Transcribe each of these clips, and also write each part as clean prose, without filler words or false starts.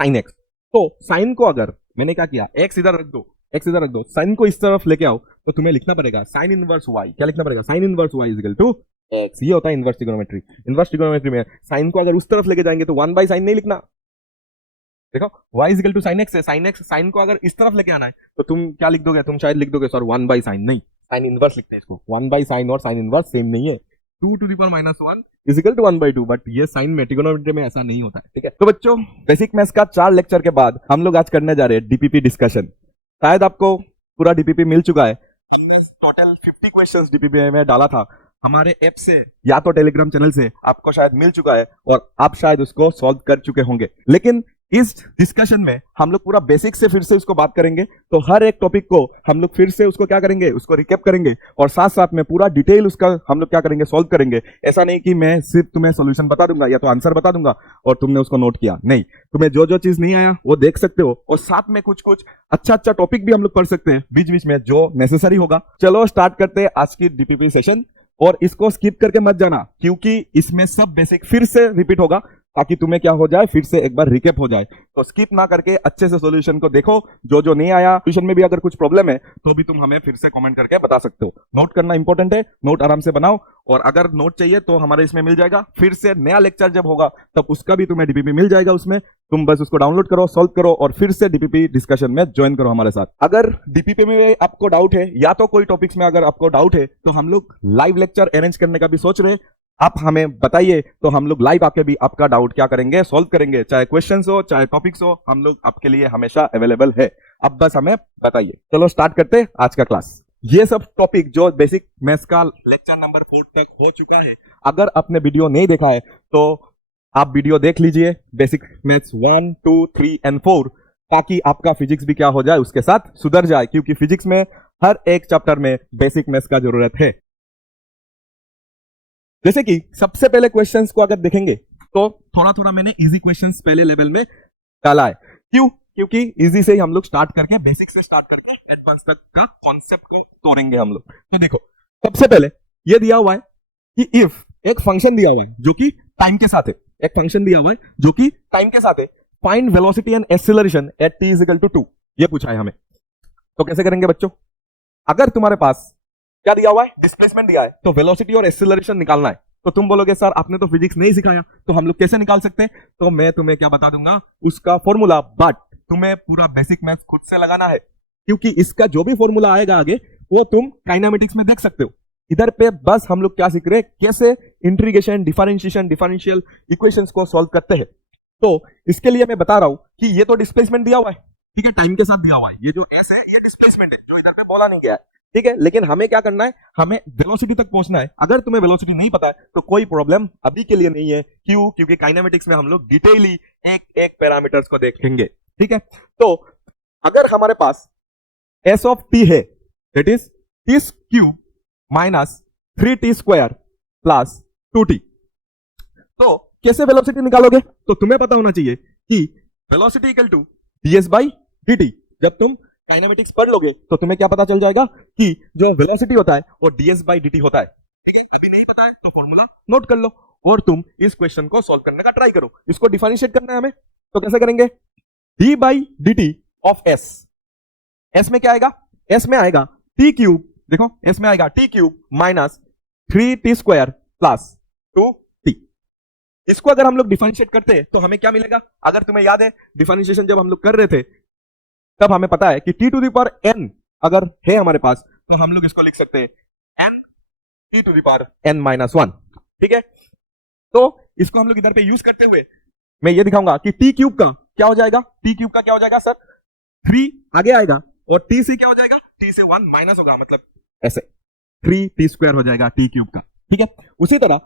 Sine x. तो sign को अगर मैंने क्या किया, एक्स इधर रख दो, एक्स इधर रख दो, साइन को इस तरफ लेके आओ, तो तुम्हें लिखना पड़ेगा साइन इनवर्स वाई। क्या लिखना पड़ेगा? Sine inverse Y is equal to X. ये होता है इनवर्स ट्रिगोनोमेट्री। इनवर्स ट्रिगोनोमेट्री में साइन को अगर उस तरफ लेके जाएंगे तो 1 बाई साइन नहीं लिखना। देखो y is equal to sine X है, साइन एक्स, साइन को अगर इस तरफ लेके आना है तो तुम क्या लिख दोगे? तुम शायद लिख दोगे सर 1 बाई साइन, नहीं, साइन इनवर्स लिखते हैं इसको। 1 बाई साइन और साइन इनवर्स सेम नहीं है। 2 to the power minus 1 is equal to 1 by 2, but ये साइन में ट्रिगोनोमेट्री में ऐसा नहीं होता है। ठीक है, तो बच्चों बेसिक मैथ्स का 4 लेक्चर के बाद हम लोग आज करने जा रहे हैं डीपीपी डिस्कशन। शायद आपको पूरा डीपीपी मिल चुका है। हमने टोटल 50 क्वेश्चंस डीपीपी में डाला था हमारे ऐप से या तो टेलीग्राम चैनल से, आपको शायद मिल चुका है और आप शायद उसको सॉल्व कर चुके होंगे। लेकिन इस डिस्कशन में हम लोग पूरा बेसिक से फिर से उसको बात करेंगे। तो हर एक टॉपिक को हम लोग फिर से उसको क्या करेंगे, उसको रिकैप करेंगे और साथ साथ में पूरा डिटेल उसका हम लोग क्या करेंगे, सॉल्व करेंगे। ऐसा नहीं कि मैं सिर्फ तुम्हें सॉल्यूशन बता दूंगा या तो आंसर बता दूंगा और तुमने उसको नोट किया, नहीं, तुम्हें जो जो चीज नहीं आया वो देख सकते हो और साथ में कुछ कुछ अच्छा अच्छा टॉपिक भी हम लोग पढ़ सकते हैं बीच बीच में जो नेसेसरी होगा। चलो स्टार्ट करते हैं आज की डीपीपी सेशन और इसको स्किप करके मत जाना क्योंकि इसमें सब बेसिक फिर से रिपीट होगा ताकि तुम्हें क्या हो जाए, फिर से एक बार रिकेप हो जाए। तो स्किप ना करके अच्छे से सॉल्यूशन को देखो। जो जो नहीं आया ट्यूशन में भी अगर कुछ प्रॉब्लम है तो भी तुम हमें फिर से कमेंट करके बता सकते हो। नोट करना इंपॉर्टेंट है, नोट आराम से बनाओ और अगर नोट चाहिए तो हमारे इसमें मिल जाएगा। फिर से नया लेक्चर जब होगा तब उसका भी तुम्हें डीपीपी मिल जाएगा। उसमें तुम बस उसको डाउनलोड करो, सॉल्व करो और फिर से डीपीपी डिस्कशन में ज्वाइन करो हमारे साथ। अगर डीपीपी में आपको डाउट है या तो कोई टॉपिक्स में अगर आपको डाउट है तो हम लोग लाइव लेक्चर अरेंज करने का भी सोच रहे हैं। आप हमें बताइए तो हम लोग लाइव आके भी आपका डाउट क्या करेंगे, सॉल्व करेंगे। चाहे क्वेश्चंस हो चाहे टॉपिक्स हो, हम लोग आपके लिए हमेशा अवेलेबल है। अब बस हमें बताइए। चलो स्टार्ट करते हैं आज का क्लास। ये सब टॉपिक जो बेसिक मैथ्स का लेक्चर नंबर 4 तक हो चुका है, अगर आपने वीडियो नहीं देखा है तो आप वीडियो देख लीजिए, बेसिक मैथ्स 1, 2, 3 एंड 4, ताकि आपका फिजिक्स भी क्या हो जाए, उसके साथ सुधर जाए। क्योंकि फिजिक्स में हर एक चैप्टर में बेसिक मैथ्स का जरूरत है। जैसे कि सबसे पहले क्वेश्चंस को अगर देखेंगे तो थोड़ा थोड़ा मैंने इजी क्वेश्चंस पहले लेवल में डाला है। क्यों? क्योंकि इजी से ही हम लोग स्टार्ट करके, बेसिक से स्टार्ट करके एडवांस तक का कॉन्सेप्ट को तोड़ेंगे हम लोग। तो देखो सबसे पहले ये दिया हुआ है कि इफ एक फंक्शन दिया हुआ है जो कि टाइम के साथ है, एक फंक्शन दिया हुआ है जो कि टाइम के साथ है, find velocity and acceleration at t is equal to 2, ये पूछा है हमें। तो कैसे करेंगे बच्चों? अगर तुम्हारे पास क्या दिया हुआ है, डिस्प्लेसमेंट दिया है, तो वेलोसिटी और एक्सीलरेशन निकालना है। तो तुम बोलोगे सर आपने तो फिजिक्स नहीं सिखाया, तो हम लोग कैसे निकाल सकते हैं? तो मैं तुम्हें क्या बता दूंगा, उसका फॉर्मूला, बट तुम्हें पूरा बेसिक मैथ्स खुद से लगाना है क्योंकि इसका जो भी फॉर्मूला आएगा आगे वो तुम काइनेमेटिक्स में देख सकते हो। इधर पे बस हम लोग क्या सीख रहे हैं, कैसे इंटीग्रेशन, डिफरेंशिएशन, डिफरेंशियल इक्वेशंस को सॉल्व करते हैं। तो इसके लिए मैं बता रहा हूं कि ये तो डिस्प्लेसमेंट दिया हुआ है, ठीक है, टाइम के साथ दिया हुआ है। ये जो एस है ये डिस्प्लेसमेंट है जो इधर पे बोला नहीं गया है, ठीक है। लेकिन हमें क्या करना है, हमें वेलोसिटी तक पहुंचना है। अगर तुम्हें वेलोसिटी नहीं पता है तो कोई प्रॉब्लम अभी के लिए नहीं है। क्यों? क्योंकि काइनेमेटिक्स में हम लोग डिटेयली एक एक पैरामीटर्स को देखेंगे, ठीक है। तो अगर हमारे पास एस ऑफ टी है, that is T cube minus 3t square plus 2t, तो कैसे वेलोसिटी निकालोगे? तो तुम्हें पता होना चाहिए कि velocity equal to ds by dt। जब तुम काइनेमेटिक्स पढ़ लोगे तो तुम्हें क्या पता चल जाएगा कि जो वेलोसिटी होता है वो ds बाई dt होता है। अभी नहीं पता है तो फॉर्मूला नोट कर लो और तुम इस क्वेश्चन को सॉल्व करने का ट्राई करो। इसको डिफरेंशिएट करना है हमें, तो कैसे करेंगे? d by dt of s, s में क्या आएगा? s में आएगा t क्यूब, देखो s में आएगा t cube minus 3t square plus 2t। इसको अगर हम लोग डिफरेंशिएट करते हैं तो हमें क्या मिलेगा? अगर तुम्हें याद है डिफरेंशिएशन जब हम लोग कर रहे थे तब हमें पता है कि t to the power n अगर है हमारे पास तो हम लोग इसको लिख सकते हैं n t to the power n minus 1, ठीक है। तो इसको हम लोग इधर पे यूज करते हुए मैं ये दिखाऊंगा कि t क्यूब का क्या हो जाएगा, t क्यूब का क्या हो जाएगा सर, 3 आगे आएगा और t से क्या हो जाएगा, t से 1 माइनस होगा, मतलब ऐसे 3t स्क्वायर हो जाएगा t क्यूब का, ठीक है। उसी तरह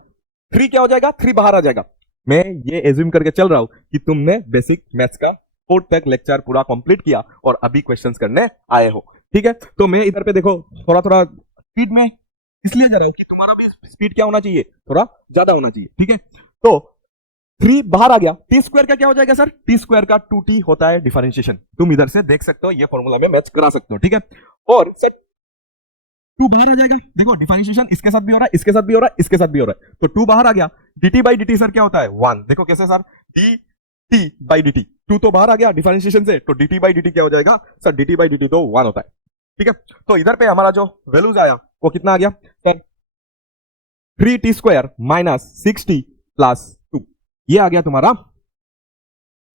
3 क्या हो जाएगा, 3 बाहर आ जाएगा। मैं ये एज्यूम करके चल रहा हूं कि तुमने बेसिक मैथ्स का 4 तक लेक्चर पूरा कंप्लीट किया और अभी क्वेश्चंस करने आए हो, ठीक है। तो मैं इधर पे देखो थोड़ा थोड़ा स्पीड में इसलिए जा रहा हूं कि तुम्हारा भी स्पीड क्या होना चाहिए, थोड़ा ज्यादा होना चाहिए, ठीक है। तो 3 बाहर आ गया, टी स्क्वायर का क्या हो जाएगा सर, टी स्क्वायर का 2t होता है डिफरेंशिएशन। तुम इधर से देख सकते हो, ये फॉर्मूला में मैच करा सकते हो, ठीक है। और सर 2 बाहर आ जाएगा, देखो डिफरेंशिएशन इसके साथ भी हो रहा है, इसके साथ भी हो रहा है, इसके साथ भी हो रहा है, तो 2 बाहर आ गया। dt बाई dt सर क्या होता है 1, देखो कैसे सर, dt बाई dt टू तो बाहर आ गया डिफरेंशिएशन से, तो dt बाई dt क्या हो जाएगा सर, dt बाई dt तो 1 होता है, ठीक है। तो इधर पे हमारा जो वैल्यूज आया वो कितना आ गया sir, 3t² minus 6t plus 2, ये आ गया तुम्हारा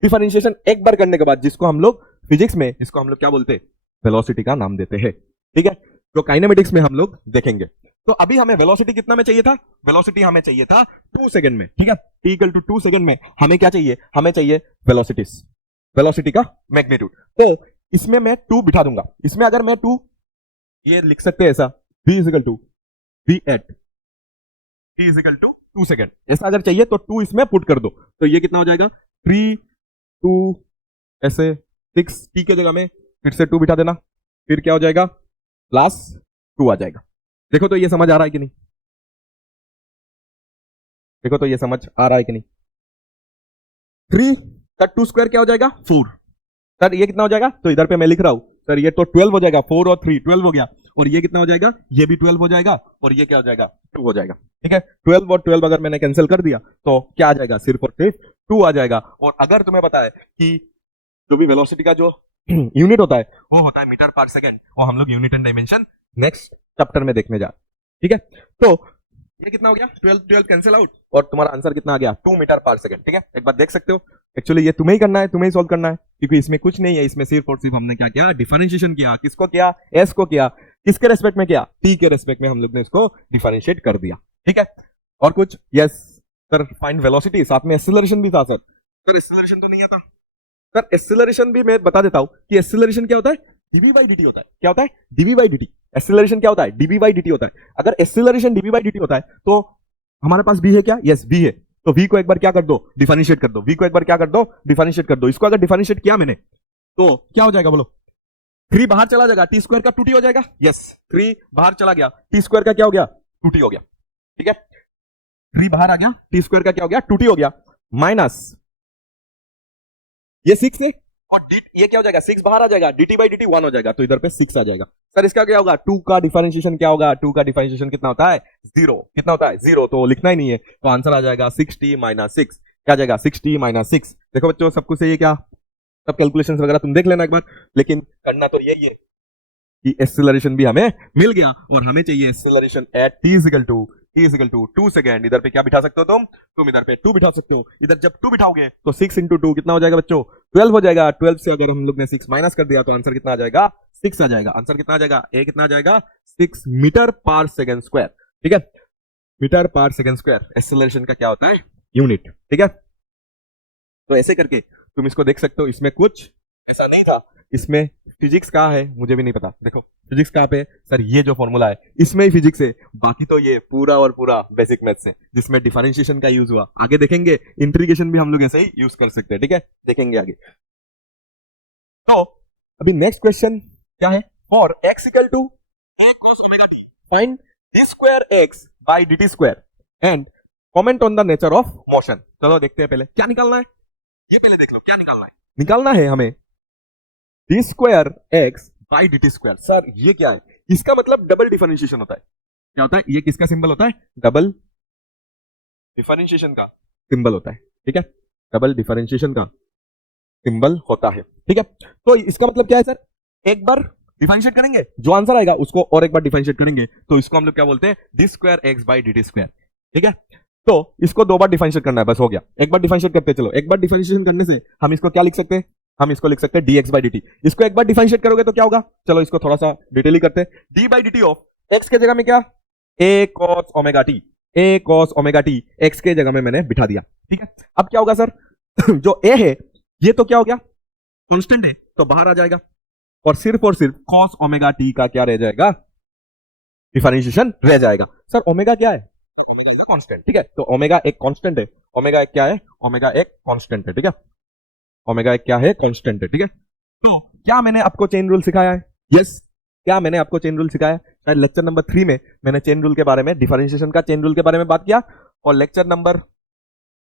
डिफरेंशिएशन एक बार करने के बाद, जिसको हम लोग फिजिक्स में, इसको हम लोग क्या बोलते हैं, वेलोसिटी का नाम देते हैं, ठीक है। जो काइनेमेटिक्स में हम लोग देखेंगे। तो अभी हमें वेलोसिटी कितना में चाहिए था, वेलोसिटी हमें चाहिए था 2 सेकंड में, ठीक है। t इक्वल टू 2 सेकंड में हमें क्या चाहिए, हमें चाहिए वेलोसिटीज, वेलोसिटी का मैग्नीट्यूड। तो इसमें मैं 2 बिठा दूंगा, इसमें अगर मैं 2 ये लिख सकते हैं ऐसा, v equal to v at t equal to 2 second, ऐसा अगर चाहिए तो 2 इसमें पुट कर दो, तो ये कितना हो जाएगा 3 2 ऐसे 6 t के जगह में फिर से 2 बिठा देना, फिर क्या हो जाएगा प्लस 2 आ जाएगा। देखो तो ये समझ आ रहा है कि नहीं, देखो तो ये समझ आ रहा है कि नहीं। 3 का 2 स्क्वायर क्या हो जाएगा 4, सर ये कितना हो जाएगा, तो इधर पे मैं लिख रहा हूं सर, ये तो 12 हो जाएगा, 4 और 3 12 हो गया, और ये कितना हो जाएगा, ये भी 12 हो जाएगा, और ये क्या हो जाएगा 2 हो जाएगा, ठीक है। 12 और 12 अगर मैंने कैंसिल कर दिया तो क्या आ जाएगा, सिर्फ और सिर्फ 2 आ जाएगा। और अगर तुम्हें पता है कि जो भी वेलोसिटी का जो यूनिट होता है वो होता है मीटर पर सेकंड, और हम लोग unit and dimension next chapter में देखने जा, ठीक है। तो ये कितना हो गया 12 12 कैंसिल आउट, और तुम्हारा आंसर कितना आ गया 2 मीटर पर सेकंड, ठीक है। एक बार देख सकते हो, एक्चुअली ये तुम्हें ही करना है, तुम्हें ही सॉल्व करना है, क्योंकि इसमें कुछ नहीं है, इसमें सिर्फ और सिर्फ हमने क्या किया, डिफरेंशिएशन किया, किसको किया, s को किया, किसके रेस्पेक्ट में किया, t के रेस्पेक्ट में हम लोग ने इसको डिफरेंशिएट कर दिया, ठीक है। और कुछ, यस सर फाइंड वेलोसिटी, साथ में एक्सीलरेशन भी था सर एक्सीलरेशन तो नहीं आता सर, एक्सीलरेशन भी मैं बता देता हूं कि एक्सीलरेशन क्या होता है, dv बाई dt होता है, क्या होता है dv बाई dt, एक्सीलरेशन क्या होता है dv बाई dt होता है। अगर एक्सीलरेशन dv बाई dt होता है तो हमारे पास v है क्या, यस v है, तो v को एक बार क्या कर दो, डिफरेंशिएट कर दो, v को एक बार क्या कर दो, डिफरेंशिएट कर दो। इसको अगर डिफरेंशिएट किया मैंने तो क्या हो जाएगा बोलो, 3 बाहर चला जाएगा, t स्क्वायर का 2t हो जाएगा, यस 3 बाहर चला गया, t स्क्वायर का क्या हो गया 2t हो गया, ठीक है। 3 बाहर आ गया, t स्क्वायर का क्या हो गया 2t हो गया, माइनस ये 6 है, और ये क्या हो जाएगा 6 बाहर आ जाएगा, dt बाई dt 1 हो जाएगा, तो इधर पे 6 आ जाएगा। सर इसका क्या होगा, 2 का डिफरेंशिएशन क्या होगा, 2 का डिफरेंशिएशन कितना होता है 0, कितना होता है 0, तो लिखना ही नहीं है, तो आंसर आ जाएगा 6t माइनस 6, क्या आ जाएगा 6t माइनस 6। देखो बच्चों सब कुछ सही है क्या, सब कैलकुलेशंस वगैरह तुम देख लेना एक बार, लेकिन करना तो यही है कि एक्सीलरेशन भी हमें मिल गया, और हमें चाहिए acceleration at t equal to 2 second. इधर पे क्या बिठा सकते हो तुम इधर पे 2 बिठा सकते हो, इधर जब 2 बिठाओगे तो 6 इंटू 2 कितना हो जाएगा बच्चों 12 हो जाएगा, 12 से अगर हम लोग ने 6 माइनस कर दिया तो आंसर कितना आ जाएगा 6 आ जाएगा, आंसर कितना आ जाएगा, ए कितना आ जाएगा 6 मीटर पर सेकंड स्क्वायर, ठीक है। मीटर पर सेकंड स्क्वायर एक्सीलरेशन का क्या होता है यूनिट, ठीक है। तो ऐसे करके तुम इसको देख सकते हो, इसमें कुछ ऐसा नहीं था, इसमें फिजिक्स कहाँ है मुझे भी नहीं पता, देखो फिजिक्स कहाँ पे सर, ये जो फॉर्मूला है इसमें ही फिजिक्स है, बाकी तो ये पूरा और पूरा बेसिक मैथ्स है जिसमें डिफरेंशिएशन का यूज हुआ, आगे देखेंगे इंटीग्रेशन भी हम लोग ऐसे ही यूज कर सकते हैं, ठीक है, देखेंगे आगे। तो अभी नेक्स्ट क्वेश्चन क्या है, for x equal to a cos omega t find d square x by dt square and comment on the nature of motion. चलो देखते हैं पहले क्या निकालना है, ये पहले देख लो क्या निकालना है, निकालना है हमें d square x by dt square. Sir ये क्या है, इसका मतलब डबल डिफरेंशिएशन होता है, क्या होता है, ये किसका सिंबल होता है, डबल डिफरेंशिएशन का सिंबल होता है, ठीक है, डबल डिफरेंशिएशन का सिंबल होता है, ठीक है। तो इसका मतलब क्या है सर, एक बार डिफरेंशिएट करेंगे जो आंसर आएगा उसको और एक बार डिफरेंशिएट करेंगे, तो इसको हम लोग क्या बोलते हैं d square x by dt square, ठीक है। तो इसको 2 बार डिफरेंशिएट करना है, बस हो गया, एक बार डिफरेंशिएट करते चलो, एक बार डिफरेंशिएशन करने से हम इसको क्या लिख सकते हैं, हम इसको लिख सकते हैं dx बाई dt, इसको एक बार डिफरेंशिएट करोगे तो क्या होगा, चलो इसको थोड़ा सा डिटेल ही करते हैं, d by dt of x के जगह में क्या a cos omega t x के जगह में मैंने बिठा दिया, ठीक है। अब क्या होगा सर जो a है ये तो क्या हो गया कांस्टेंट है तो बाहर आ जाएगा, और सिर्फ cos ओमेगा t का क्या रह जाएगा, डिफरेंशिएशन रह जाएगा। सर ओमेगा क्या है, ओमेगा कांस्टेंट, ठीक है, तो ओमेगा एक कांस्टेंट है, ओमेगा एक क्या है, ओमेगा एक कांस्टेंट है, ठीक है, ओमेगा एक क्या है कांस्टेंट है, ठीक है। तो क्या मैंने आपको चेन रूल सिखाया है, यस क्या मैंने आपको चेन रूल सिखाया है, शायद लेक्चर नंबर 3 में मैंने चेन रूल के बारे में, डिफरेंशिएशन का चेन रूल के बारे में बात किया, और लेक्चर नंबर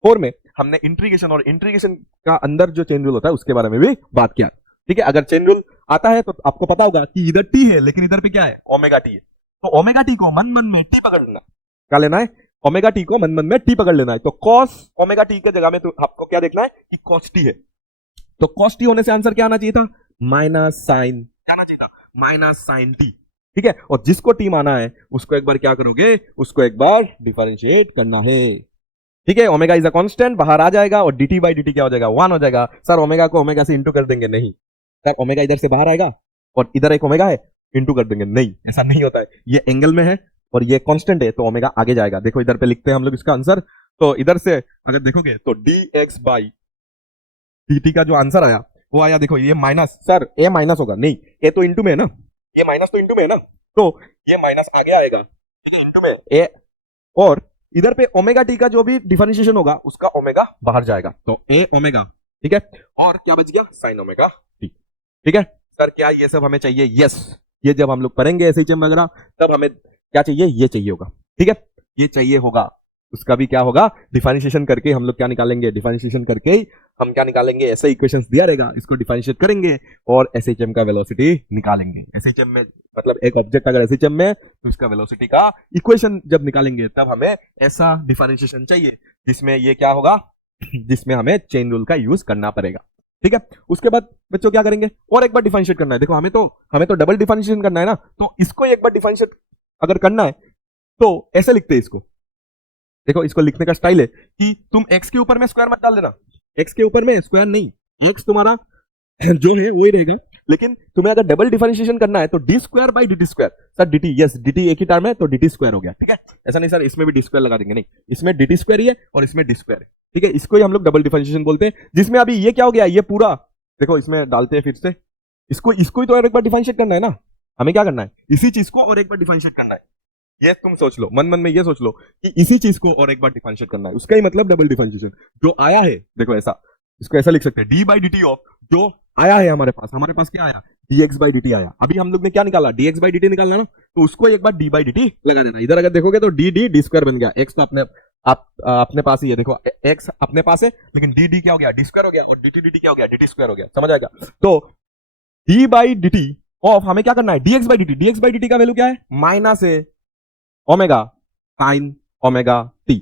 4 में हमने इंटीग्रेशन और इंटीग्रेशन का अंदर जो चेन रूल होता है उसके बारे में भी बात किया, ठीक है। अगर चेन रूल आता है तो आपको पता होगा कि इधर टी है लेकिन इधर पे क्या है ओमेगा टी है, तो ओमेगा टी को मन मन में टी पकड़ लेना, क्या लेना है, ओमेगा टी को मन मन में टी पकड़ लेना है, तो cos ओमेगा टी के जगह में तो आपको क्या देखना है कि cos टी है, तो cos t होने से आंसर क्या आना चाहिए था, माइनस साइन, क्या आना चाहिए था, माइनस साइन t। ठीक है, और जिसको t माना है उसको एक बार क्या करोगे, उसको एक बार डिफरेंशिएट करना है। ठीक है, ओमेगा इज अ कांस्टेंट, बाहर आ जाएगा और dt बाई dt क्या हो जाएगा, 1 हो जाएगा। सर ओमेगा को ओमेगा से इंटू कर देंगे, नहीं सर, ओमेगा इधर से बाहर आएगा और इधर एक ओमेगा है, इंटू कर देंगे, नहीं ऐसा नहीं होता है। ये एंगल में है और ये कांस्टेंट है तो ओमेगा आगे जाएगा। देखो इधर पे लिखते हैं हम लोग इसका आंसर, तो इधर से अगर देखोगे तो dx बाई dt का जो आंसर आया वो आया, देखो ये माइनस, सर ए माइनस होगा, नहीं ए तो इंटू में है ना, ये माइनस तो इंटू में है ना, तो ये माइनस आगे आएगा इंटू में ए, और इधर पे ओमेगा टी का जो भी डिफरेंशिएशन होगा उसका ओमेगा बाहर जाएगा, तो ए ओमेगा। ठीक है, और क्या बच गया, साइन ओमेगा टी। ठीक है सर, क्या ये सब हमें चाहिए, यस, ये जब हम लोग पढ़ेंगे एसएचएम वगैरह तब हमें क्या चाहिए, ये चाहिए होगा। ठीक है, ये चाहिए होगा, उसका भी क्या होगा, डिफरेंशिएशन करके हम लोग क्या निकालेंगे, डिफरेंशिएशन करके ही हम क्या निकालेंगे, ऐसे इक्वेशंस दिया रहेगा, इसको डिफरेंशिएट करेंगे और एसएचएम का वेलोसिटी निकालेंगे। एसएचएम में मतलब एक ऑब्जेक्ट अगर एसएचएम में तो इसका वेलोसिटी का इक्वेशन जब निकालेंगे तब हमें ऐसा डिफरेंशिएशन चाहिए जिसमें ये क्या होगा, जिसमें हमें चेन रूल का यूज करना पड़ेगा। ठीक है, उसके बाद बच्चों क्या करेंगे, और एक बार डिफरेंशिएट करना है। देखो हमें तो डबल डिफरेंशिएशन करना है ना, तो इसको एक बार डिफरेंशिएट अगर करना है तो ऐसे लिखते हैं इसको। देखो इसको लिखने का स्टाइल है कि तुम x के ऊपर में स्क्वायर मत डाल देना, x के ऊपर में स्क्वायर नहीं, x तुम्हारा जो है वही रहेगा, लेकिन तुम्हें अगर डबल डिफरेंशिएशन करना है तो D square by d T square. Sir D T, yes D T एक ही टर्म है तो डी टी स्क्वायर हो गया। ठीक है, ऐसा नहीं सर इसमें भी डी स्क्वायर लगा देंगे, नहीं, इसमें डी टी स्क्वायर ही है और इसमें डी स्क्वायर है। ठीक है, इसको ही हम लोग डबल डिफरेंशिएशन बोलते हैं, जिसमें अभी ये क्या हो गया, ये पूरा देखो इसमें डालते हैं फिर से, इसको ही तो एक बार डिफरेंशिएट करना है ना, हमें क्या करना है, इसी चीज को और एक बार डिफरेंशिएट करना है। ये तुम सोच लो, मन मन में ये सोच लो कि इसी चीज को और एक बार डिफरेंशिएट करना है, उसका ही मतलब डबल डिफरेंशिएशन। जो आया है देखो ऐसा, इसको ऐसा लिख सकते हैं, D by d t of जो आया है हमारे पास क्या आया, dx बाई dt आया। अभी हम लोग ने क्या निकाला, dx बाई dt निकालना ना, तो उसको एक बार d बाई dt लगा देना। इधर अगर देखोगे तो डी स्क्वायर बन गया, x तो अपने पास ही है, देखो x अपने पास है, लेकिन डी क्या हो गया, डी स्क्वायर हो गया, और dt क्या हो गया, dt स्क्वायर हो गया। समझ आएगा, तो d बाई dt ऑफ हमें क्या करना है, dx बाई dt का वैल्यू क्या है, माइनस ए ओमेगा साइन ओमेगा टी,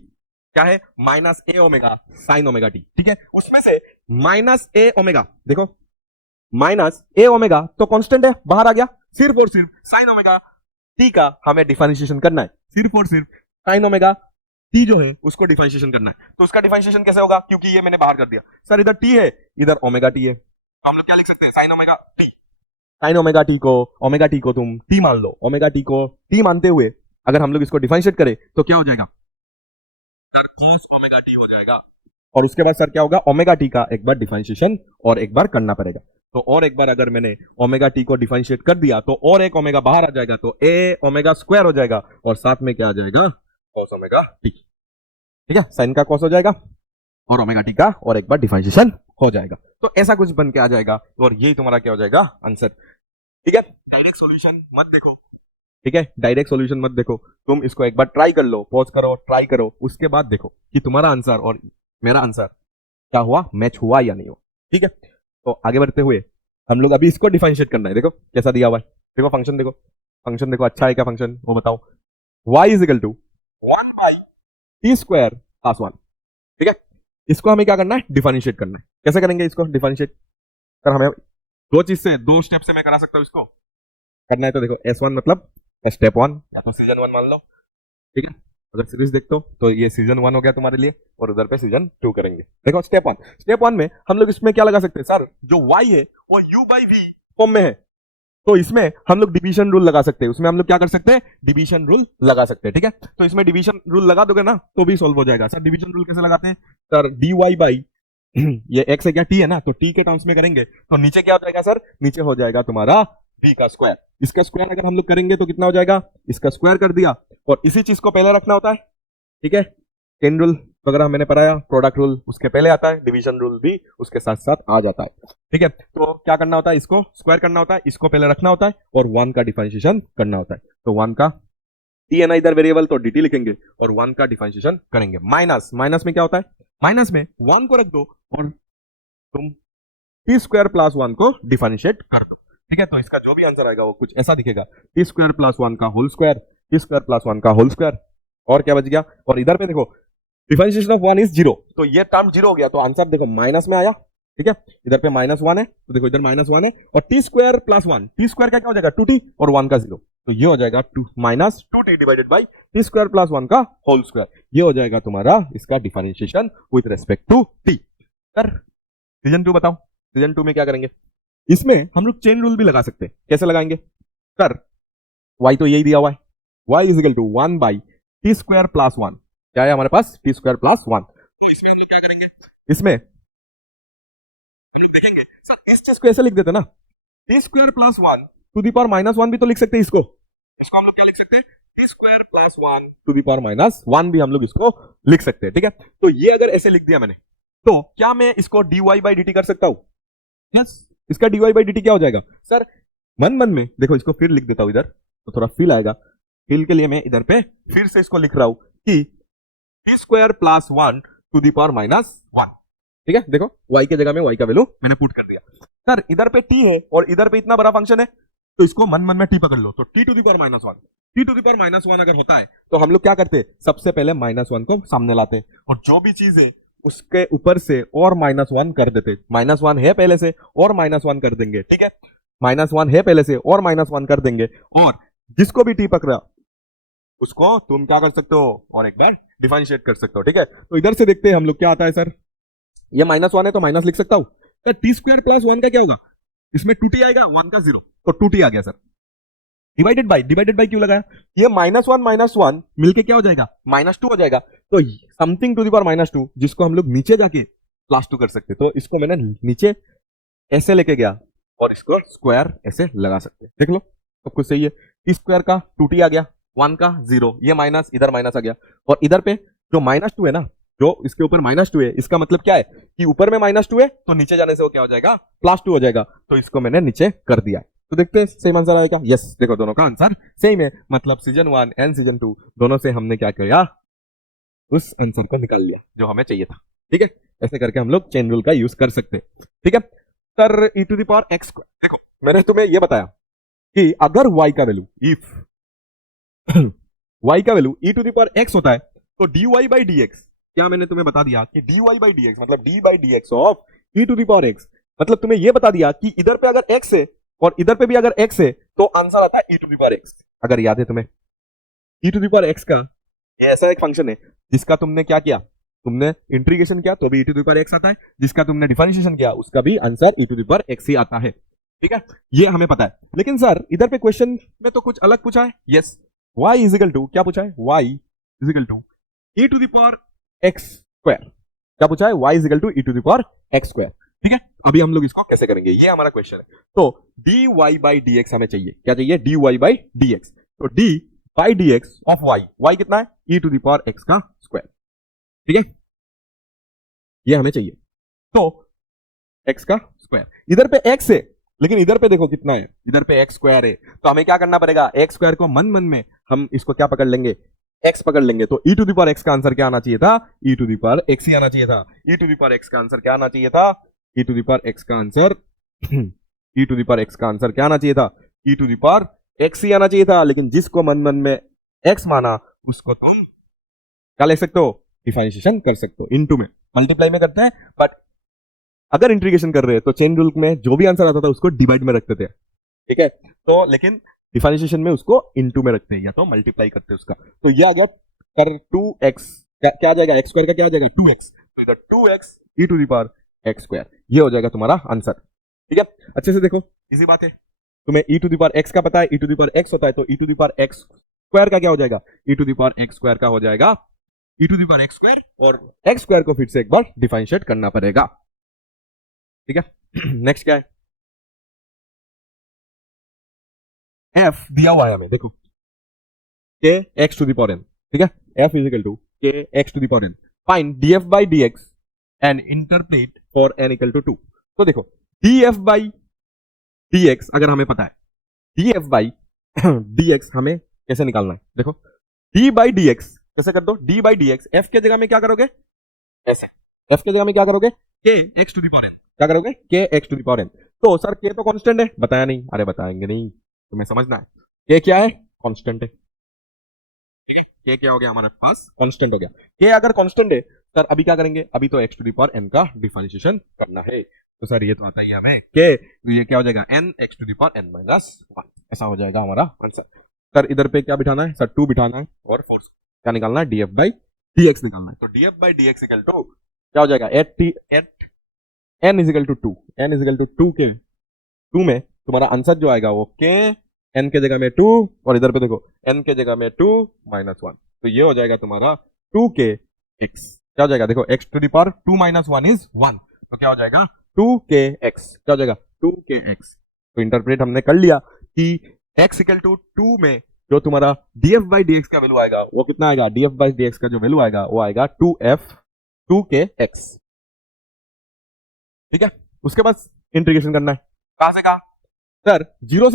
क्या है, माइनस ए ओमेगा साइन ओमेगा टी। ठीक है, उसमें से माइनस ए ओमेगा, देखो माइनस ए ओमेगा तो कांस्टेंट है, बाहर आ गया, सिर्फ और सिर्फ साइन ओमेगा टी का हमें डिफरेंशिएशन करना है, सिर्फ और सिर्फ साइन ओमेगा टी जो है उसको डिफरेंशिएशन करना है। तो उसका डिफरेंशिएशन कैसे होगा, क्योंकि ये मैंने बाहर कर दिया, सर इधर टी है इधर ओमेगा टी है, तो हम लोग क्या लिख सकते हैं, sign omega T, sign omega T को तुम टी मान लो, ओमेगा टी को टी मानते हुए अगर हम लोग इसको डिफरेंशिएट करें तो क्या हो जाएगा, सर cos ओमेगा टी हो जाएगा। और उसके बाद सर क्या होगा, ओमेगा टी का एक बार डिफरेंशिएशन और एक बार करना पड़ेगा, तो और एक बार अगर मैंने ओमेगा टी को डिफरेंशिएट कर दिया तो और एक ओमेगा बाहर आ जाएगा, तो ए ओमेगा स्क्वायर हो जाएगा, और साथ में क्या आ जाएगा, cos ओमेगा टी। ठीक है, साइन का cos हो जाएगा और ओमेगा टी का और एक बार डिफरेंशिएशन हो जाएगा, तो ऐसा कुछ बन के आ जाएगा, और यही तुम्हारा क्या हो जाएगा, आंसर। ठीक है, डायरेक्ट सॉल्यूशन मत देखो, ठीक है, डायरेक्ट सॉल्यूशन मत देखो, तुम इसको एक बार ट्राई कर लो, पॉज करो, ट्राई करो, उसके बाद देखो कि तुम्हारा आंसर और मेरा आंसर क्या हुआ, मैच हुआ या नहीं हुआ। ठीक है, तो आगे बढ़ते हुए हम लोग अभी इसको डिफरेंशिएट करना है। देखो कैसा दिया हुआ है, देखो फंक्शन देखो अच्छा है क्या फंक्शन, वो बताओ, y is equal to 1 by T square plus 1। ठीक है, इसको हमें क्या करना है, डिफरेंशिएट करना है। कैसे करेंगे इसको डिफरेंशिएट, कर हमें दो स्टेप से मैं करा सकता हूँ इसको करना है, तो देखो S1 मतलब स्टेप 1 या तो सीजन 1 मान लो। ठीक है, अगर सीरीज देखते हो तो ये सीजन 1 हो गया तुम्हारे लिए, और उधर पे सीजन 2 करेंगे। देखो स्टेप 1 में हम लोग इसमें क्या लगा सकते हैं, सर जो y है वो u बाई v फॉर्म में है, तो इसमें हम लोग डिवीजन रूल लगा सकते हैं, उसमें हम लोग क्या कर सकते हैं, डिवीजन रूल लगा सकते हैं। ठीक है, तो इसमें डिवीजन रूल लगा दोगे ना तो भी सॉल्व हो जाएगा। सर डिवीजन रूल कैसे लगाते हैं, सर dy बाई ये x है क्या, t है ना, तो t के टर्म्स में करेंगे तो नीचे क्या हो जाएगा, सर नीचे हो जाएगा तुम्हारा v का स्क्वायर, इसका स्क्वायर अगर हम लोग करेंगे तो कितना हो जाएगा, इसका स्क्वायर कर दिया, और इसी चीज को पहले रखना होता है। ठीक है, चेन रूल वगैरह मैंने पढ़ाया, प्रोडक्ट रूल उसके पहले आता है, डिवीजन रूल भी उसके साथ साथ आ जाता है। ठीक है, तो क्या करना होता है, इसको स्क्वायर करना होता है, इसको पहले रखना होता है, और 1 का डिफरेंशिएशन करना होता है। तो 1 का टी है ना इधर वेरिएबल, तो dt लिखेंगे और 1 का डिफरेंशिएशन करेंगे। माइनस में क्या होता है, माइनस में 1 को रख दो और तुम टी स्क्वायर प्लस 1 को डिफरेंशिएट कर दो। ठीक है, तो इसका जो भी आंसर आएगा वो कुछ ऐसा दिखेगा, टी स्क्वायर प्लस 1 का whole square, T square plus 1 का होल स्क्वायर, और क्या बच गया, और इधर पे देखो डिफरेंशिएशन ऑफ 1 इज 0, तो ये टर्म 0 हो गया, तो आंसर देखो माइनस में आया, ठीक है, इधर पे -1 है तो देखो इधर -1 है, और T square plus 1, T square का क्या हो जाएगा 2t और 1 का 0, तो ये हो जाएगा 2 -2t divided by T square plus 1 का होल स्क्वायर। ये हो जाएगा तुम्हारा इसका differentiation with respect to T. Sir season 2 बताओ, सीजन 2 में क्या करेंगे? इसमें हम लोग चेन रूल भी लगा सकते हैं। कैसे लगाएंगे? सर y तो यही दिया हुआ है, y is equal to 1 by T square plus 1, क्या है हमारे पास टी स्क्वायर प्लस 1। इसमें हम लोग क्या करेंगे? इसमें इस चीज को ऐसे लिख देते ना, T square plus 1 to the power -1 भी तो लिख सकते हैं इसको हम लोग क्या लिख सकते हैं? T square plus 1 to the power -1 भी हम लोग इसको लिख सकते हैं। ठीक है, तो ये अगर ऐसे लिख दिया मैंने, तो क्या मैं इसको dy बाई dt कर सकता हूं? यस, इसका dy बाई dt क्या हो जाएगा? सर मन मन में देखो, इसको फिर लिख देता हूं इधर, तो थोड़ा फील आएगा। फील के लिए मैं इधर पे फिर से इसको लिख रहा हूं कि T square plus 1 to the power -1। ठीक है, देखो y के जगह में y का वैल्यू मैंने पुट कर दिया। सर इधर पे t है और इधर पे इतना बड़ा फंक्शन है, तो इसको मन मन में t पकड़ लो, तो t to the power -1, t to the power -1 अगर होता है तो हम लोग क्या करते हैं? सबसे पहले -1 को सामने लाते हैं और जो भी चीज है उसके ऊपर से और -1 कर देते। -1 है पहले से और -1 कर देंगे। ठीक है, -1 है पहले से और -1 कर देंगे, और जिसको भी t पकड़ा उसको तुम क्या कर सकते हो? और एक बार डिफरेंशिएट कर सकते हो। ठीक है, तो इधर से देखते हैं हम लोग क्या आता है। सर ये -1 है तो माइनस लिख सकता हूं, तो टी स्क्वायर प्लस 1 का क्या होगा? इसमें 2t आएगा, 1 का 0, तो 2t आ गया सर। डिवाइडेड बाई क्यों लगाया? ये -1 मिलके क्या हो जाएगा? -2 हो जाएगा, तो समथिंग टू द पावर -2 जिसको हम लोग नीचे जाके +2 कर सकते, तो इसको मैंने नीचे ऐसे लेके गया और इसको स्क्वायर ऐसे लगा सकते। देख लो सब कुछ सही है। टी स्क्वायर का 2t आ गया, 1 का 0, ये माइनस इधर माइनस आ गया, और इधर पे जो -2 है ना, जो इसके ऊपर -2 है, इसका मतलब क्या है कि ऊपर में -2 है तो नीचे जाने से वो क्या हो जाएगा? +2 हो जाएगा, तो इसको मैंने नीचे कर दिया। तो देखते हैं सेम आंसर आएगा। यस, देखो दोनों का आंसर सेम है, मतलब सीजन 1 एंड सीजन 2 दोनों से हमने क्या किया? उस आंसर को निकाल लिया जो हमें चाहिए था। ठीक है, ऐसे करके हम लोग चेन रूल का यूज कर सकते हैं। ठीक है, sir e to the power x square, देखो मैंने तुम्हें यह बताया कि अगर y का वैल्यू इफ y का value e to the power x होता है तो dy बाई dx, क्या मैंने तुम्हें बता दिया कि dy बाई dx मतलब d by dx of e to the power x, मतलब तुम्हें यह बता दिया कि इधर पे अगर x है और इधर पे भी अगर x है तो आंसर आता है e to the power x। अगर याद है तुम्हें, e to the power x का ये ऐसा एक फंक्शन है जिसका तुमने क्या किया? तुमने इंटीग्रेशन किया तो भी e to the power x आता है, जिसका तुमने डिफरेंशिएशन किया उसका भी answer e to the power x ही आता है। ठीक है, ये हमें पता है। लेकिन सर इधर पे क्वेश्चन में तो कुछ अलग पूछा है। Yes, y is equal to, क्या पूछा है? y is equal to e to the power x square, क्या पूछा है? y is equal to e to the power x square. ठीक है, अभी हम लोग इसको कैसे करेंगे, ये हमारा क्वेश्चन है। तो dy बाई dx हमें चाहिए, क्या चाहिए? dy बाई dx, तो d by dx of y कितना है? e to the power x का स्क्वायर। ठीक है, ये हमें चाहिए, तो x का स्क्वायर, इधर पे x है लेकिन इधर पे देखो कितना है, इधर पे x स्क्वायर है, तो हमें क्या करना पड़ेगा? x स्क्वायर को मन मन में हम इसको क्या पकड़ लेंगे? x पकड़ लेंगे, तो e to the power x का आंसर क्या आना चाहिए था? e to the power x ही आना चाहिए था। e to the power x का आंसर क्या आना चाहिए था? e to the power x का answer e to the power x का आंसर क्या आना चाहिए था? e to the power x ही आना चाहिए था, लेकिन जिसको मन मन में x माना उसको तुम क्या ले सकते हो? डिफरेंशिएशन कर सकते हो, इनटू में मल्टीप्लाई में करते हैं, बट अगर इंटीग्रेशन कर रहे हैं तो चेन रूल में जो भी आंसर आता था उसको डिवाइड में रखते थे। ठीक है, तो लेकिन डिफरेंशिएशन में उसको इनटू में रखते हैं या तो मल्टीप्लाई करते हैं उसका। तो ये आ गया कर 2x, क्या आ जाएगा? x स्क्वायर का क्या आ जाएगा? 2x, तो इधर 2x e to the power x square, ये हो जाएगा तुम्हारा आंसर। ठीक है, अच्छे से देखो, इजी बात है। तुम्हें e to the power x का पता है, e to the power x होता है, तो e to the power x square का क्या हो जाएगा? e to the power x square का हो जाएगा e to the power x square, और x स्क्वायर को फिर से एक बार डिफरेंशिएट करना पड़ेगा। ठीक है, नेक्स्ट क्या है? f दिया हुआ है हमें, देखो k x to the power n। ठीक है, f is equal to k x to the power n, find df by dx and interpret for n equal to 2। तो देखो df बाई dx अगर हमें पता है, df बाई dx हमें कैसे निकालना है? देखो d बाई dx कैसे कर दो? d बाई dx f के जगह में क्या करोगे? ऐसे, f के जगह में क्या करोगे? k x to the power n, क्या करोगे? k x to the power n। तो सर k तो कांस्टेंट है, बताया नहीं? अरे बताएंगे नहीं, तुम्हें समझना है। k क्या है? कांस्टेंट है। k क्या हो गया हमारे पास? कांस्टेंट हो गया। k अगर कांस्टेंट है सर, अभी क्या करेंगे? अभी तो x to the power n का डिफरेंशिएशन करना है। तो सर ये तो आता ही है हमें के, तो ये क्या हो जाएगा N X to the power N minus 1, ऐसा हो जाएगा हमारा आंसर। सर इधर पे क्या बिठाना है, सर 2 बिठाना है और फोर्स क्या निकालना है, df बाई dx निकालना है। तो df by dx equal to क्या हो जाएगा, at n equal to 2, n equal to 2 के 2 में तुम्हारा आंसर जो आएगा वो के n के जगह में 2 और इधर पे देखो n के जगह में 2 माइनस 1, तो ये हो जाएगा तुम्हारा 2 के x, क्या हो जाएगा देखो x to the power 2 minus 1 is 1, तो क्या हो जाएगा 2 के x, क्या हो जाएगा 2 के x। तो इंटरप्रेट हमने कर लिया कि x इक्वल टू 2 में जो तुम्हारा df बाई dx का वैल्यू आएगा वो कितना आएगा, df बाई dx का जो वैल्यू आएगा वो आएगा 2 के x, ठीक है। उसके बाद इंटीग्रेशन करना है, कहां से कहां, सर 0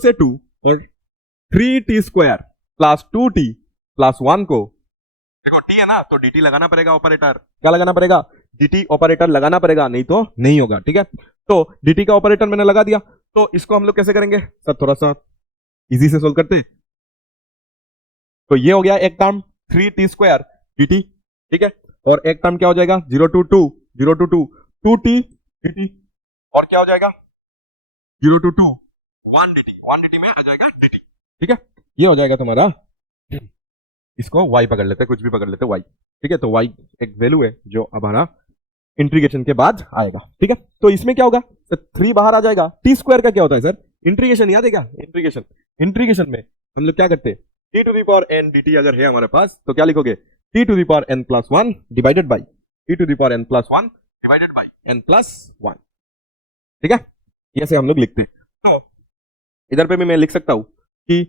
से 2 और 3t square plus 2t plus 1 को, देखो t है ना तो dt लगाना पड़ेगा ऑपरेटर, क्या लगाना पड़ेगा, dt ऑपरेटर लगाना पड़ेगा, नहीं तो नहीं होगा, ठीक है। तो dt का ऑपरेटर मैंने लगा दिया, तो इसको हम लोग कैसे करेंगे सर, थोड़ा सा इजी से सोल्व करते हैं। तो ये हो गया एक टर्म 3t स्क्वायर dt, ठीक है, और एक टर्म क्या हो जाएगा 0 टू 2 2t dt, और क्या हो जाएगा 0 टू 2 1 dt में आ जाएगा dt, ठीक है। ये हो जाएगा तुम्हारा, इसको y पकड़ लेते, कुछ भी पकड़ लेते y, ठीक है। तो y एक वैल्यू है जो हमारा इंटीग्रेशन के बाद आएगा, ठीक है। तो इसमें क्या होगा, तो 3 बाहर आ जाएगा, t स्क्वायर का क्या होता है सर, इंटीग्रेशन याद है क्या, इंटीग्रेशन में हम लोग क्या करते हैं, t to the power n dt अगर है हमारे पास तो क्या लिखोगे, t to the power n plus 1 divided by t to the power n plus 1 divided by n plus 1, ठीक है। ऐसे हम लोग लिखते हैं। तो इधर पे भी मैं लिख सकता हूं कि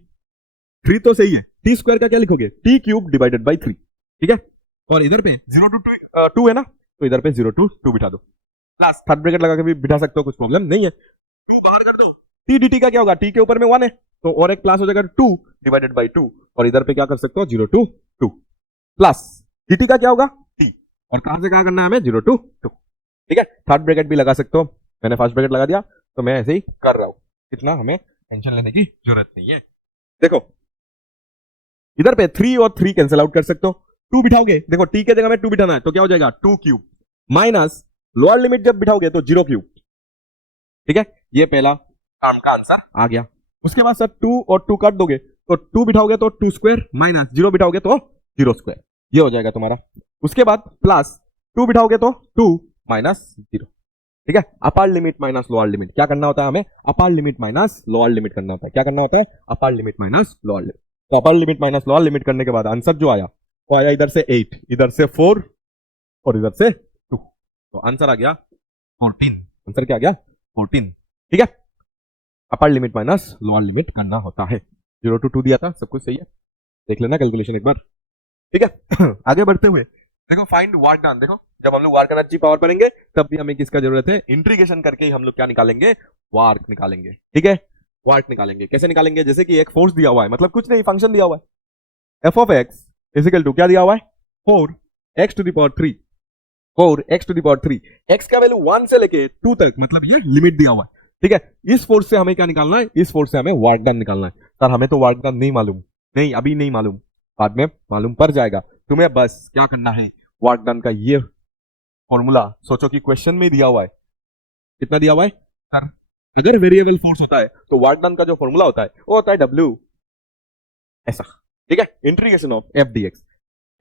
3 तो सही है, टी स्क्वायर का क्या लिखोगे, टी क्यूब डिवाइडेड बाई 3, ठीक है। और इधर पे 0 टू 2 है ना, तो इधर पे 0 टू 2 बिठा दो, प्लस थर्ड ब्रैकेट लगा के भी बिठा सकते हो, कुछ प्रॉब्लम नहीं है। 2 बाहर कर दो, टी डी टी का क्या होगा, टी के ऊपर में 1 है तो और एक प्लस हो जाएगा 2 डिवाइडेड बाई 2, और इधर पे क्या कर सकते हो 0 टू 2 प्लस डी टी का क्या होगा टी, और कहां से कहां करना है हमें 0 टू 2, ठीक है। थर्ड ब्रैकेट भी लगा सकते हो, मैंने फर्स्ट ब्रैकेट लगा दिया तो मैं ऐसे ही कर रहा हूं, इतना हमें टेंशन लेने की जरूरत नहीं है। देखो इधर पे 3 और 3 कैंसिल आउट कर सकते हो, 2 बिठाओगे, देखो t के जगह में 2 बिठाना है तो क्या हो जाएगा 2 क्यूब माइनस लोअर लिमिट जब बिठाओगे तो 0 क्यूब, ठीक है। ये पहला काम का आंसर आ गया। उसके बाद सर 2 और 2 काट दोगे तो 2 बिठाओगे तो 2 स्क्वायर माइनस 0 बिठाओगे तो 0 स्क्वायर, ये हो जाएगा तुम्हारा। उसके बाद प्लस 2 बिठाओगे तो 2 माइनस 0, ठीक है। Upper limit minus lower limit, क्या करना होता है हमें, upper limit minus lower limit करना होता है, क्या करना होता है, upper limit minus lower limit. तो upper limit minus lower limit करने के बाद आंसर जो आया वो आया इधर से 8, इधर से 4 और इधर से 2, तो आंसर आ गया 14, आंसर क्या आ गया 14, ठीक है। Upper limit minus lower limit करना होता है, 0 टू 2 दिया था, सब कुछ सही है, देख लेना कैलकुलेशन एक बार, ठीक है। आगे बढ़ते हुए देखो फाइंड वर्क डन, देखो जब हम लोग वर्क एनर्जी पावर पढ़ेंगे तब भी हमें किसका जरूरत है, इंटीग्रेशन करके ही हम लोग क्या निकालेंगे, वर्क निकालेंगे, ठीक है। वर्क निकालेंगे कैसे निकालेंगे, जैसे कि एक फोर्स दिया हुआ है, मतलब कुछ नहीं फंक्शन दिया हुआ है, f of x is equal to क्या दिया हुआ है 4x to the power 3, 4x to the power 3, x का वैल्यू 1 से लेके 2 तक, मतलब ये लिमिट दिया हुआ है, ठीक है। इस फोर्स से हमें क्या निकालना है, इस फोर्स से हमें वर्क डन निकालना है। सर हमें तो वर्क डन नहीं मालूम, नहीं अभी नहीं मालूम, बाद में मालूम पड़ जाएगा, तुम्हें बस क्या करना है, वर्क डन का ये फॉर्मूला सोचो कि क्वेश्चन में दिया हुआ है, कितना दिया हुआ है सर, अगर वेरिएबल फोर्स होता है तो वर्क डन का जो फॉर्मूला होता है वो होता है W, ऐसा, ठीक है। Integration of F D x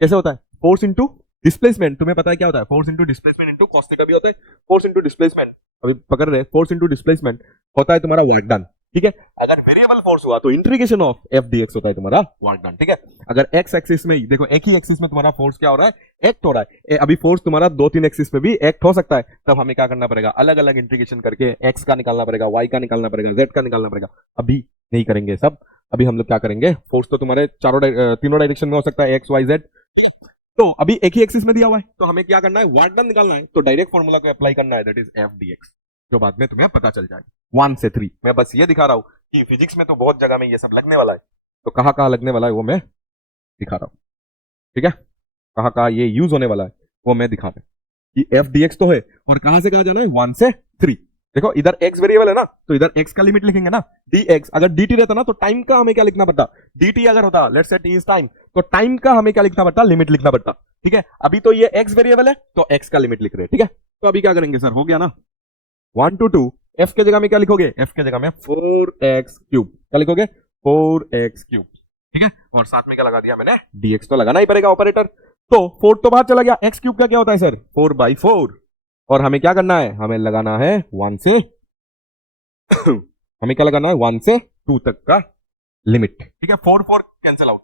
कैसे होता है, फोर्स इंटू डिस्प्लेसमेंट, तुम्हें पता है क्या होता है, force into displacement into cos theta भी होता है, फोर्स इंटू डिस्प्लेसमेंट अभी पकड़ रहे, फोर्स इंटू डिस्प्लेसमेंट होता है तुम्हारा वर्क डन, ठीक है। अगर वेरिएबल फोर्स हुआ तो integration of F D x होता है तुम्हारा वर्क डन, ठीक है। अगर एक्स एक्सिस में देखो, एक ही एक्सिस में तुम्हारा फोर्स क्या हो रहा है, एक्ट हो रहा है, अभी फोर्स तुम्हारा 2-3 एक्सिस पे भी एक्ट हो सकता है, तब हमें क्या करना पड़ेगा, अलग अलग इंटीग्रेशन करके एक्स का निकालना पड़ेगा, वाई का निकालना पड़ेगा, जेड का निकालना पड़ेगा, अभी नहीं करेंगे सब, अभी हम लोग क्या करेंगे, फोर्स तो तुम्हारे तीनों डायरेक्शन में हो सकता है, एक्स वाई जेड, तो अभी एक ही एक्सिस में दिया हुआ है तो हमें क्या करना है, वर्क डन निकालना है, तो डायरेक्ट फॉर्मूला को अप्लाई करना है, that is F D x, जो बाद में तुम्हें पता चल जाएगा 1 से 3। मैं बस ये दिखा रहा हूं कि फिजिक्स में तो बहुत जगह में ये सब लगने वाला है, तो कहां कहां लगने वाला है वो मैं दिखा रहा हूं, ठीक है। कहां कहां ये यूज होने वाला है वो मैं दिखा रहा हूं कि एफ डी एक्स तो है, और कहां से कहां जाना है, 1 से 3। देखो इधर x वेरिएबल है ना, तो इधर x का लिमिट लिखेंगे ना, dx, अगर dt रहता ना तो टाइम का हमें क्या लिखना पड़ता, dt अगर होता let's say t is time, तो टाइम का हमें क्या लिखना पड़ता, लिमिट लिखना पड़ता, ठीक है। अभी तो ये x वेरिएबल है तो x का लिमिट लिख रहे हैं, ठीक है। तो अभी क्या करेंगे सर, हो गया ना, 1 to 2, f के जगह में क्या लिखोगे, f के जगह में 4x क्यूब, क्या लिखोगे 4x क्यूब, ठीक है। और साथ में क्या लगा दिया मैंने, dx तो लगाना ही पड़ेगा ऑपरेटर, तो 4 तो बाहर चला गया, x क्यूब का क्या होता है सर 4/4, और हमें क्या करना है, हमें लगाना है 1 से हमें क्या लगाना है 1 से 2 तक का लिमिट, ठीक है। 4 4 कैंसिल आउट,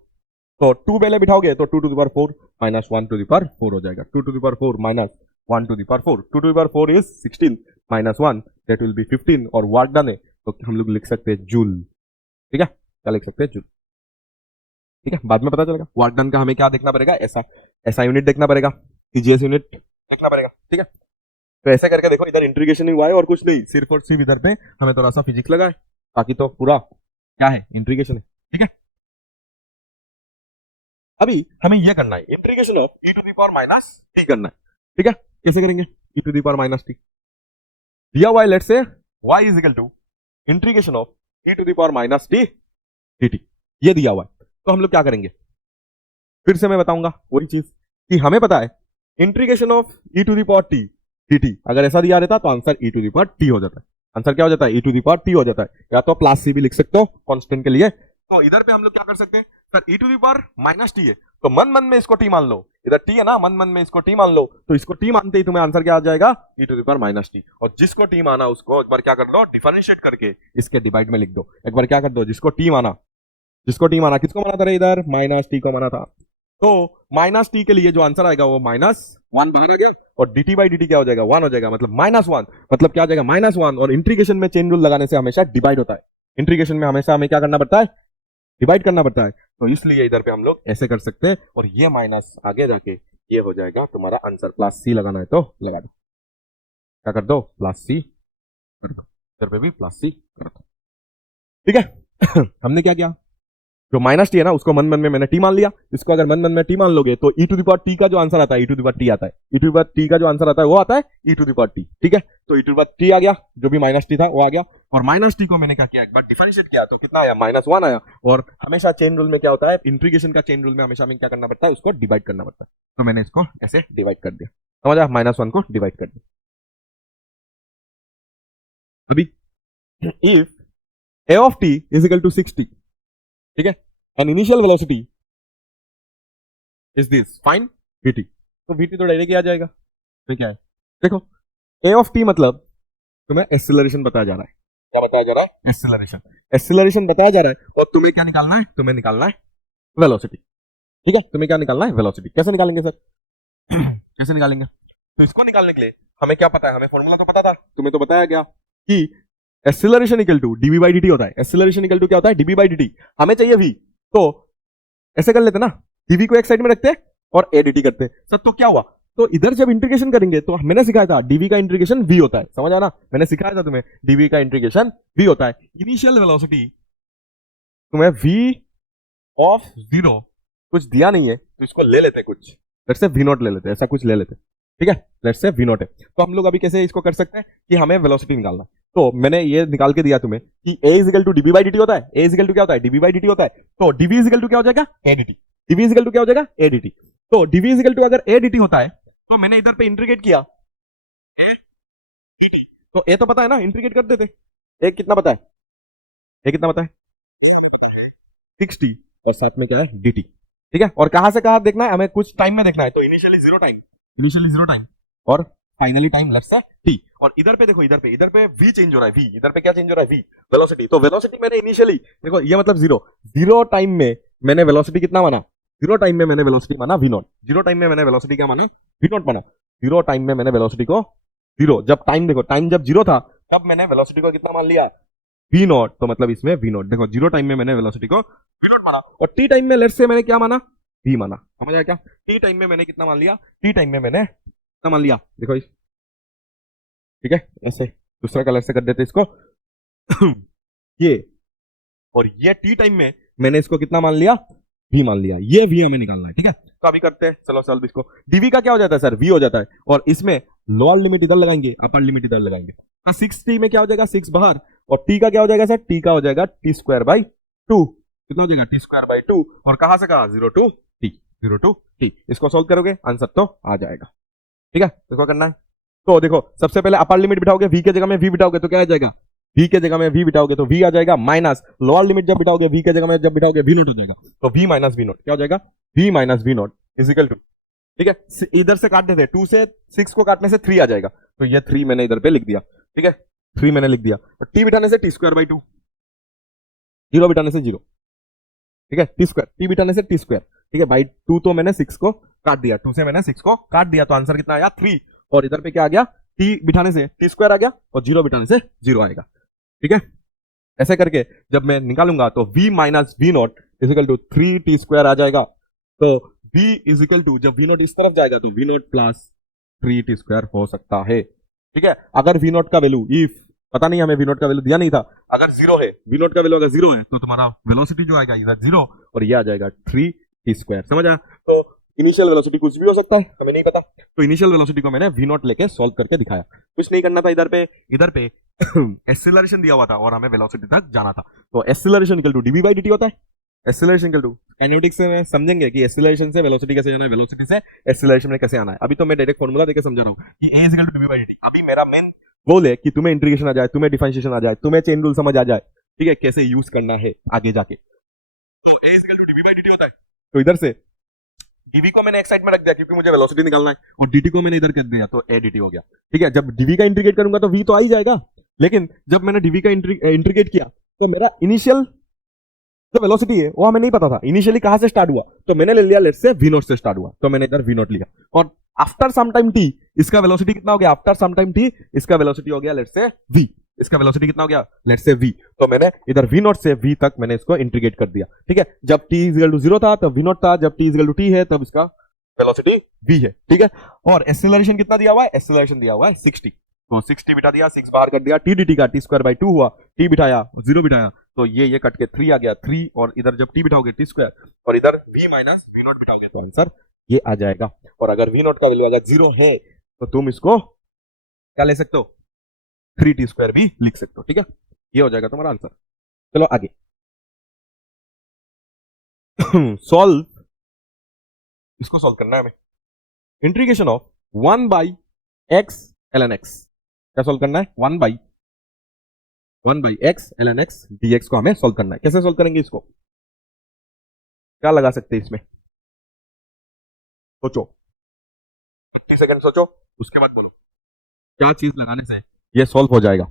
तो 2 पहले बिठाओगे तो 2 to the power 4 minus 1 to the power 4 हो जाएगा, 2 to the power 4 minus 1 to the power 4, 2 to the power 4 is 16 minus 1 that will be 15, और वाट डन है तो हम लोग लिख सकते हैं जूल, ठीक है, क्या लिख सकते हैं जूल, ठीक है। बाद में पता चलेगा वाट डन का हमें क्या देखना पड़ेगा, ऐसा यूनिट देखना पड़ेगा, टीजीएस यूनिट देखना पड़ेगा, ठीक है। तो ऐसे करके देखो, इधर इंटीग्रेशन ही हुआ है और कुछ नहीं, सिर्फ और सिर्फ इधर पे हमें थोड़ा सा फिजिक्स लगा है, बाकी तो पूरा क्या है इंटीग्रेशन है, ठीक है। अभी हमें यह करना है integration of e to the power minus t करना है, ठीक है। कैसे करेंगे, e to the power minus t दिया हुआ है, let's say y is equal to integration of e to the power minus t dt, ये दिया हुआ है। तो हम लोग क्या करेंगे, फिर से मैं बताऊंगा वही चीज कि हमें पता है integration of e to the power t dt, अगर ऐसा दिया रहता तो answer e to the power t हो जाता है, आंसर क्या हो जाता है e to the power t हो जाता है, या तो प्लस c भी लिख सकते हो कांस्टेंट के लिए। तो इधर पे हम लोग क्या कर सकते हैं sir, e to the power minus t है तो मन मन में इसको t मान लो, इधर t है ना, मन मन में इसको t मान लो, तो इसको t मानते ही तुम्हें आंसर क्या आ जाएगा e to the power minus t, और जिसको t माना उसको एक बार क्या कर लो, डिफरेंशिएट करके इसके डिवाइड में लिख दो, एक बार क्या कर दो, जिसको t माना, किसको माना था रे, इधर माइनस टी को माना था, तो माइनस टी के लिए जो आंसर आएगा वो -1 बाहर आ गया, और dt बाई dt क्या हो जाएगा 1 हो जाएगा, मतलब -1, मतलब क्या आ जाएगा -1, और इंटीग्रेशन में चेन रूल लगाने से हमेशा डिवाइड होता है, इंटीग्रेशन में हमेशा हमें क्या करना पड़ता है, डिवाइड करना पड़ता है, तो इसलिए इधर पे हम लोग ऐसे कर सकते हैं, और ये माइनस आगे जाके ये हो जाएगा तुम्हारा आंसर, प्लस सी लगाना है तो लगा दो, क्या कर दो प्लस सी कर दो, इधर पे भी प्लस सी कर दो, ठीक है। हमने क्या किया, जो माइनस टी है ना उसको मन मन में मैंने टी मान लिया, इसको अगर मन मन में टी मान लोगे तो e to the power T का जो आंसर आता है e to the power T आता है, e to the power T का जो आंसर आता है वो आता है e to the power T, ठीक है। तो e to the power T आ गया, जो भी माइनस टी था वो आ गया, और माइनस टी को मैंने क्या किया, एक बार डिफरेंशिएट किया तो कितना आया -1 आया, और हमेशा चेन रूल में क्या होता है, इंटीग्रेशन का चेन रूल में हमेशा हमें क्या करना पड़ता है, उसको डिवाइड करना पड़ता है, तो मैंने इसको ऐसे डिवाइड कर दिया, समझा, -1 को डिवाइड कर दिया। अभी if a of t is equal to 60, ठीक है, and initial velocity is this, find vt, तो vt तो डायरेक्ट ही आ जाएगा, तो क्या है, देखो a of t मतलब तुम्हें एक्सेलरेशन बताया जा रहा है, क्या बताया जा रहा है, एक्सेलरेशन बताया जा रहा है, और तुम्हें क्या निकालना है, तुम्हें निकालना है वेलोसिटी, ठीक है, तुम्हें क्या निकालना है वेलोसिटी, कैसे निकालेंगे सर कैसे निकालेंगे, तो इसको निकालने के लिए हमें क्या पता है, हमें फॉर्मूला तो पता था, तुम्हें तो बताया गया कि acceleration equal to d v by dt होता है, एक्सेलरेशन इक्वल टू क्या होता है dv बाई dt, हमें चाहिए v, तो ऐसे कर लेते ना, dv को एक साइड में रखते हैं और a dt करते हैं सर, तो क्या हुआ, तो इधर जब इंटीग्रेशन करेंगे तो मैंने सिखाया था dv का इंटीग्रेशन v होता है, समझ आया ना, मैंने सिखाया था तुम्हें dv का इंटीग्रेशन v होता है, इनिशियल वेलोसिटी तुम्हें v ऑफ 0 कुछ दिया नहीं है तो इसको ले लेते कुछ, लेट्स से v0 ले लेते, ऐसा कुछ ले लेते, ठीक है, लेट्स से v0 है, तो हम लोग अभी कैसे इसको कर सकते हैं कि हमें वेलोसिटी निकालना है, तो मैंने ये निकाल के दिया तुम्हें कि a is equal to dv by dt होता है, a इज इक्वल टू क्या होता है dv बाई dt होता है, तो dv इज इक्वल टू क्या हो जाएगा a dt, dv is equal to क्या हो जाएगा a dt, तो dv इज इक्वल टू अगर a dt होता है तो मैंने इधर पे इंटीग्रेट किया a dt, तो a तो पता है ना, इंटीग्रेट कर देते, a कितना पता है, a कितना पता है 60, और साथ में क्या है dt, ठीक है, और कहां से कहां देखना है, हमें कुछ टाइम में देखना है, तो इनिशियली जीरो टाइम और finally time let's say t, और इधर पे देखो, इधर पे v चेंज हो रहा है, v इधर पे क्या चेंज हो रहा है, v वेलोसिटी, तो वेलोसिटी मैंने इनिशियली देखो, ये मतलब जीरो टाइम में मैंने वेलोसिटी कितना माना, जीरो टाइम में मैंने वेलोसिटी माना v0, जीरो टाइम में मैंने वेलोसिटी क्या माना v0 माना, जीरो टाइम में मैंने वेलोसिटी को जीरो, जब टाइम देखो, टाइम जब जीरो था तब मैंने वेलोसिटी को कितना मान लिया v0, तो मतलब इसमें v0 देखो, जीरो टाइम में मैंने वेलोसिटी को v0 माना, और t टाइम में लेट्स से मैंने क्या माना v माना, समझ आया क्या, t टाइम में मैंने कितना मान लिया, t टाइम में मैंने कितना मान लिया, देखो ठीक है, ऐसे दूसरा कलर से कर देते इसको ये, और ये t टाइम में मैंने इसको कितना मान लिया v मान लिया, ये v हमें निकालना है, ठीक है, तो अभी करते हैं, चलो सॉल्व इसको, dv का क्या हो जाता है सर v हो जाता है, और इसमें लोअर लिमिट इधर लगाएंगे, अपर लिमिट इधर लगाएंगे, तो 6t में क्या हो जाएगा 6 बाहर, और t का क्या हो जाएगा सर, t का हो जाएगा t स्क्वायर बाई 2, कितना हो जाएगा t स्क्वायर बाई 2, और कहां से कहा 0 टू t, इसको सॉल्व करोगे आंसर तो आ जाएगा, ठीक है, इसको करना है तो देखो सबसे पहले अपर लिमिट बिठाओगे, v के जगह में v बिठाओगे तो क्या आ जाएगा, v के जगह में v बिठाओगे तो v आ जाएगा, माइनस लोअर लिमिट जब बिठाओगे v के जगह में जब बिठाओगे v नोट हो जाएगा, तो v माइनस v नोट क्या हो जाएगा, v minus v naught is equal to, ठीक है, इधर से काटने थे 2 से 6 को काटने से 3 आ जाएगा, तो ये 3 मैंने इधर पे लिख दिया, ठीक है, 3 मैंने लिख दिया, t बिठाने से t²/2, 0 बिठाने से 0, ठीक है, t बिठाने से t², ठीक है, बाई 2 तो मैंने 6 को काट दिया, 2 से मैंने 6 को काट दिया, तो आंसर कितना आया 3, और इधर पे क्या आ गया, t बिठाने से t² आ गया और 0 बिठाने से 0 आएगा, ठीक है। ऐसे करके जब मैं निकालूंगा तो v minus v naught is equal to 3t² आ जाएगा, तो v इजिकल टू जब v नॉट इस तरफ जाएगा तो v नॉट प्लस 3t² हो सकता है, ठीक है। अगर v नॉट का वैल्यू, इफ पता नहीं हमें v नॉट का वैल्यू दिया नहीं था, अगर 0 है, v नॉट का वैल्यू अगर 0 है तो तुम्हारा वेलोसिटी जो आएगा इधर 0 और ये आ जाएगा 3t², समझ आया। तो इनिशियल वेलोसिटी कुछ भी हो सकता है, हमें नहीं पता, तो इनिशियल वेलोसिटी को मैंने v नॉट लेके सॉल्व करके दिखाया, कुछ नहीं करना था, इधर पे एक्सीलरेशन दिया हुआ था और हमें वेलोसिटी तक जाना था, तो एक्सीलरेशन इक्वल टू dv/dt होता है, एक्सीलरेशन इक्वल टू, काइनेटिक्स में समझेंगे कि एक्सीलरेशन से वेलोसिटी कैसे जाना है, वेलोसिटी से एक्सीलरेशन में कैसे आना है, अभी तो मैं डायरेक्ट फॉर्मूला देके समझा रहा हूँ कि a इक्वल टू dv/dt। अभी मेरा मेन गोल है कि तुम्हें इंटीग्रेशन आ जाए, तुम्हें डिफरेंशिएशन आ जाए, तुम्हें चेन रूल समझ आ जाए, ठीक है, कैसे यूज करना है आगे जाके, तो a इक्वल टू dv/dt होता है, तो इधर से dv को मैंने एक साइड में रख दिया क्योंकि मुझे वेलोसिटी निकालना है, और dt को मैंने इधर कर दिया तो a dt हो गया, ठीक है। जब dv का इंटीग्रेट करूंगा तो v तो आ ही जाएगा, लेकिन जब मैंने dv का इंटीग्रेट किया तो मेरा इनिशियल जो वेलोसिटी है वो हमें नहीं पता था, इनिशियली कहां से स्टार्ट हुआ, तो मैंने ले लिया लेट्स से v नॉट से स्टार्ट हुआ, तो मैंने इधर v नॉट लिया, और आफ्टर सम टाइम t इसका वेलोसिटी कितना हो गया, आफ्टर सम टाइम t इसका वेलोसिटी हो गया लेट्स से v, इसका वेलोसिटी कितना हो गया लेट्स से v, तो मैंने इधर v नॉट से v तक मैंने इसको इंटीग्रेट कर दिया, ठीक है। जब t इक्वल टू 0 था तब v नॉट था, जब t इक्वल टू t है तब इसका वेलोसिटी v है, ठीक है। और एक्सीलरेशन कितना दिया हुआ है, एक्सीलरेशन दिया हुआ है 60, तो 60 बिठा दिया, 6 बाहर कर दिया, t dt का t²/2 हुआ, t बिठाया 0 बिठाया, तो ये कट के 3 आ गया 3, और इधर जब t बिठाओगे t² और इधर v माइनस v नॉट बिठाओगे तो आंसर ये आ जाएगा, और अगर v नॉट का वैल्यू अगर 0 है तो तुम इसको क्या ले सकते हो, 3t² भी लिख सकते हो, ठीक है, ये हो जाएगा तुम्हारा आंसर। चलो आगे सॉल्व, इसको सॉल्व करना है हमें, integration of 1/x ln x, क्या सॉल्व करना है, 1/x ln x dx को हमें सॉल्व करना है, कैसे सॉल्व करेंगे इसको, क्या लगा सकते हैं इसमें, सोचो 30 सेकंड सोचो, उसके बाद बोलो क्या चीज लगाने से ये सॉल्व हो जाएगा।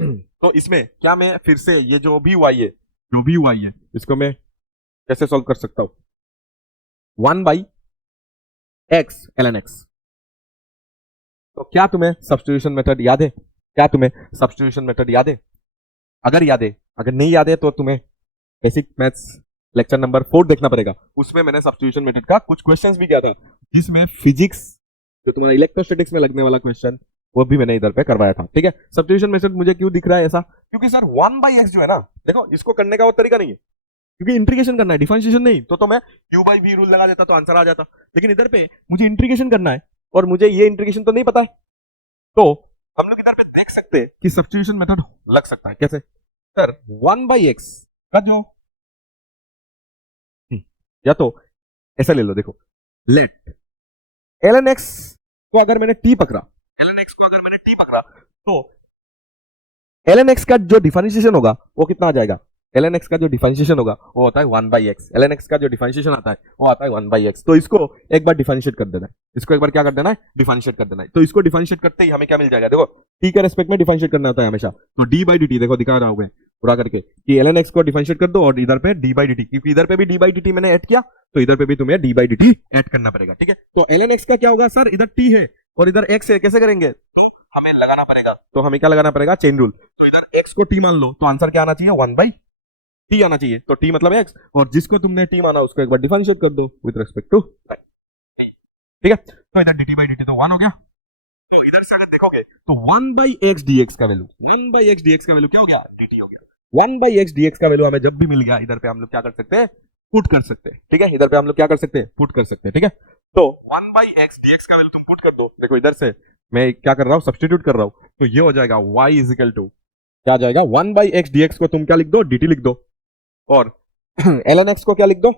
तो इसमें क्या मैं फिर से ये जो भी y है इसको मैं कैसे सॉल्व कर सकता हूं, 1/x ln x, तो क्या तुम्हें सब्स्टिट्यूशन मेथड याद है, क्या तुम्हें सब्स्टिट्यूशन मेथड याद है, अगर याद है, अगर नहीं याद है तो तुम्हें बेसिक मैथ्स लेक्चर नंबर 4 देखना पड़ेगा, उसमें मैंने सब्स्टिट्यूशन मेथड का कुछ क्वेश्चंस भी किया था, जिसमें फिजिक्स जो तुम्हारा इलेक्ट्रोस्टैटिक्स में लगने वाला क्वेश्चन वो भी मैंने इधर पे करवाया था, ठीक है। सब्स्टिट्यूशन मेथड मुझे क्यों दिख रहा है ऐसा, क्योंकि सर 1/x जो है ना, देखो इसको करने का वो तरीका नहीं है, क्योंकि इंटीग्रेशन करना है, डिफरेंशिएशन नहीं, तो मैं q/v रूल लगा देता तो आंसर आ जाता, लेकिन इधर पे मुझे इंटीग्रेशन करना है और मुझे ये इंटीग्रेशन तो नहीं पता है, तो हम लोग इधर पे देख सकते हैं कि सब्स्टिट्यूशन मेथड लग सकता है, कैसे सर 1/x का जो या तो ऐसा ले लो, देखो लेट ln x को अगर मैंने t पकड़ा, तो ln x का जो डिफरेंशिएशन होगा वो कितना आ जाएगा, ln x का जो डिफरेंशिएशन होगा वो होता है 1/x, ln x का जो डिफरेंशिएशन आता है वो आता है 1/x, तो इसको एक बार डिफरेंशिएट कर देना है, इसको एक बार क्या कर देना है, डिफरेंशिएट कर देना है, तो इसको डिफरेंशिएट करते ही हमें क्या मिल जाएगा, देखो t के रेस्पेक्ट में डिफरेंशिएट करना होता है हमेशा, तो d/dt देखो दिखा रहा हूं मैं पूरा करके कि ln x को डिफरेंशिएट कर दो और इधर पे d/dt, क्योंकि इधर पे भी d/dt मैंने ऐड किया तो इधर पे भी तुम्हें d/dt ऐड करना पड़ेगा, ठीक है। तो ln x का क्या होगा सर, इधर t है और इधर x है, कैसे करेंगे, तो हमें लगाना पड़ेगा, तो हमें क्या लगाना पड़ेगा, चेन रूल, तो इधर x को t मान लो तो आंसर क्या आना चाहिए, 1/t आना चाहिए, तो t मतलब x, और जिसको तुमने t माना उसको एक बार डिफरेंशिएट कर दो विद रिस्पेक्ट टू टाइम, ठीक है। तो इधर dt/dt तो 1 हो गया, तो इधर से अगर देखोगे तो 1/x dx का वैल्यू, 1/x dx का वैल्यू क्या हो गया, dt हो गया, 1/x dx का वैल्यू हमें जब भी मिल गया इधर पे हम लोग क्या कर सकते हैं, पुट कर सकते हैं, ठीक है, इधर पे हम लोग क्या कर सकते हैं, पुट कर सकते हैं, ठीक है। तो 1/x dx का वैल्यू तुम पुट कर दो, देखो इधर से मैं क्या कर रहा हूं, सब्स्टिट्यूट कर रहा हूं, तो ये हो जाएगा y इक्वल टू क्या आ जाएगा, 1/x dx को तुम क्या लिख दो, dt लिख दो, और ln x को क्या लिख दो,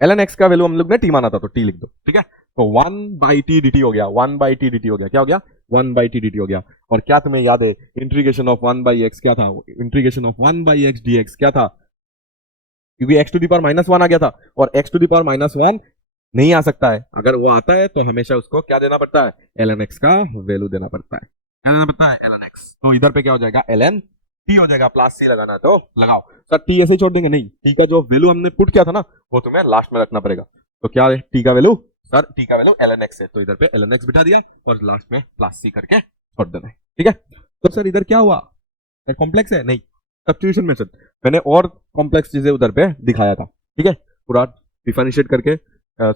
ln x का वैल्यू हम लोग ने t माना था तो t लिख दो, ठीक है। तो 1/t/dt हो गया, 1/t/dt हो गया, क्या हो गया 1/t/dt हो गया। और क्या तुम्हें याद है इंटीग्रेशन ऑफ 1/x क्या था, इंटीग्रेशन ऑफ 1/x dx क्या था, क्योंकि x टू द पावर -1 आ गया था और x टू द पावर -1 नहीं आ सकता है, अगर वो आता है तो हमेशा उसको क्या देना पड़ता है, ln x का वैल्यू देना पड़ता है, क्या देना पड़ता है ln x। तो इधर पे क्या हो जाएगा ln t हो जाएगा, प्लस c लगाना तो लगाओ सर, t ऐसे ही छोड़ देंगे नहीं, t का जो वैल्यू हमने पुट किया था ना वो तुम्हें लास्ट में रखना पड़ेगा। तो क्या है t का वैल्यू, सर t का वैल्यू ln x है, तो इधर पे ln x बिठा दिया और लास्ट में प्लस c करके छोड़ देना है, ठीक है। तो सर इधर क्या हुआ, कॉम्प्लेक्स है नहीं, सब्स्टिट्यूशन मेथड, मैंने और कॉम्प्लेक्स चीजें उधर पे दिखाया था, ठीक है, पूरा डिफरेंशिएट करके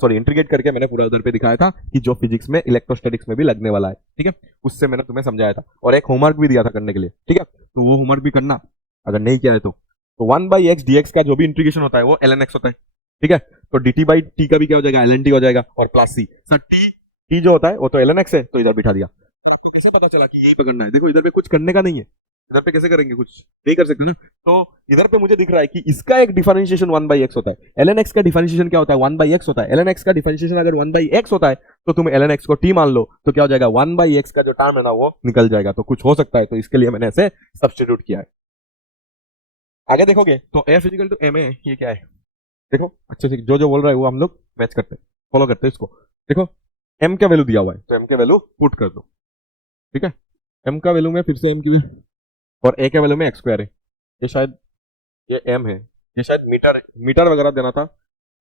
सॉरी इंटीग्रेट करके मैंने पूरा उधर पे दिखाया था कि जो फिजिक्स में इलेक्ट्रोस्टैटिक्स में भी लगने वाला है, ठीक है, उससे मैंने तुम्हें समझाया था और एक होमवर्क भी दिया था करने के लिए, ठीक है, तो वो होमवर्क भी करना अगर नहीं किया है तो 1/x dx का जो भी इंटीग्रेशन होता है वो ln x होता है, ठीक है, तो dt/t का भी क्या हो जाएगा ln t हो जाएगा और प्लस c, सर t जो होता है वो तो ln x है, तो इधर बिठा दिया। ऐसे पता चला कि यही पकड़ना है, देखो इधर पे कुछ करने का नहीं है, इधर पे कैसे करेंगे, कुछ नहीं कर सकते ना। तो इधर पे मुझे दिख रहा है कि इसका एक डिफरेंशिएशन 1/x होता है, ln x का डिफरेंशिएशन क्या होता है 1/x होता है, ln x का डिफरेंशिएशन अगर 1/x होता है तो तुम ln x को t मान लो तो क्या हो जाएगा 1/x का जो टर्म है ना वो निकल जाएगा, तो कुछ हो सकता है, तो इसके लिए मैंने ऐसे सब्स्टिट्यूट किया है। आगे देखोगे तो f इक्वल टू m है, ये क्या है देखो अच्छे से, जो जो बोल रहा है वो हम लोग मैच करते हैं, फॉलो करते हैं इसको। देखो m का वैल्यू दिया हुआ है तो m के वैल्यू पुट कर दो, ठीक है, m का वैल्यू में फिर से m की और a के वैल्यू में x² है, ये शायद ये m है, ये शायद मीटर मीटर वगैरह देना था,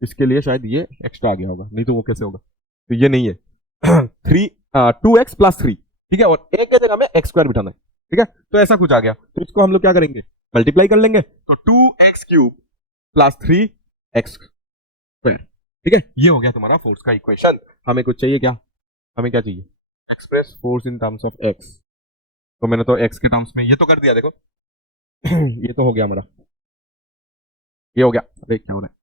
इसके लिए शायद ये एक्स्ट्रा आ गया होगा, नहीं तो वो कैसे होगा, तो ये नहीं है 2x + 3, ठीक है, और a के जगह में x² बिठाना है, ठीक है, तो ऐसा कुछ आ गया, तो इसको हम लोग क्या करेंगे मल्टीप्लाई कर लेंगे, तो 2x³ + 3x², ठीक है, ये हो गया तुम्हारा फोर्स का इक्वेशन। हमें कुछ चाहिए क्या, हमें क्या चाहिए, express force in terms of x, तो मैंने तो x के टर्म्स में ये तो कर दिया, देखो ये तो हो गया हमारा, ये हो गया, अरे क्या हो रहा है,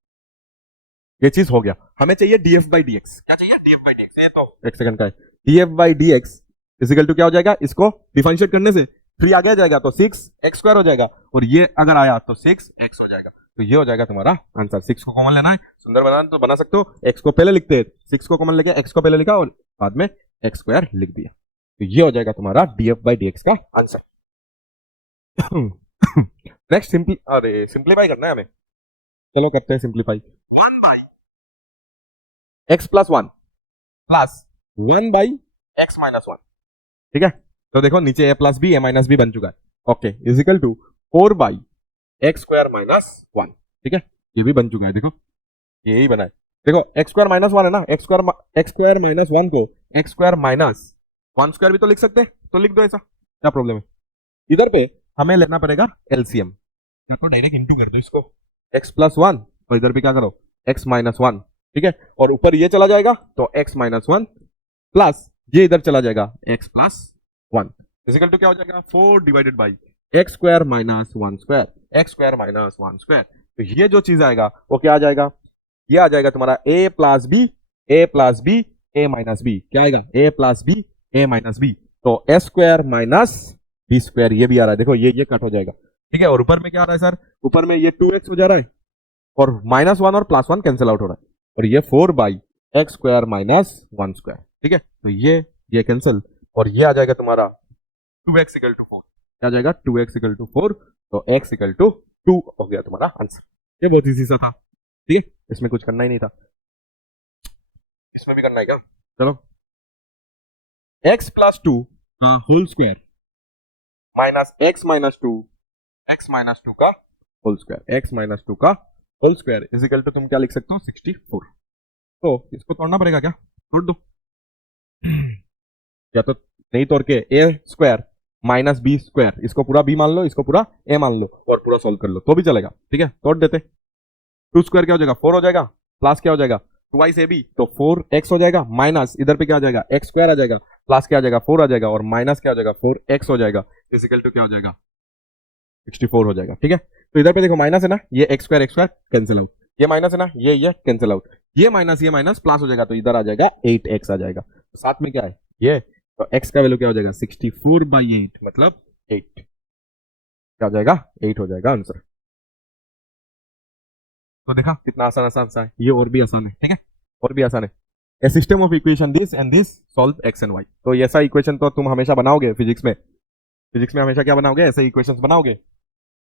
ये चीज हो गया, हमें चाहिए df/dx, क्या चाहिए df/dx, ये तो एक सेकंड का है, df/dx इजिकल टू क्या हो जाएगा, इसको डिफरेंशिएट करने से 3 आगे आ जाएगा तो 6x² हो जाएगा और ये अगर आया तो 6x हो जाएगा, तो ये हो जाएगा तुम्हारा आंसर। 6 को कॉमन लेना है, सुंदर बनाना तो बना सकते हो, x को पहले लिखते हैं, 6 को कॉमन लेके x को पहले लिखा और बाद में x² लिख दिया, तो ये हो जाएगा तुम्हारा df/dx का आंसर। नेक्स्ट सिंप्लीफाई करना है हमें, चलो करते हैं सिंप्लीफाई, 1/x + 1 प्लस 1/x - 1, ठीक है, तो देखो नीचे a + b a - b बन चुका है, ओके, इजिकल टू 4/x² - 1, ठीक है, ये भी बन चुका है, देखो यही बना है, देखो x² - 1 है ना, x² - 1 को x² - 1² भी तो लिख सकते हैं, तो लिख दो, ऐसा क्या प्रॉब्लम है। इधर पे हमें लेना पड़ेगा एलसीएम, या तो डायरेक्ट इंटू कर दो इसको, x + 1 और इधर पे क्या करो x - 1, ठीक है, और ऊपर ये चला जाएगा तो x - 1 प्लस ये इधर चला जाएगा x + 1 इजिकल टू क्या हो जाएगा 4/x² - 1², x² - 1², तो ये जो चीज आएगा वो क्या आ जाएगा, ये आ जाएगा तुम्हारा a + b a + b a - b, क्या आएगा a + b a - b, तो a² - b², ये भी आ रहा है, देखो ये कट हो जाएगा, ठीक है, और ऊपर में क्या आ रहा है सर, ऊपर में ये 2x हो जा रहा है और -1 और +1 कैंसिल आउट हो रहा है और ये 4/x² - 1², ठीक है, तो ये कैंसिल और ये आ जाएगा तुम्हारा 2x = 4, क्या आ जाएगा 2x = 4, तो x = 2 हो गया तुम्हारा आंसर। ये बहुत इजी सा था, ठीक है, इसमें कुछ करना ही नहीं था, इसमें भी करना है क्या, चलो x + 2 whole square -x - 2 x - 2 का होल स्क्वायर, x - 2 का होल स्क्वायर इजिकल टू तुम क्या लिख सकते हो 64, तो इसको तोड़ना पड़ेगा क्या, तोड़ दो, या तो नहीं तोड़ के a² - b², इसको पूरा b मान लो, इसको पूरा a मान लो और पूरा सॉल्व कर लो तो भी चलेगा, ठीक है, तोड़ देते, 2² क्या हो जाएगा 4 हो जाएगा, प्लस क्या हो जाएगा 2 ab तो 4x हो जाएगा, माइनस इधर पे क्या आ जाएगा x² आ जाएगा, प्लस क्या आ जाएगा 4 आ जाएगा और माइनस क्या हो जाएगा 4x हो जाएगा, इजिकल टू क्या हो जाएगा 64 हो जाएगा, ठीक है, तो इधर पे देखो माइनस है ना, ये x² कैंसिल आउट, ये माइनस है ना, ये कैंसिल आउट, ये माइनस प्लस हो जाएगा तो इधर आ जाएगा 8x आ जाएगा, तो साथ में क्या है ये, तो x का वैल्यू क्या हो जाएगा 64/8 मतलब 8, क्या हो जाएगा 8 हो जाएगा आंसर। तो देखा कितना आसान आसान सा है, ये और भी आसान है, ठीक है, और भी आसान है, a system of equation this and this solve X and Y. तो ऐसा इक्वेशन तो तुम हमेशा बनाओगे फिजिक्स में। फिजिक्स में हमेशा क्या बनाओगे, ऐसे इक्वेशंस बनाओगे।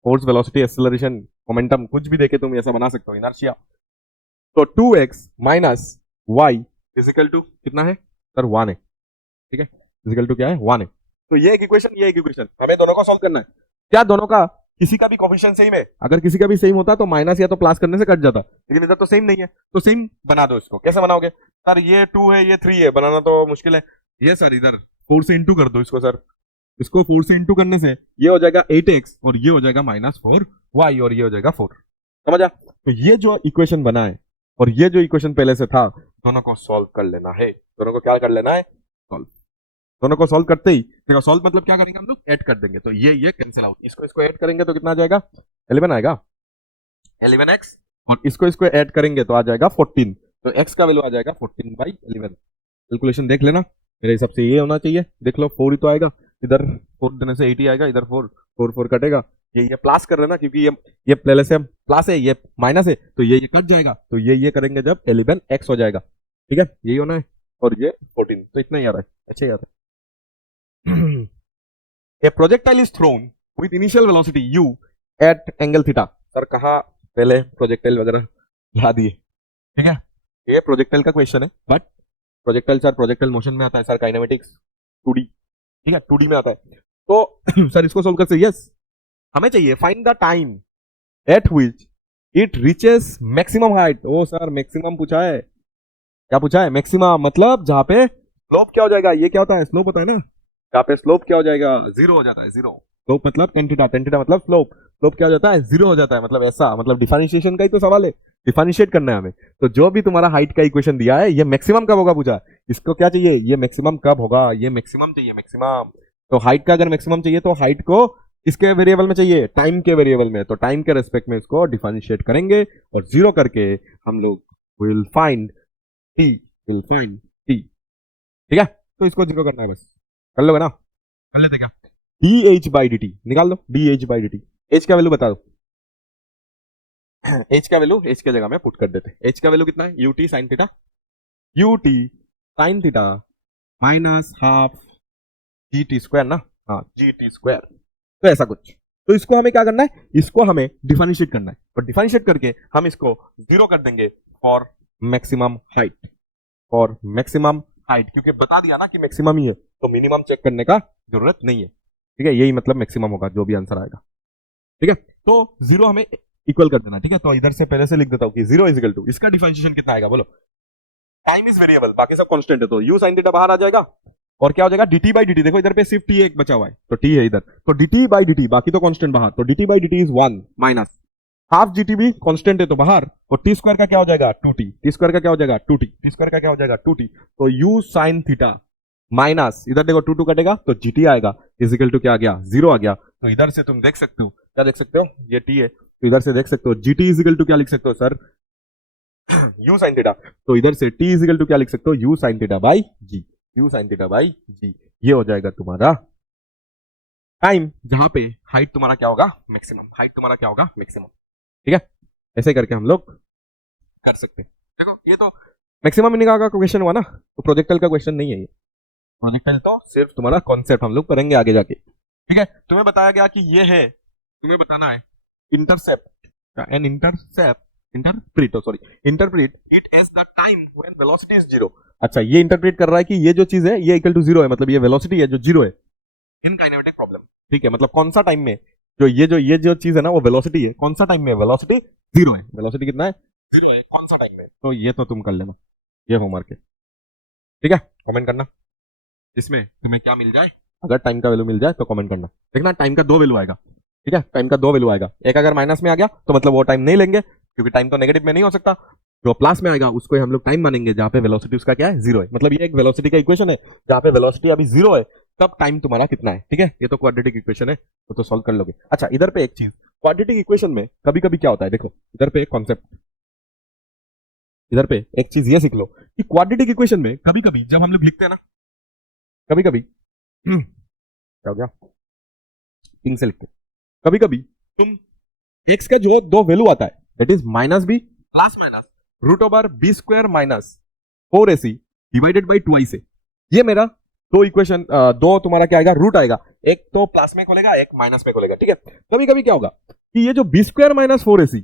फोर्स, वेलोसिटी, एक्सेलरेशन, मोमेंटम, कुछ भी देके तुम ऐसा बना सकते हो, इनर्शिया। तो 2x minus Y is equal to कितना है सर, 1 है। ठीक है, इजिकल टू क्या है, 1 है। तो ये एक इक्वेशन, ये एक इक्वेशन, हमें दोनों को सॉल्व करना है। क्या दोनों का किसी का भी कोफिशिएंट सेम है? अगर किसी का भी सेम होता तो माइनस या तो प्लस करने से कट जाता, लेकिन इधर तो सेम नहीं है, तो सेम बना दो इसको। कैसे बनाओगे सर, ये 2 है ये 3 है, बनाना तो मुश्किल है। ये सर इधर 4 से इंटू कर दो इसको सर, इसको 4 से इंटू करने से ये हो जाएगा 8x और ये हो जाएगा -4y और ये हो जाएगा 4। समझा? तो ये जो इक्वेशन बना है और ये जो इक्वेशन पहले से था, दोनों को सॉल्व कर लेना है। दोनों को क्या कर लेना है, सॉल्व। दोनों को सॉल्व करते ही देखो, सॉल्व मतलब क्या करेंगे हम लोग, ऐड कर देंगे। तो ये कैंसिल आउट, इसको ऐड करेंगे तो कितना आ जाएगा, 11 आएगा, 11x, और इसको ऐड करेंगे तो आ जाएगा 14। तो x का वैल्यू आ जाएगा 14/11। कैलकुलेशन देख लेना, मेरे हिसाब से ये होना चाहिए। देख लो 4 ही तो आएगा, इधर 4 देने से 80 आएगा, इधर 4 कटेगा। ये प्लस कर लेना, क्योंकि ये पहले से प्लस है, ये माइनस है, तो ये कट जाएगा। तो ये करेंगे जब 11x हो जाएगा। ठीक है, यही होना है। और ये 14, तो इतना ही आ रहा है, अच्छा ही आ रहा है। A projectile is thrown with initial velocity u at angle theta। Sir कहा पहले प्रोजेक्टाइल वगैरह ला दिए। ठीक है, ये प्रोजेक्टाइल का क्वेश्चन है, but projectile sir projectile motion में आता है सर, काइनेमेटिक्स 2D। ठीक है, 2D में आता है। तो सर इसको सोल्व कर सकते, यस हमें चाहिए find the time at which it reaches maximum height. ओ सर मैक्सिमम पूछा है, क्या पूछा है, मैक्सिमम मतलब जहां पे स्लोप क्या हो जाएगा, ये क्या होता है, स्लोप होता है ना, यहाँ पे स्लोप क्या हो जाएगा, 0 हो जाता है। 0 स्लोप मतलब tan थीटा, tan थीटा मतलब स्लोप, स्लोप क्या हो जाता है, 0 हो जाता है। मतलब ऐसा, मतलब डिफरेंशिएशन का ही तो सवाल है, डिफरेंशिएट करना है हमें। तो जो भी तुम्हारा हाइट का इक्वेशन दिया है, ये मैक्सिमम कब होगा पूछा, इसको क्या चाहिए, ये मैक्सिमम कब होगा, ये मैक्सिमम चाहिए, मैक्सिमम। तो हाइट का अगर मैक्सिमम चाहिए तो हाइट को किसके वेरिएबल में चाहिए, टाइम के वेरिएबल में। तो टाइम के रेस्पेक्ट में इसको डिफरेंशिएट करेंगे और 0 करके हम लोग will find T, will find T. ठीक है, तो इसको 0 करना है, बस कर लोगे ना, कर लेते क्या, dh/dt निकाल लो, dh/dt। h का वैल्यू बता दो, h का वैल्यू h के जगह में पुट कर देते। h का वैल्यू कितना है, ut sin theta, ut sin theta minus half gt square ना, हाँ gt स्क्वायर। तो ऐसा कुछ, तो इसको हमें क्या करना है, इसको हमें डिफरेंशिएट करना है, और डिफरेंशिएट करके हम इसको 0 कर देंगे for maximum height, for maximum height, क्योंकि बता दिया ना कि मैक्सिमम ही है, तो मिनिमम चेक करने का जरूरत नहीं है। ठीक है, यही मतलब मैक्सिमम होगा जो भी आंसर आएगा। ठीक है, तो 0 हमें इक्वल कर देना। ठीक है, तो इधर से पहले से लिख देता हूं कि 0 इज इक्वल टू, इसका डिफरेंशिएशन कितना आएगा बोलो, टाइम इज वेरिएबल, बाकी सब कांस्टेंट है, तो u sin थीटा बाहर आ जाएगा और क्या हो जाएगा dt/dt। देखो इधर पे सिर्फ t एक बचा हुआ है, तो t है इधर, तो dt/dt, बाकी तो कांस्टेंट बाहर, तो dt/dt is 1 minus half gt भी कांस्टेंट है तो बाहर, और t स्क्वायर का क्या हो जाएगा 2t, t स्क्वायर का क्या हो जाएगा 2t, t स्क्वायर का क्या हो जाएगा 2t। तो u sin थीटा माइनस इधर देखो 2 कटेगा तो gt आएगा, इजिकल टू क्या आ गया 0 आ गया। तो इधर से तुम देख सकते हो, क्या देख सकते हो, ये t है, तो इधर से देख सकते हो gt इजिकल टू क्या लिख सकते हो सर, u sin थीटा। तो इधर से t इजिकल टू क्या लिख सकते हो, u sin theta by g, u sin theta by g। ये हो जाएगा तुम्हारा टाइम जहां पे हाइट तुम्हारा क्या होगा, मैक्सिमम, हाइट तुम्हारा क्या होगा, मैक्सिमम। ठीक है, ऐसे करके हम लोग कर सकते हैं। देखो ये तो मैक्सिमम मीनिंग का क्वेश्चन हुआ ना, तो प्रोजेक्टाइल का क्वेश्चन नहीं है ये, प्रोजेक्टाइल तो सिर्फ तुम्हारा कॉन्सेप्ट हम लोग करेंगे आगे जाके। ठीक है, तुम्हें बताया गया कि ये है, तुम्हें बताना है intercept and interpret it as the time when velocity is 0। अच्छा, ये इंटरप्रेट कर रहा है कि ये जो चीज है ये इक्वल टू 0 है, मतलब ये वेलोसिटी है जो 0 है इन काइनेमेटिक प्रॉब्लम। ठीक है, मतलब कौन सा टाइम में जो ये जो चीज है ना वो वेलोसिटी है, कौन सा टाइम में वेलोसिटी 0 है, वेलोसिटी कितना है 0 है, कौन सा टाइम में। तो ये तो तुम कर लेना, ये होमवर्क है। ठीक है, कमेंट करना इसमें तुम्हें क्या मिल जाए, अगर टाइम का वैल्यू मिल जाए तो कमेंट करना। देखना टाइम का 2 वैल्यू आएगा। ठीक है, टाइम का 2 वैल्यू आएगा, एक अगर माइनस में आ गया तो मतलब वो टाइम नहीं लेंगे, क्योंकि टाइम तो नेगेटिव में नहीं हो सकता। जो प्लस में आएगा उसको हम लोग टाइम मानेंगे, जहां पे वेलोसिटी उसका क्या है 0 है। मतलब ये एक वेलोसिटी का इक्वेशन है, जहां पे वेलोसिटी अभी 0 है, तब टाइम तुम्हारा कितना है। ठीक है, ये तो क्वाड्रेटिक इक्वेशन है, तो सॉल्व कर लोगे। अच्छा, इधर पे एक चीज, क्वाड्रेटिक इक्वेशन में कभी कभी क्या होता है, देखो इधर पे एक कॉन्सेप्ट, इधर पे एक चीज ये सीख लो कि क्वाड्रेटिक इक्वेशन में कभी कभी जब हम लोग लिखते हैं ना, कभी कभी क्या हो गया, पिंक से लिखते, कभी कभी तुम x का जो 2 वैल्यू आता है that is -b plus minus root over b square minus 4ac divided by 2ic। ये मेरा दो इक्वेशन, दो तुम्हारा क्या आएगा, रूट आएगा, एक तो प्लस में खोलेगा एक माइनस में खोलेगा, ठीक है। कभी कभी क्या होगा कि ये जो बी स्क्वायर माइनस 4ac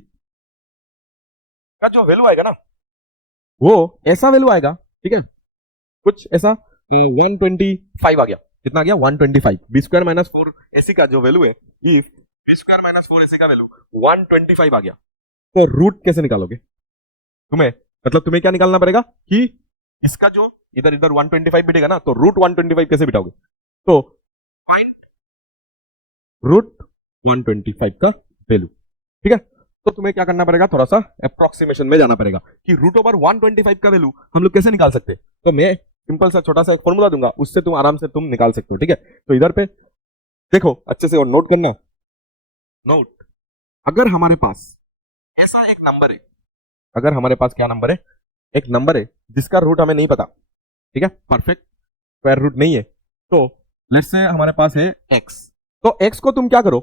का जो वैल्यू आएगा ना, वो ऐसा वैल्यू आएगा, ठीक है, कुछ ऐसा 125 आ गया। कितना आ गया, 125। बी स्क्वायर माइनस 4ac का जो वैल्यू है, if B square minus 4ac का वैल्यू 125 आ गया, तो रूट कैसे निकालोगे तुम्हें, मतलब तुम्हें क्या निकालना पड़ेगा कि इसका जो इधर इधर 125 बिटेगा ना, तो रूट 125 कैसे बिठाओगे, तो फाइंड रूट 125 का वैल्यू, ठीक है। तो तुम्हें क्या करना पड़ेगा, थोड़ा सा अप्रोक्सीमेशन में जाना पड़ेगा कि रूट ओवर 125 का वैल्यू हम लोग कैसे निकाल सकते हैं। तो मैं सिंपल सा छोटा सा एक फॉर्मूला दूंगा, उससे तुम आराम से तुम निकाल सकते हो, ठीक है। तो इधर पे देखो अच्छे से और नोट करना, नोट, अगर हमारे पास ऐसा एक नंबर है, अगर हमारे पास क्या नंबर है, एक नंबर है जिसका रूट हमें नहीं पता, ठीक है, परफेक्ट स्क्वायर रूट नहीं है, तो लेट्स से हमारे पास है x, तो x को तुम क्या करो,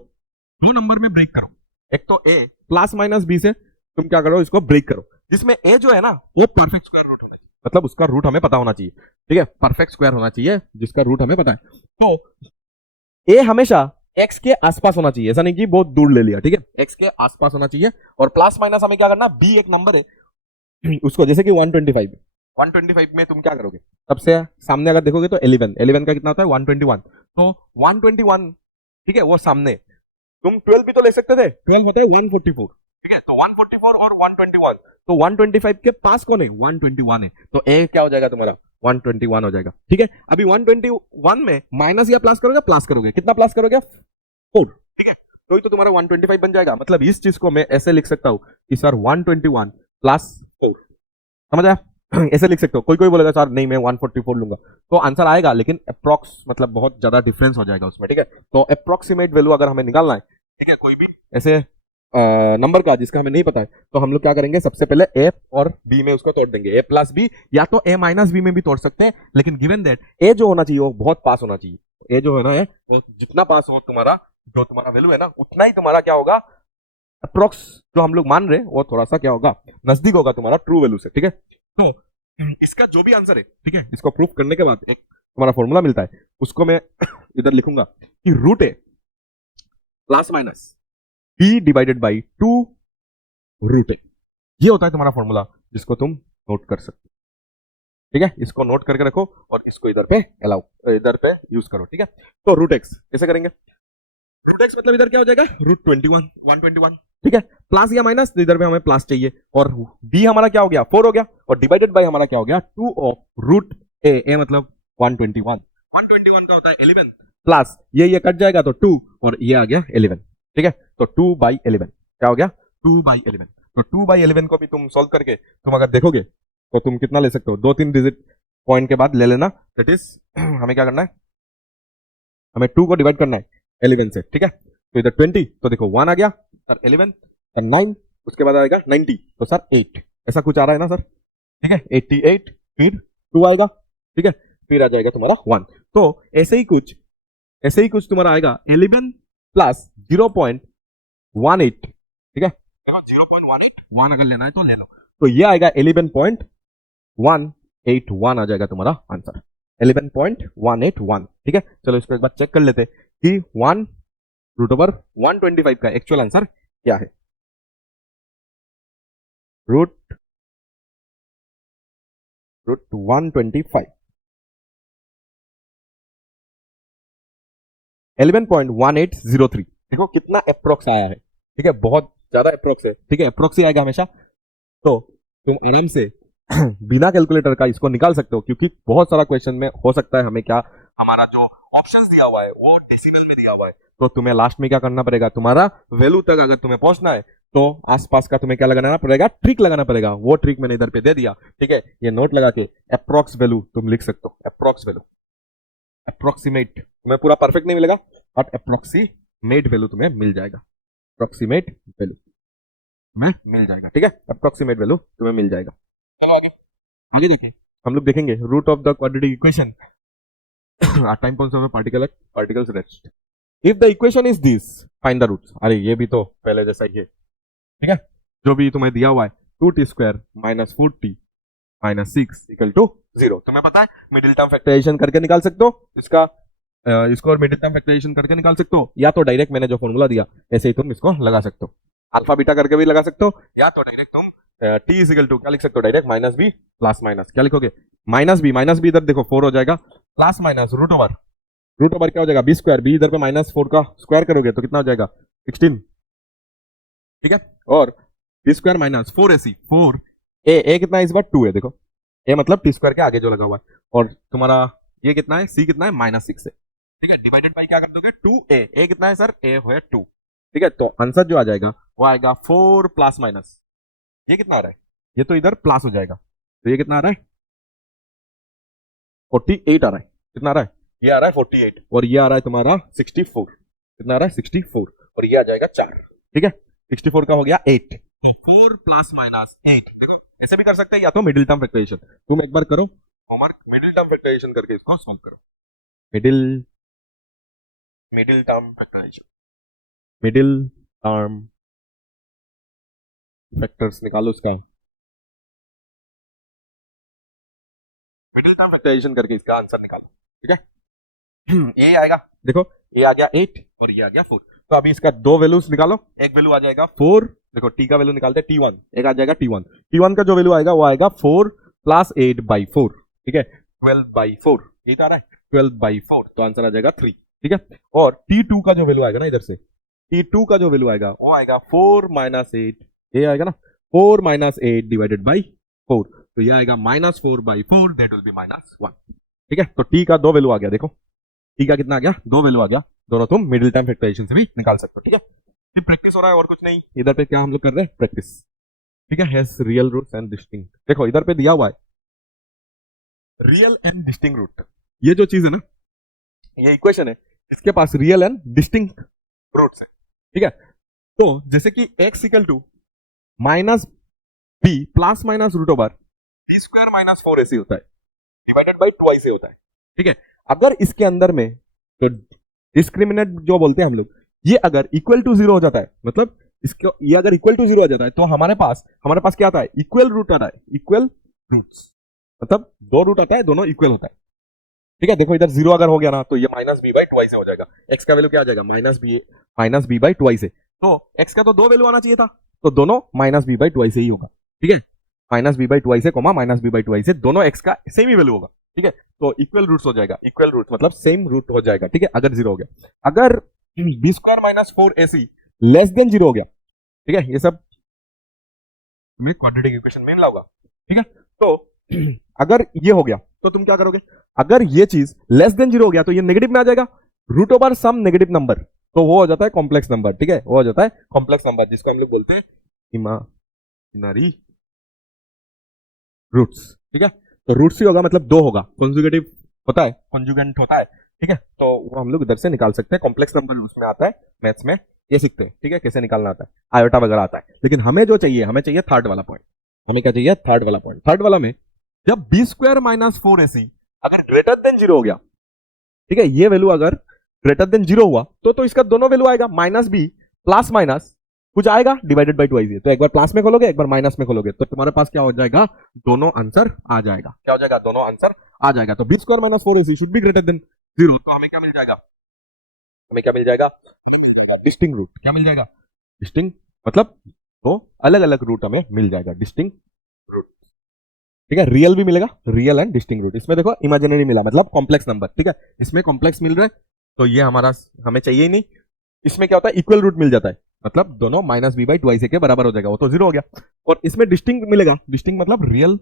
दो नंबर में ब्रेक करो, एक तो a प्लस माइनस b से तुम क्या करो, इसको ब्रेक करो, जिसमें a जो है ना वो परफेक्ट स्क्वायर रूट होना चाहिए, मतलब उसका रूट हमें पता होना चाहिए, ठीक है, परफेक्ट स्क्वायर होना चाहिए जिसका रूट हमें पता है। तो a हमेशा x के आसपास होना चाहिए, ऐसा नहीं कि बहुत दूर ले लिया, ठीक है, x के आसपास होना चाहिए। और प्लस माइनस हमें क्या करना, b एक नंबर है उसको, जैसे कि 125 में तुम क्या करोगे, सबसे सामने अगर देखोगे तो 11 का कितना होता है 121, तो 121, ठीक है, वो सामने, तुम 12 भी तो ले सकते थे, 12 होता है 144, ठीक है, तो 144 और 121, तो 125 के पास कौन है, 121 है, तो ए क्या हो जाएगा तुम्हारा 121 हो जाएगा, ठीक है। अभी 121 में माइनस या प्लस करोगे, प्लस करोगे, कितना प्लस करोगे 4, ठीक है, तो ही तो तुम्हारा 125 बन जाएगा। मतलब इस चीज को मैं ऐसे लिख सकता हूं कि सर 121 प्लस 4, समझ आया ऐसे लिख सकते हो। कोई कोई बोलेगा सर नहीं मैं 144 लूंगा, तो आंसर आएगा लेकिन अप्रोक्स मतलब बहुत ज्यादा डिफरेंस हो जाएगा उसमें, ठीक है। तो अप्रोक्सीमेट वैल्यू अगर हमें निकालना है, ठीक है, कोई भी ऐसे नंबर का जिसका हमें नहीं पता है, तो हम लोग क्या करेंगे, सबसे पहले ए और बी में उसको तोड़ देंगे, ए प्लस बी या तो ए माइनस बी में भी तोड़ सकते हैं, लेकिन गिवन दैट ए जो होना चाहिए वो बहुत पास होना चाहिए। ए जो है ना वो जितना पास हो तुम्हारा, जो तुम्हारा वैल्यू है ना, उतना ही तुम्हारा क्या होगा, अप्रोक्स जो हम लोग मान रहे हैं वो थोड़ा सा क्या होगा, नजदीक होगा तुम्हारा ट्रू वैल्यू से, ठीक है। तो इसका जो भी आंसर है, ठीक है, इसको प्रूफ करने के बाद एक तुम्हारा फॉर्मूला मिलता है, उसको मैं इधर लिखूंगा कि root A plus minus B divided by 2 root A, ये होता है तुम्हारा फॉर्मूला जिसको तुम नोट कर सकते हो, ठीक है। इसको नोट करके रखो और इसको इधर पे अलाउ, इधर पे यूज करो, ठीक है। तो रूट एक्स कैसे करेंगे, रूट एक्स मतलब इधर क्या हो जाएगा, रूट 121, ठीक है, प्लस या माइनस, तो इधर पे हमें प्लस चाहिए, और बी हमारा क्या हो गया 4 हो गया, और डिवाइडेड बाय हमारा क्या हो गया 2 ऑफ रूट ए मतलब 121 का होता है 11, प्लस ये कट जाएगा तो 2 और ये आ गया 11, ठीक है। तो 2/11 क्या हो गया 2/11, तो 2/11 को भी तुम सॉल्व करके तुम अगर देखोगे तो तुम कितना ले सकते हो, 2-3 डिजिट पॉइंट के बाद ले लेना, दैट इज हमें क्या करना है, हमें 2 को डिवाइड करना है 11 से, ठीक है। तो इधर 20, तो देखो 1 आ गया सर, 11 सर 9, उसके बाद आएगा 90, तो सर 8, ऐसा कुछ आ रहा है ना सर, ठीक है, 88, फिर 2 आएगा, ठीक है, फिर आ जाएगा तुम्हारा 1, तो ऐसे ही कुछ तुम्हारा आएगा 11 प्लस 0.18, ठीक है, 0.181 अगर लेना है तो ले लो, तो ये आएगा 11.181 आ जाएगा तुम्हारा आंसर, 11.181, ठीक है। चलो इसको एक बार चेक कर लेते कि 1 रूट ओवर 125 का एक्चुअल आंसर क्या है, रूट 125 11.1803, देखो कितना अप्रोक्स आया है, ठीक है, बहुत ज्यादा अप्रोक्स है, ठीक है, अप्रोक्स ही आएगा हमेशा, तो तुम आराम से बिना कैलकुलेटर का इसको निकाल सकते हो, क्योंकि बहुत सारा क्वेश्चन में हो सकता है हमें क्या, हमारा जो ऑप्शंस दिया हुआ है वो डेसिमल में दिया हुआ है, तो तुम्हें लास्ट में क्या करना पड़ेगा, तुम्हारा वैल्यू तक अगर तुम्हें पहुंचना है तो आसपास का तुम्हें क्या लगाना पड़ेगा, ट्रिक लगाना पड़ेगा, वो ट्रिक मैंने इधर पे दे दिया, ठीक है। ये नोट लगा के अप्रोक्स वैल्यू तुम लिख सकते हो, अप्रोक्स वैल्यू, अप्रोक्सीमेट तुम्हें पूरा परफेक्ट नहीं मिलेगा, बट अप्रोक्सीमेट वैल्यू तुम्हें मिल जाएगा, अप्रोक्सीमेट वैल्यू तुम्हें मिल जाएगा, ठीक है, अप्रोक्सीमेट वैल्यू तुम्हें मिल जाएगा। चलो आगे देखें, हम लोग देखेंगे root of the quadratic equation at time points of a particles rest, if the equation is this find the roots, अरे ये भी तो पहले जैसा ही है, ठीक है, जो भी तुम्हें दिया हुआ है 2t² - 4t minus 6 equal to 0। तुम्हें पता है मिडिल टर्म फैक्टराइजेशन करके निकाल सकते हो इसका, इसको और मिडिल टर्म फैक्टराइजेशन करके निकाल सकते हो, या तो डायरेक्ट मैंने जो फॉर्मूला दिया ऐसे ही तुम इसको लगा सकते हो, अल्फा बीटा करके भी लगा सकते हो, या तो डायरेक्ट तुम टी इज इक्वल टू क्या लिख सकते हो direct minus b plus minus, क्या लिखोगे माइनस बी इधर देखो 4 हो जाएगा, प्लस माइनस रूट ओवर क्या हो जाएगा बी स्क्वायर, बी इधर पे माइनस 4 का स्क्वायर करोगे तो कितना हो जाएगा 16, ठीक है, और बी स्क्वायर माइनस 4ac 4 ए कितना है इस बार 2 है, देखो ए मतलब टी स्क्वायर के आगे जो लगा हुआ है, और तुम्हारा ये कितना है सी कितना है माइनस 6 है, ठीक है, डिवाइडेड बाई क्या कर दोगे 2a, ए कितना है सर ए है 2, ठीक है, तो आंसर जो आ जाएगा वो आएगा 4 प्लस माइनस, ये कितना आ रहा है, ये तो इधर प्लस हो जाएगा, तो ये कितना आ रहा है 48 आ रहा है, कितना आ रहा है ये आ रहा है 48, और ये आ रहा है तुम्हारा 64, कितना आ रहा है 64, और ये आ जाएगा 4, ठीक है, 64 का हो गया 8, 4 प्लस माइनस 8, देखो ऐसे भी कर सकते हैं, या तो मिडिल टर्म फैक्टराइजेशन, तुम एक बार करो होमवर्क, मिडिल टर्म फैक्टराइजेशन करके इसको सॉल्व करो, middle term factorization, middle term factors निकालो उसका, मिडिल टर्म फैक्टराइजेशन करके इसका आंसर निकालो, ठीक है, ये आएगा देखो ये आ गया 8 और ये आ गया 4, तो अभी इसका दो वैल्यूज निकालो, एक वैल्यू आ जाएगा 4, देखो टी का वैल्यू निकालते हैं T1, एक आ जाएगा T1 का जो वैल्यू आएगा वो आएगा 4 प्लस 8 बाई 4, ठीक है 12 बाई 4, ये तो आ रहा है 12 बाई 4, तो आंसर आ जाएगा 3, ठीक है, और T2 का जो वैल्यू आएगा ना इधर से, T2 का जो वैल्यू आएगा वो आएगा 4 माइनस 8, ये आएगा ना 4 माइनस 8 डिवाइडेड बाई 4, तो ये आएगा minus 4 by 4, that will B minus 1, ठीक है, तो टी का दो वैल्यू आ गया, देखो टी का कितना आ गया दो वैल्यू आ गया, दोनों तुम मिडिल टाइम फैक्टराइजेशन से भी निकाल सकते हो, ठीक है, फिर प्रैक्टिस हो रहा है और कुछ नहीं, इधर पे क्या हम लोग कर रहे हैं प्रैक्टिस, ठीक है, has real roots and distinct, देखो इधर पे दिया हुआ है रियल एंड डिस्टिंक्ट रूट, ये जो चीज है ना ये इक्वेशन है, इसके पास रियल एंड डिस्टिंक्ट रूट्स है, ठीक है, तो जैसे कि x equal to minus b plus minus root over b square minus 4ac होता है डिवाइडेड बाई 2ac होता है, ठीक है, अगर इसके अंदर में तो डिस्क्रिमिनेंट जो बोलते हैं हम लोग, ये अगर इक्वल टू 0 हो जाता है, मतलब इसको ये अगर इक्वल टू 0 हो जाता है तो हमारे पास क्या आता है इक्वल रूट आता है, इक्वल रूट्स मतलब दो रूट आता है दोनों इक्वल होता है, ठीक है, देखो इधर 0 अगर हो गया ना तो ये माइनस बी बाई 2 से हो जाएगा, x का वैल्यू क्या आ जाएगा माइनस बी बाई 2 से, तो x का तो दो वैल्यू आना चाहिए था, तो दोनों माइनस बी बाई 2 से ही होगा, ठीक है, माइनस बी बाई 2 से कोमा माइनस बी बाई 2 से दोनों x का सेम ही वैल्यू होगा, ठीक है, तो इक्वल रूट्स हो जाएगा, इक्वल रूट मतलब सेम रूट हो जाएगा, ठीक है, अगर 0 हो गया, अगर b square minus 4ac less than 0 हो गया, ठीक है, ये सब में क्वाड्रेटिक इक्वेशन में लाऊंगा, ठीक है, तो अगर ये हो गया तो तुम क्या करोगे, अगर ये चीज लेस देन 0 हो गया तो ये नेगेटिव में आ जाएगा, root over some negative number, तो वो हो जाता है कॉम्प्लेक्स नंबर, ठीक है, वो हो जाता है कॉम्प्लेक्स नंबर जिसको हम लोग बोलते हैं इमेजिनरी रूट्स, ठीक है, तो रूट्स ही होगा मतलब दो होगा, कॉन्जुगेटिव होता है कॉन्जुगेंट होता है, ठीक है, तो वो हम लोग इधर से निकाल सकते हैं, कॉम्प्लेक्स नंबर उसमें आता है मैथ्स में, ये सीखते हैं, ठीक है, कैसे निकालना आता है, आयोटा वगैरह आता है, लेकिन हमें जो चाहिए हमें चाहिए थर्ड वाला पॉइंट, हमें क्या चाहिए थर्ड वाला पॉइंट, थर्ड वाला में जब बी स्क्वायर माइनस 4ac अगर ग्रेटर देन 0 हो गया, ठीक है, ये वैल्यू अगर ग्रेटर देन 0 हुआ तो इसका दोनों वैल्यू आएगा माइनस बी प्लस माइनस कुछ आएगा डिवाइडेड बाई 2ac, तो एक बार प्लस में खोलोगे एक बार माइनस में खोलोगे तो तुम्हारे पास क्या हो जाएगा दोनों आंसर आ जाएगा, क्या हो जाएगा दोनों आंसर आ जाएगा, तो b square minus 4ac should be greater than 0, तो हमें क्या मिल जाएगा, हमें क्या मिल जाएगा डिस्टिंक्ट रूट, क्या मिल जाएगा डिस्टिंक्ट मतलब तो अलग अलग रूट हमें मिल जाएगा डिस्टिंक्ट रूट, ठीक है, रियल भी मिलेगा, रियल एंड डिस्टिंक्ट रूट, इसमें देखो इमेजिनरी मिला मतलब कॉम्प्लेक्स नंबर, ठीक है, इसमें कॉम्प्लेक्स मिल रहा है तो ये हमारा हमें चाहिए ही नहीं, इसमें क्या होता है इक्वल रूट मिल जाता है, मतलब दोनों माइनस बी बाई 2ac के बराबर हो जाएगा, वो तो 0 हो गया, और इसमें डिस्टिंक्ट मिलेगा, डिस्टिंक्ट मतलब रियल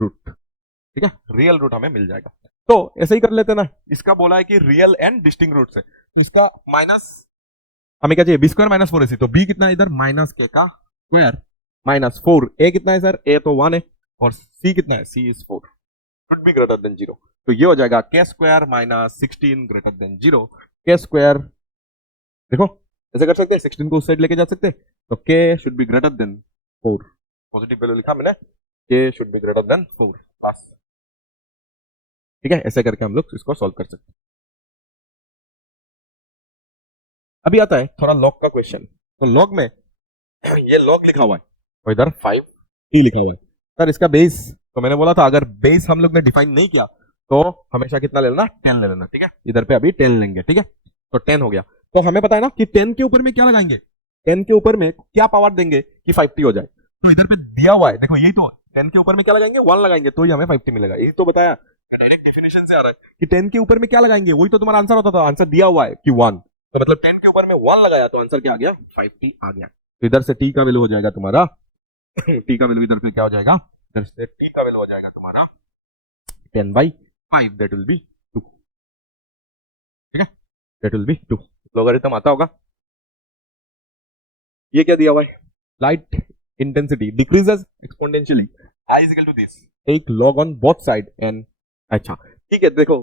रूट, ठीक है, रियल रूट हमें मिल जाएगा, तो ऐसे ही कर लेते ना, इसका बोला है कि रियल एंड डिस्टिंक्ट रूट से, तो इसका माइनस हमें क्या चाहिए बी स्क्वायर माइनस 4ac, तो बी कितना है इधर माइनस के का स्क्वायर माइनस 4, ए कितना है सर ए तो 1 है, और सी कितना है C is 4, should be greater than 0, तो ये हो जाएगा के स्क्वायर माइनस 16 ग्रेटर देन 0, के स्क्वायर देखो ऐसे कर सकते हैं 16 को उस साइड लेके जा सकते हैं, तो के should be greater then 4, positive value लिखा मैंने, के शुड बी ग्रेटर देन 4 बस, ठीक है, ऐसे करके हम लोग इसको सॉल्व कर सकते हैं। अभी आता है थोड़ा लॉग का क्वेश्चन, तो लॉग में ये लॉग लिखा हुआ है और इधर 5t लिखा हुआ है, सर इसका बेस तो मैंने बोला था अगर बेस हम लोग ने डिफाइन नहीं किया तो हमेशा कितना ले लेना, 10 ले लेना, ठीक है। इधर पे अभी 10 लेंगे, ठीक है। तो 10 हो गया। तो हमें पता है ना कि 10 के ऊपर में क्या लगाएंगे, 10 के ऊपर में क्या पावर देंगे कि 50 हो जाए। तो इधर पे दिया हुआ है, देखो यही तो 10 के ऊपर में क्या लगाएंगे, 1 लगाएंगे तो ही हमें 50 मिलेगा। यही तो बताया, डायरेक्ट डेफिनेशन से आ रहा है कि 10 के ऊपर में क्या लगाएंगे, वही तो तुम्हारा आंसर होता था। आंसर दिया हुआ है कि 1, तो मतलब 10 के ऊपर में 1 लगाया तो आंसर क्या आ गया, 50 आ गया। तो इधर से टी का वैल्यू हो जाएगा तुम्हारा टी का वैल्यू इधर पे क्या हो जाएगा, इधर से टी का वैल्यू हो जाएगा तुम्हारा 10/5, दैट विल बी 2, ठीक है, दैट विल बी 2। लॉगरिथम आता होगा। ये क्या दिया हुआ है, light intensity decreases exponentially, I is equal to this, take log on both side and, अच्छा ठीक है। देखो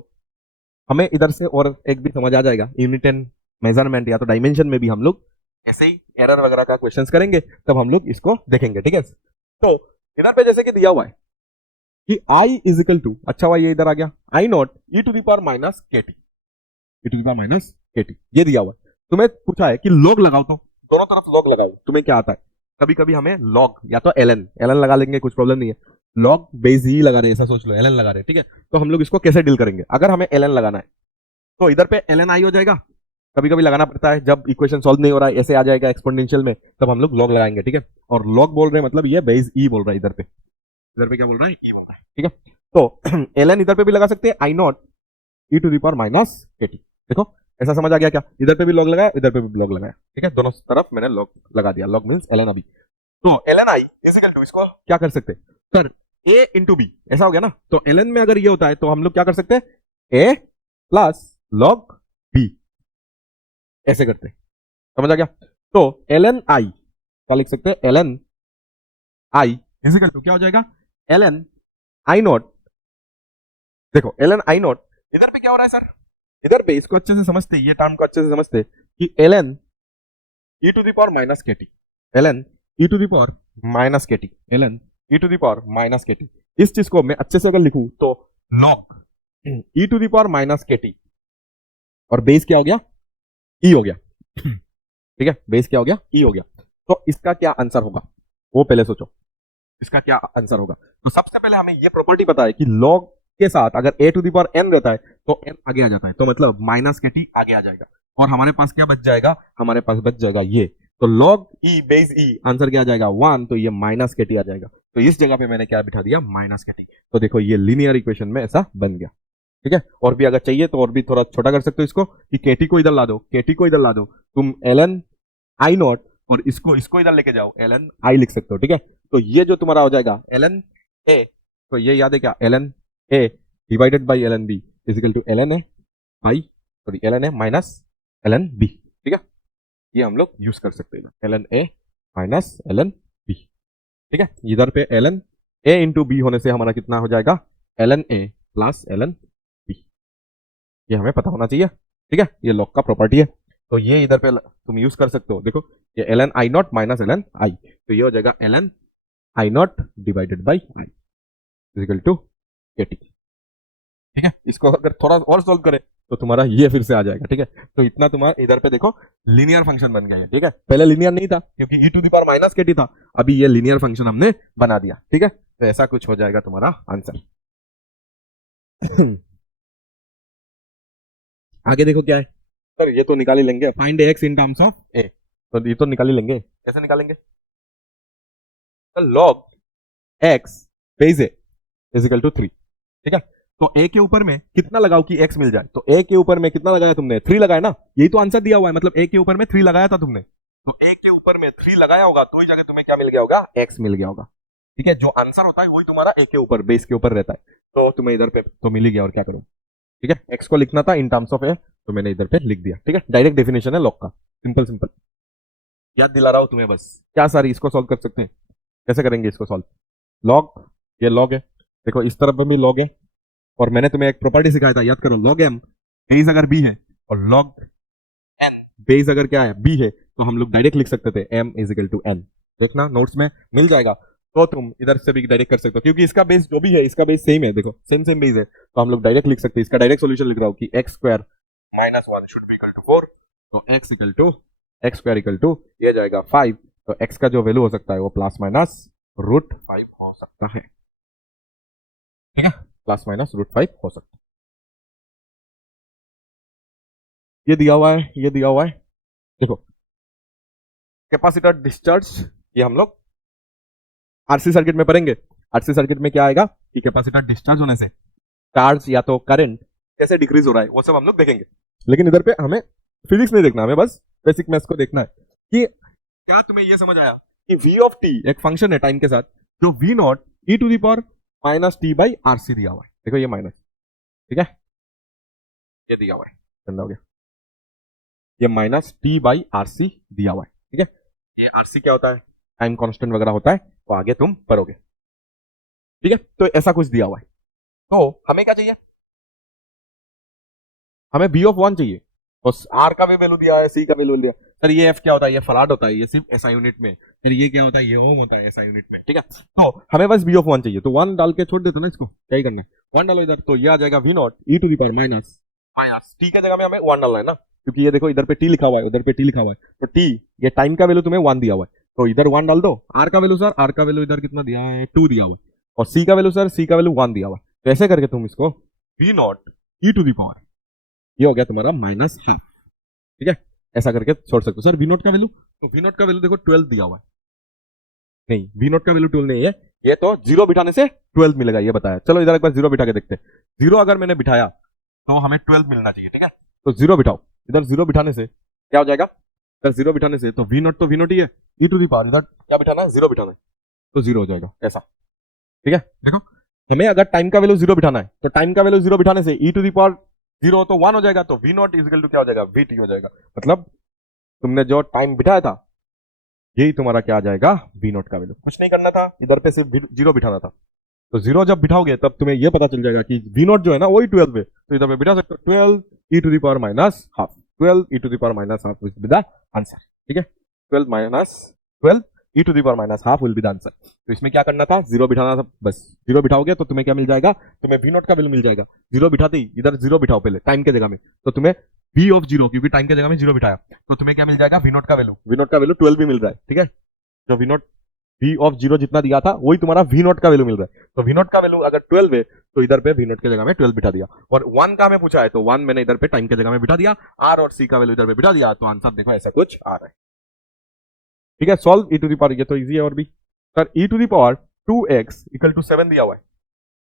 हमें इधर से और एक भी समझ आ जाएगा, यूनिट एंड मेजरमेंट या तो डायमेंशन में भी हम लोग ऐसे ही एरर वगैरह का क्वेश्चंस करेंगे, तब हम लोग इसको देखेंगे, ठीक है। तो इधर पे जैसे कि दिया हुआ है कि I इज इक्वल टू, अच्छा हुआ ये इधर आ गया, I naught E to the power minus के T, E to the power minus के टी, ये दिया हुआ है। तुम्हें पूछा है कि लॉग लगाओ, तो दोनों तरफ लॉग लगाओ, तुम्हें क्या आता है, कभी कभी हमें लॉग या तो एल एन लगा लेंगे, कुछ प्रॉब्लम नहीं है। लॉग बेस ही लगा रहे, ऐसा सोच लो, एल एन लगा रहे, ठीक है। तो हम लोग इसको कैसे डील करेंगे, अगर हमें एल एन लगाना है तो इधर पे एल एन आई हो जाएगा, कभी कभी लगाना पड़ता है जब इक्वेशन सॉल्व नहीं हो रहा है, ऐसे आ जाएगा एक्सपोनेंशियल में, तब हम लोग लॉग लगाएंगे, ठीक है। और लॉग बोल रहे हैं मतलब ये बेस ई बोल रहा है, इधर पे क्या बोल रहा है, ई बोल रहा है, ठीक है। तो एल एन इधर पे भी लगा सकते हैं, I naught E to the power minus के टी, देखो ऐसा समझ आ गया क्या, इधर पे भी लॉग लगाया, इधर पे भी लॉग लगाया, ठीक है, दोनों तरफ मैंने लॉग लगा दिया, लॉग मींस एल एन अभी। तो l N I is equal to, इसको क्या कर सकते हैं सर, ए इंटू बी, ऐसा हो गया ना। तो एल एन में अगर ये होता है तो हम लोग क्या कर सकते हैं, ए प्लस लॉग बी, ऐसे करते हैं, समझ आ गया। तो एल एन आई क्या लिख सकते हैं, l N I is equal to क्या हो जाएगा, एल एन आई नॉट, देखो एल एन आई नॉट, इधर पे क्या हो रहा है सर, इधर पे इसको अच्छे से समझते, ये टर्म को अच्छे से समझते कि L N E to the power minus के T, L N E to the power minus के T, L N E to the power minus के टी। इस चीज को मैं अच्छे से अगर लिखूं तो log E to the power minus के टी, और बेस क्या हो गया, ई हो गया, ठीक है, बेस क्या हो गया, ई हो गया। तो इसका क्या आंसर होगा वो पहले सोचो, इसका क्या आंसर होगा। तो सबसे पहले हमें ये प्रॉपर्टी पता है कि लॉग के साथ अगर a to the power n रहता है तो n आगे आ जाता है, तो मतलब माइनस के टी आगे आ जाएगा, और हमारे पास क्या बच जाएगा, हमारे पास बच जाएगा ये, तो लॉग ई बेस ई, आंसर क्या आ जाएगा 1, तो ये माइनस के टी आ जाएगा। तो इस जगह पे मैंने क्या बिठा दिया, माइनस के टी। तो देखो ये लीनियर इक्वेशन में ऐसा बन गया, ठीक है। और भी अगर चाहिए तो और भी थोड़ा छोटा कर सकते हो इसको, कि के टी को इधर ला दो, के टी को इधर ला दो, तुम एल एन आई नॉट और इसको इधर लेके जाओ, एल एन आई लिख सकते हो, ठीक है। तो ये जो तुम्हारा हो जाएगा एल एन ए, तो ये याद है क्या, l n a divided by l n b is equal to l n a by, sorry l n a minus L n b, ठीक है। ये हम लोग यूज कर सकते हैं, l n a minus L n b, ठीक है। इधर पे l n a into b होने से हमारा कितना हो जाएगा, L n a plus l n b, ये हमें पता होना चाहिए, ठीक है। ये लॉग का प्रॉपर्टी है, तो ये इधर पे तुम यूज कर सकते हो। देखो ये L N I naught minus L N I, तो ये हो जाएगा L N I naught divided by I is equal to K T, ठीक है। इसको अगर थोड़ा और सॉल्व करें तो तुम्हारा ये फिर से आ जाएगा, ठीक है। तो इतना तुम्हारा इधर पे देखो लीनियर फंक्शन बन गया है, ठीक है। पहले लीनियर नहीं था क्योंकि e to the power minus के टी था, अभी ये लीनियर फंक्शन हमने बना दिया, ठीक है। तो ऐसा कुछ हो जाएगा तुम्हारा आंसर। आगे देखो क्या है सर, ये तो निकाल ही लेंगे, find X in terms of A, तो ये तो निकाल ही लेंगे, कैसे निकालेंगे, तो log x base a is equal to 3, ठीक है। तो a के ऊपर में कितना लगाओ कि x मिल जाए, तो a के ऊपर में कितना लगाया तुमने, 3 लगाया ना, यही तो आंसर दिया हुआ है, मतलब a के ऊपर में 3 लगाया था तुमने, तो a के ऊपर में 3 लगाया होगा तो ही जाके तुम्हें क्या मिल गया होगा, x मिल गया होगा, ठीक है। जो आंसर होता है वही तुम्हारा a के ऊपर बेस के ऊपर रहता है, तो तुम्हें इधर पे तो मिल ही गया, और क्या करूं, ठीक है। x को लिखना था इन टर्म्स ऑफ ए, तो मैंने इधर पे लिख दिया, ठीक है। डायरेक्ट डेफिनेशन है लॉग का, सिंपल सिंपल याद दिला रहा हूं तुम्हें बस। क्या सारी इसको सॉल्व कर सकते हैं, कैसे करेंगे इसको सॉल्व, लॉग, ये लॉग है, देखो इस तरफ में भी लॉग है, और मैंने तुम्हें एक प्रॉपर्टी सिखाया था, याद करो, लॉग एम बेस अगर बी है और लॉग एन बेस अगर क्या है बी है, तो हम लोग डायरेक्ट लिख सकते थे m is equal to n, देखना नोट्स में मिल जाएगा। तो तुम इधर से भी डायरेक्ट कर सकते हो, क्योंकि इसका बेस जो भी है इसका बेस सेम है, देखो सेम सेम बेस है, तो हम लोग डायरेक्ट लिख सकते हैं। इसका डायरेक्ट सोल्यूशन लिख रहा हूँ कि x square minus 1 should be equal to 4, तो x equal to x square equal to ये जाएगा 5, तो एक्स का जो वैल्यू हो सकता है वो प्लस माइनस √5 हो सकता है। प्लस माइनस √5 हो सकता है। ये दिया हुआ है, ये दिया हुआ है, देखो कैपेसिटर डिस्चार्ज, ये हम लोग आरसी सर्किट में पढ़ेंगे। आरसी सर्किट में क्या आएगा कि कैपेसिटर डिस्चार्ज होने से चार्ज या तो करंट कैसे डिक्रीज हो रहा है वो सब हम लोग देखेंगे। लेकिन इधर पे हमें फिजिक्स नहीं देखना, हमें बस बेसिक मैथ्स को देखना है कि क्या तुम्हें ये समझ आया कि v ऑफ t एक फंक्शन है टाइम के साथ, जो v naught e to the power minus t by RC दिया हुआ है। देखो ये माइनस, ठीक है, ये दिया हुआ है, ठंडा हो गया, ये माइनस टी बाई आरसी दिया हुआ है, ठीक है। ये आरसी क्या होता है, टाइम कांस्टेंट वगैरह होता है, वो आगे तुम पढ़ोगे, ठीक है। तो ऐसा कुछ दिया हुआ है, तो हमें क्या चाहिए, हमें b ऑफ 1 चाहिए, तो r का भी वैल्यू दिया है, c का वैल्यू दिया है। सर ये f क्या होता है, ये फराड होता है, ये सिर्फ ऐसा यूनिट में, फिर ये क्या होता है, ये ओम होता है ऐसा यूनिट में, ठीक है। तो हमें बस b ऑफ 1 चाहिए, तो 1 डाल के छोड़ देते ना इसको, क्या ही करना है, 1 डालो इधर, तो ये आ जाएगा v naught e to the power minus t के जगह में हमें 1 डालना है ना, क्योंकि ये देखो इधर पे t लिखा हुआ है, उधर पे t लिखा हुआ है, तो t ये टाइम का वैल्यू तुम्हें 1 दिया हुआ है, तो इधर 1 डाल दो। r का वैल्यू सर, r का वैल्यू इधर कितना दिया है, 2 दिया हुआ है, और c का वैल्यू सर, c का वैल्यू 1 दिया हुआ है, तो ऐसे करके तुम इसको v naught e to the power, ये हो गया तुम्हारा माइनस हाफ, ठीक है, ऐसा करके छोड़ सकते हो। सर वी नॉट का वैल्यू, तो वी नॉट का वैल्यू देखो 12 दिया हुआ है, नहीं वी नॉट का वैल्यू 12 नहीं है, ये तो जीरो बिठाने से 12 मिलेगा, ये बताया। चलो इधर एक बार जीरो बिठा के देखते हैं, जीरो अगर मैंने बिठाया तो हमें 12 मिलना चाहिए, ठीक है, तो जीरो बिठाओ इधर, जीरो बिठाने से क्या हो जाएगा, इधर जीरो बिठाने से तो वी नॉट तो वी नॉट ही है, ई टू दी पावर इधर क्या बिठाना है, जीरो बिठाना है, तो जीरो हो जाएगा ऐसा, ठीक है। देखो हमें अगर टाइम का वैल्यू जीरो बिठाना है, तो टाइम का वैल्यू जीरो बिठाने से ई टू दी पावर जीरो तो 1 हो जाएगा, तो वी नॉट इजिकल टू क्या हो जाएगा, वी टी हो जाएगा, मतलब तुमने जो टाइम बिठाया था यही तुम्हारा क्या आ जाएगा, वी नॉट का वैल्यू। कुछ नहीं करना था, इधर पे सिर्फ जीरो बिठाना था, तो जीरो जब बिठाओगे तब तुम्हें यह पता चल जाएगा कि वी नॉट जो है ना वही 12 है, तो इधर पे बिठा सकते हो 12 E to the power minus half, 12 E to the power minus half will be the answer, ठीक है, 12 माइनस 12 E to the power minus half will be the answer. तो इसमें क्या करना था, जीरो बिठाना था, बस जीरो बिठाओगे तो तुम्हें क्या मिल जाएगा, तुम्हें वी नॉट का वैल्यू मिल जाएगा। जीरो बिठाते ही इधर जीरो बिठाओ पहले टाइम के जगह में, तो तुम्हें v ऑफ जीरो, क्योंकि टाइम के जगह में जीरो बिठाया, तो तुम्हें क्या मिल जाएगा, वी नॉट का वैल्यू, वी नॉट का वैल्यू 12 भी मिल रहा है, ठीक है, जो v naught v of zero जितना दिया था वही तुम्हारा वी नॉट का वैल्यू मिल रहा है, तो वी नॉट का वैल्यू अगर 12 है तो इधर पे वी नॉट के जगह में 12 बिठा दिया, और 1 का हमें पूछा है तो 1 मैंने इधर पे टाइम के जगह में बिठा दिया, r और c का वैल्यू इधर पे बिठा दिया, तो आंसर देखो ऐसा कुछ आ रहा है, ठीक है। Solve e to the power, ये तो इजी है, और भी sir e to the power 2x equal to 7 दिया हुआ है,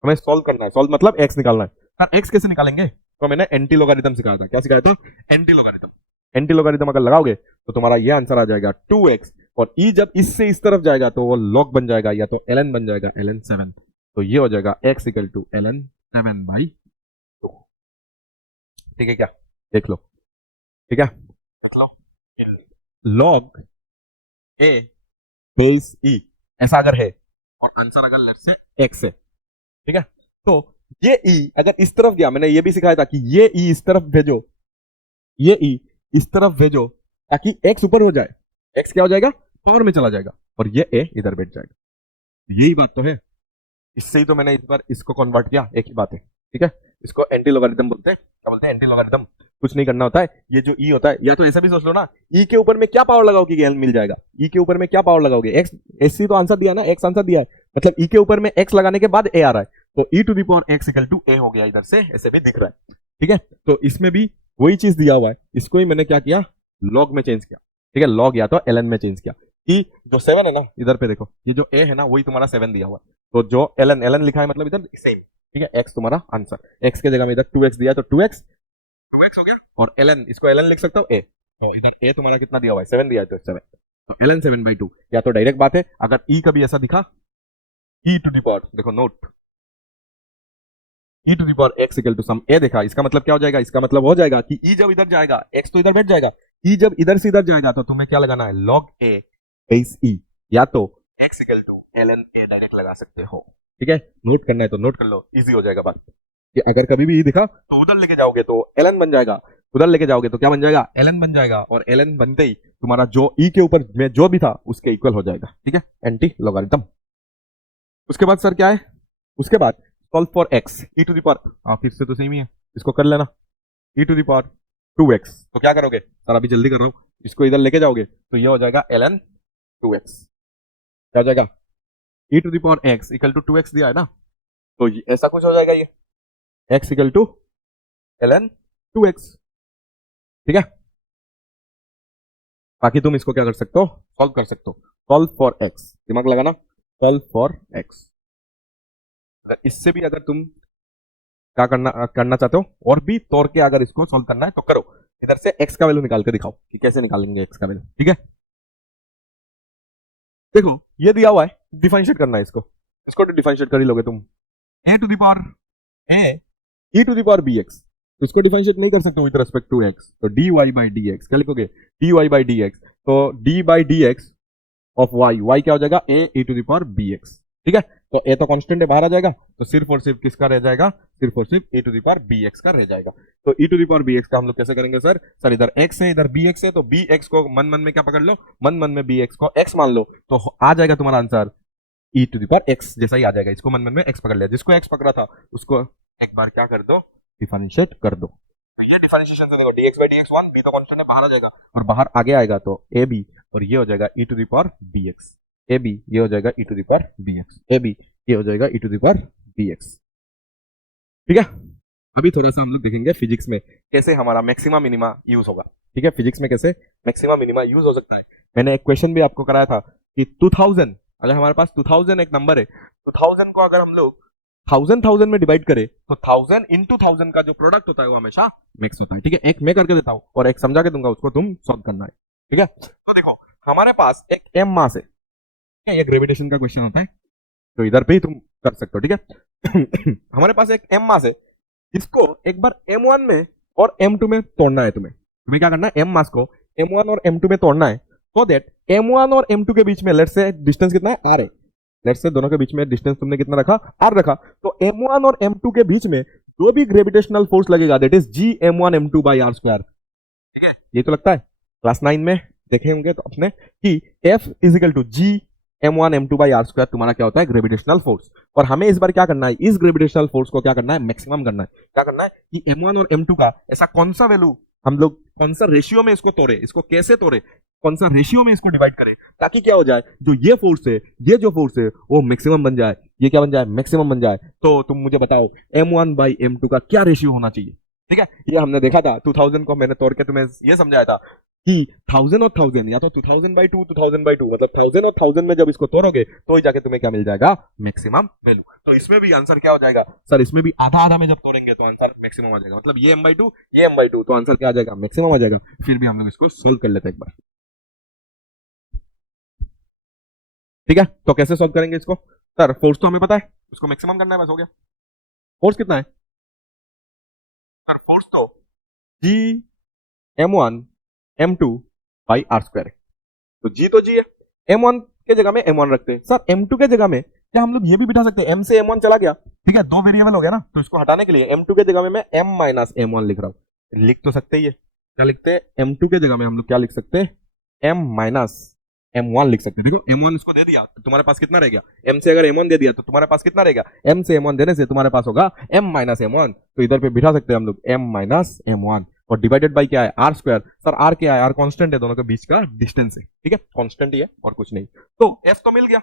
हमें सॉल्व करना है, सॉल्व मतलब x निकालना है। सर x कैसे निकालेंगे, तो मैंने एंटी लोगारिथम सिखाया था, क्या सिखाया था, एंटी लोगारिथम, एंटी लोगारिथम अगर लगाओगे तो तुम्हारा ये आंसर आ जाएगा 2x, और e जब इससे इस तरफ जाएगा तो वो log बन जाएगा, या तो ln बन जाएगा, ln 7, तो ये हो जाएगा x इक्वल टू ln 7/2, ठीक है, क्या देख लो, ठीक है, रख लो, log a बेस e ऐसा अगर है, और आंसर अगर लेफ्ट से x है, ठीक है, तो ये e अगर इस तरफ गया, मैंने ये भी सिखाया था कि ये e इस तरफ भेजो, ये e इस तरफ भेजो ताकि x ऊपर हो जाए, x क्या हो जाएगा, पावर में चला जाएगा, और ये a इधर बैठ जाएगा, यही बात तो है, इससे ही तो मैंने इस बार इसको कन्वर्ट किया, एक ही बात है, ठीक है। इसको एंटी लोगारिथम बोलते हैं, क्या बोलते हैं, एंटी लोगारिथम। कुछ नहीं करना होता है, ये जो ई होता है, या तो ऐसा भी सोच लो ना, ई के ऊपर में क्या पावर लगाओगे कि मिल जाएगा, ई के ऊपर में क्या पावर लगाओगे, एक्स, एस सी तो आंसर दिया ना, एक्स आंसर दिया है, मतलब ई के ऊपर में एक्स लगाने के बाद ए आ रहा है, तो E to the power X equal to A हो गया, इधर से ऐसे भी दिख रहा है, ठीक है। तो इसमें भी वही चीज दिया हुआ है, इसको ही मैंने क्या किया, लॉग में चेंज किया, ठीक है, लॉग या तो एल में चेंज किया, कि जो 7 है ना, इधर पे देखो, ये जो ए है ना वही तुम्हारा 7 दिया हुआ है, तो जो एल लिखा है मतलब इधर सेम, ठीक है, एक्स तुम्हारा आंसर, एक्स के जगह में इधर 2x दिया है, तो 2x हो गया, और ln, इसको ln लिख सकता हूँ a, तो इधर a तुम्हारा कितना दिया हुआ है, 7 दिया है, तो 7, तो ln 7/2, या तो डायरेक्ट बात है, अगर e कभी ऐसा दिखा, e टू दी पावर, देखो note, e to the power x equal to some a देखा, इसका मतलब क्या हो जाएगा, इसका मतलब हो जाएगा कि e जब इधर जाएगा, x तो इधर बैठ जाएगा, e जब इधर से इधर जाएगा तो तुम्हें क्या लगाना है, log a बेस e, या तो x equal to ln a direct लगा सकते हो, ठीक है, नोट करना है तो नोट कर लो, इजी हो जाएगा बात, कि अगर कभी भी दिखा तो उधर लेके जाओगे तो ln बन जाएगा, उधर लेके जाओगे तो क्या बन जाएगा, ln बन जाएगा, और ln बनते ही तुम्हारा जो e के ऊपर में जो भी था उसके इक्वल हो जाएगा, ठीक है, एंटी लोगारिथम। उसके बाद सर क्या है, उसके बाद solve for x e to the power, फिर से तो सेम ही है, इसको कर लेना, e to the power 2x, तो क्या करोगे सर, अभी जल्दी कर रहा हूं, इसको इधर लेके जाओगे तो ये हो जाएगा ln 2x, क्या हो जाएगा, e to the power x equal to 2x दिया है ना, तो ऐसा कुछ हो जाएगा ये x equal to ln 2x, ठीक है। बाकी तुम इसको क्या कर सकते हो, सॉल्व कर सकते हो, सॉल्व फॉर x, दिमाग लगाना, सॉल्व फॉर x। इससे भी अगर तुम क्या करना चाहते हो और भी तौर के अगर इसको सॉल्व करना है तो करो, इधर से x का वैल्यू निकाल के दिखाओ कि कैसे निकालेंगे x का वैल्यू, ठीक है। देखो ये दिया हुआ है, डिफरेंशिएट करना है इसको, इसको तो डिफरेंशिएट कर ही लोगे तुम, a to the power a e to the power bx, तो इसको डिफरेंशिएट नहीं कर सकते विद रेस्पेक्ट टू x, तो dy बाई dx क्या लिखोगे, dy बाई dx, तो d by dx of y क्या हो जाएगा, a e to the power bx, ठीक है। तो a तो कांस्टेंट है, बाहर आ जाएगा, तो सिर्फ और सिर्फ किसका रह जाएगा, सिर्फ और सिर्फ e to the power bx का रह जाएगा। तो e to the power bx का हम लोग कैसे करेंगे सर इधर x है इधर bx है, तो bx को मन मन में क्या पकड़ लो, मन मन में bx को x मान लो, तो आ जाएगा तुम्हारा answer e to the power x जैसा ही आ जाएगा। इसको मन मन में x पकड़ लिया, जिसको x पकड़ा था उसको एक बार क्या कर दो, डिफरेंशिएट कर दो। तो ये डिफरेंशिएशन से देखो dx बाई dx 1, b तो कांस्टेंट है, बाहर आ जाएगा, और बाहर आगे आएगा तो ab, और ये हो जाएगा e to the power bx, ab ये हो जाएगा e to the power bx, ab ये हो जाएगा e to the power bx, ठीक है। अभी थोड़ा सा हम लोग देखेंगे फिजिक्स में कैसे हमारा मैक्सिमा मिनिमा यूज होगा, ठीक है। फिजिक्स में कैसे मैक्सिमा मिनिमा यूज हो सकता है। मैंने एक क्वेश्चन भी आपको कराया था कि 2000, अगर हमारे पास 2000 एक नंबर है, तो 1000 को अगर हम लोग 1000 में डिवाइड करें तो 1000 इंटू 1000 का जो प्रोडक्ट होता है वो हमेशा मैक्स होता है, ठीक है। एक मैं करके देता हूं और एक समझा के दूंगा, उसको तुम सॉल्व करना है, ठीक है। तो देखो हमारे पास एक m मास है, ये ग्रेविटेशन का क्वेश्चन होता है, तो इधर पे ही तुम कर सकते हो, ठीक है। हमारे पास एक m मास है, इसको एक बार m1 में और m2 में तोड़ना है, तुम्हें क्या करना है, m मास को m1 और m2 में तोड़ना है, सो दैट m1 और m2 के बीच में लेट्स से डिस्टेंस कितना है, r है, लेट्स से दोनों के बीच में डिस्टेंस तुमने कितना रखा, r रखा, तो m1 और m2 के बीच में जो भी ग्रेविटेशनल फोर्स लगेगा that is g m1 m2 by r square, ठीक है। ये तो लगता है क्लास 9 में देखे होंगे तो अपने कि F is equal to g m1 m2 by r square तुम्हारा क्या होता है, ग्रेविटेशनल फोर्स। और हमें इस बार क्या करना है, इस ग्रेविटेशनल फोर्स को क्या करना है, मैक्सिमम करना है। क्या करना है कि m1 और m2 का ऐसा कौन सा वैल्यू हम लोग कौन सा रेशियो में इसको तोड़े, इसको कैसे तोड़े, कौन सा रेशियो में इसको डिवाइड करें, ताकि क्या हो जाए, जो ये फोर्स है, ये जो फोर्स है वो मैक्सिमम बन जाए, ये क्या बन जाए, मैक्सिमम बन जाए। तो तुम मुझे बताओ m1 बाई m2 का क्या रेशियो होना चाहिए, ठीक है। ये हमने देखा था 2000 को मैंने तोड़ के तुम्हें ये समझाया था कि 1000 और 1000 या तो 2000 बाई 2 2000 बाई 2, मतलब 1000 और 1000 में जब इसको तोड़ोगे तो ही जाके तुम्हें क्या मिल जाएगा, मैक्सिमम वैल्यू। तो इसमें भी आंसर क्या हो जाएगा सर, इसमें भी आधा आधा में जब तोड़ेंगे तो आंसर मैक्सिमम आ जाएगा, मतलब ये m बाई 2 ये m बाई 2, तो आंसर क्या आ जाएगा, मैक्सिमम आ जाएगा। फिर भी हम लोग इसको सोल्व कर लेते हैं एक बार, ठीक है। तो कैसे सोल्व करेंगे इसको, सर फोर्स तो हमें पता है, उसको मैक्सिमम करना है, बस हो गया। फोर्स कितना है सर, फोर्स तो g m1 m2 by r square है, तो g तो g है, m1 के जगह में m1 रखते हैं। सर m2 के जगह में क्या हम लोग ये भी बिठा सकते हैं, m से m1 चला गया, ठीक है, दो वेरिएबल हो गया ना, तो इसको हटाने के लिए m2 के जगह में मैं m माइनस m1 लिख रहा हूं। लिख तो सकते ही है, क्या लिखते हैं, m2 के जगह में हम लोग क्या लिख सकते हैं, m माइनस m1 लिख सकते हैं। देखो m1 इसको दे दिया तो तुम्हारे पास कितना रह गया, m से अगर m1 दे दिया तो तुम्हारे पास कितना रहेगा, m से m1 देने से तुम्हारे पास होगा m माइनस m1, तो इधर पे बिठा सकते हैं हम लोग m माइनस m1, और डिवाइडेड बाई क्या है, r स्क्वायर। सर r क्या है, r कांस्टेंट है, दोनों के बीच का डिस्टेंस है, ठीक है, कांस्टेंट ही है और कुछ नहीं। तो f तो मिल गया,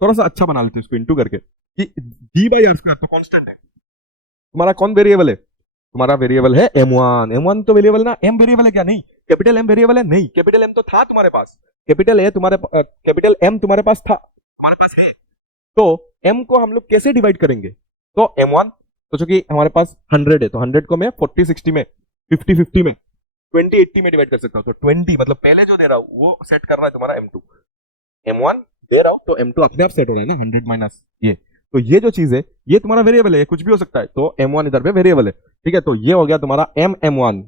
थोड़ा सा अच्छा बना लेते हैं इसको इंटू करके कि d बाई r स्क्वायर तो कांस्टेंट है, तुम्हारा कौन वेरिएबल है, तुम्हारा वेरिएबल है m1, m1 तो वेरिएबल ना, m वेरिएबल है क्या, नहीं, कैपिटल m वेरिएबल है, नहीं, कैपिटल m तो था तुम्हारे पास, कैपिटल ए तुम्हारे कैपिटल m तुम्हारे पास था, तुम्हारे पास है, तो m को हम लोग कैसे डिवाइड करेंगे, तो m1 तो चूंकि हमारे पास 100 है तो 100 को मैं 40 60 में 50 50 में 20 80 में डिवाइड कर सकता हूं, तो 20 मतलब पहले जो दे रहा हूं वो सेट कर रहा है तुम्हारा m2, m1 दे रहा हूं तो m2 अपने आप सेट हो रहा है ना, 100 माइनस ये, तो ये जो चीज है ये तुम्हारा वेरिएबल है, कुछ भी हो सकता है, तो m1 इधर पे वेरिएबल है, ठीक है। तो ये हो गया तुम्हारा m1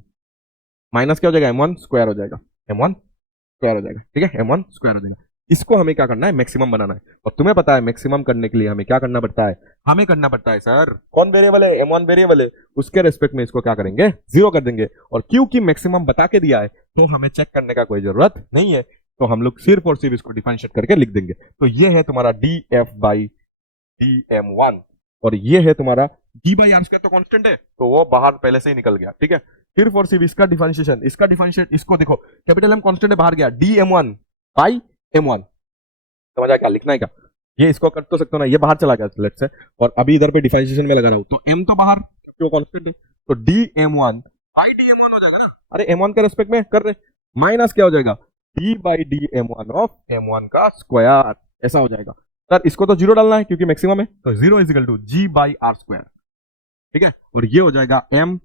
माइनस क्या हो जाएगा, m1 स्क्वायर हो जाएगा, m1 स्क्वायर हो जाएगा, ठीक है, m1 स्क्वायर हो जाएगा। इसको हमें क्या करना है, मैक्सिमम बनाना है, और तुम्हें पता है मैक्सिमम करने के लिए हमें क्या करना पड़ता है, हमें करना पड़ता है सर, कौन वेरिएबल है, m1 वेरिएबल है, उसके रेस्पेक्ट में इसको क्या करेंगे, जीरो कर देंगे, और क्योंकि मैक्सिमम बता के दिया है तो हमें चेक करने का कोई जरूरत नहीं है, तो हम लोग सिर्फ और सिर्फ इसको डिफरेंशिएट करके लिख देंगे। तो ये है तुम्हारा df बाई dm1, और ये है तुम्हारा d बाई आर स्क्वायर तो कांस्टेंट है, तो वो बाहर पहले से ही निकल गया, ठीक है। सिर्फ और सिर्फ इसका डिफरेंशिएशन, इसका डिफरेंशिएट, इसको देखो कैपिटल M कांस्टेंट है, बाहर गया dm1 बाई m1, समझ आया क्या लिखना है क्या, ये इसको कर तो सकते हो ना, ये बाहर चला गया लेट्स से, और अभी इधर पे डिफरेंशिएशन में लगा रहा हूं, तो m तो बाहर क्यों कांस्टेंट है, तो dm1 बाई dm1 हो जाएगा ना, अरे m1 के रेस्पेक्ट में कर रहे, माइनस क्या हो जाएगा, d by dm1 of m1 का स्क्वायर, ऐसा हो जाएगा। सर इसको तो जीरो डालना है क्योंकि मैक्सिमम है, तो zero is equal to g by r square, ठीक है, और ये हो जाएगा m,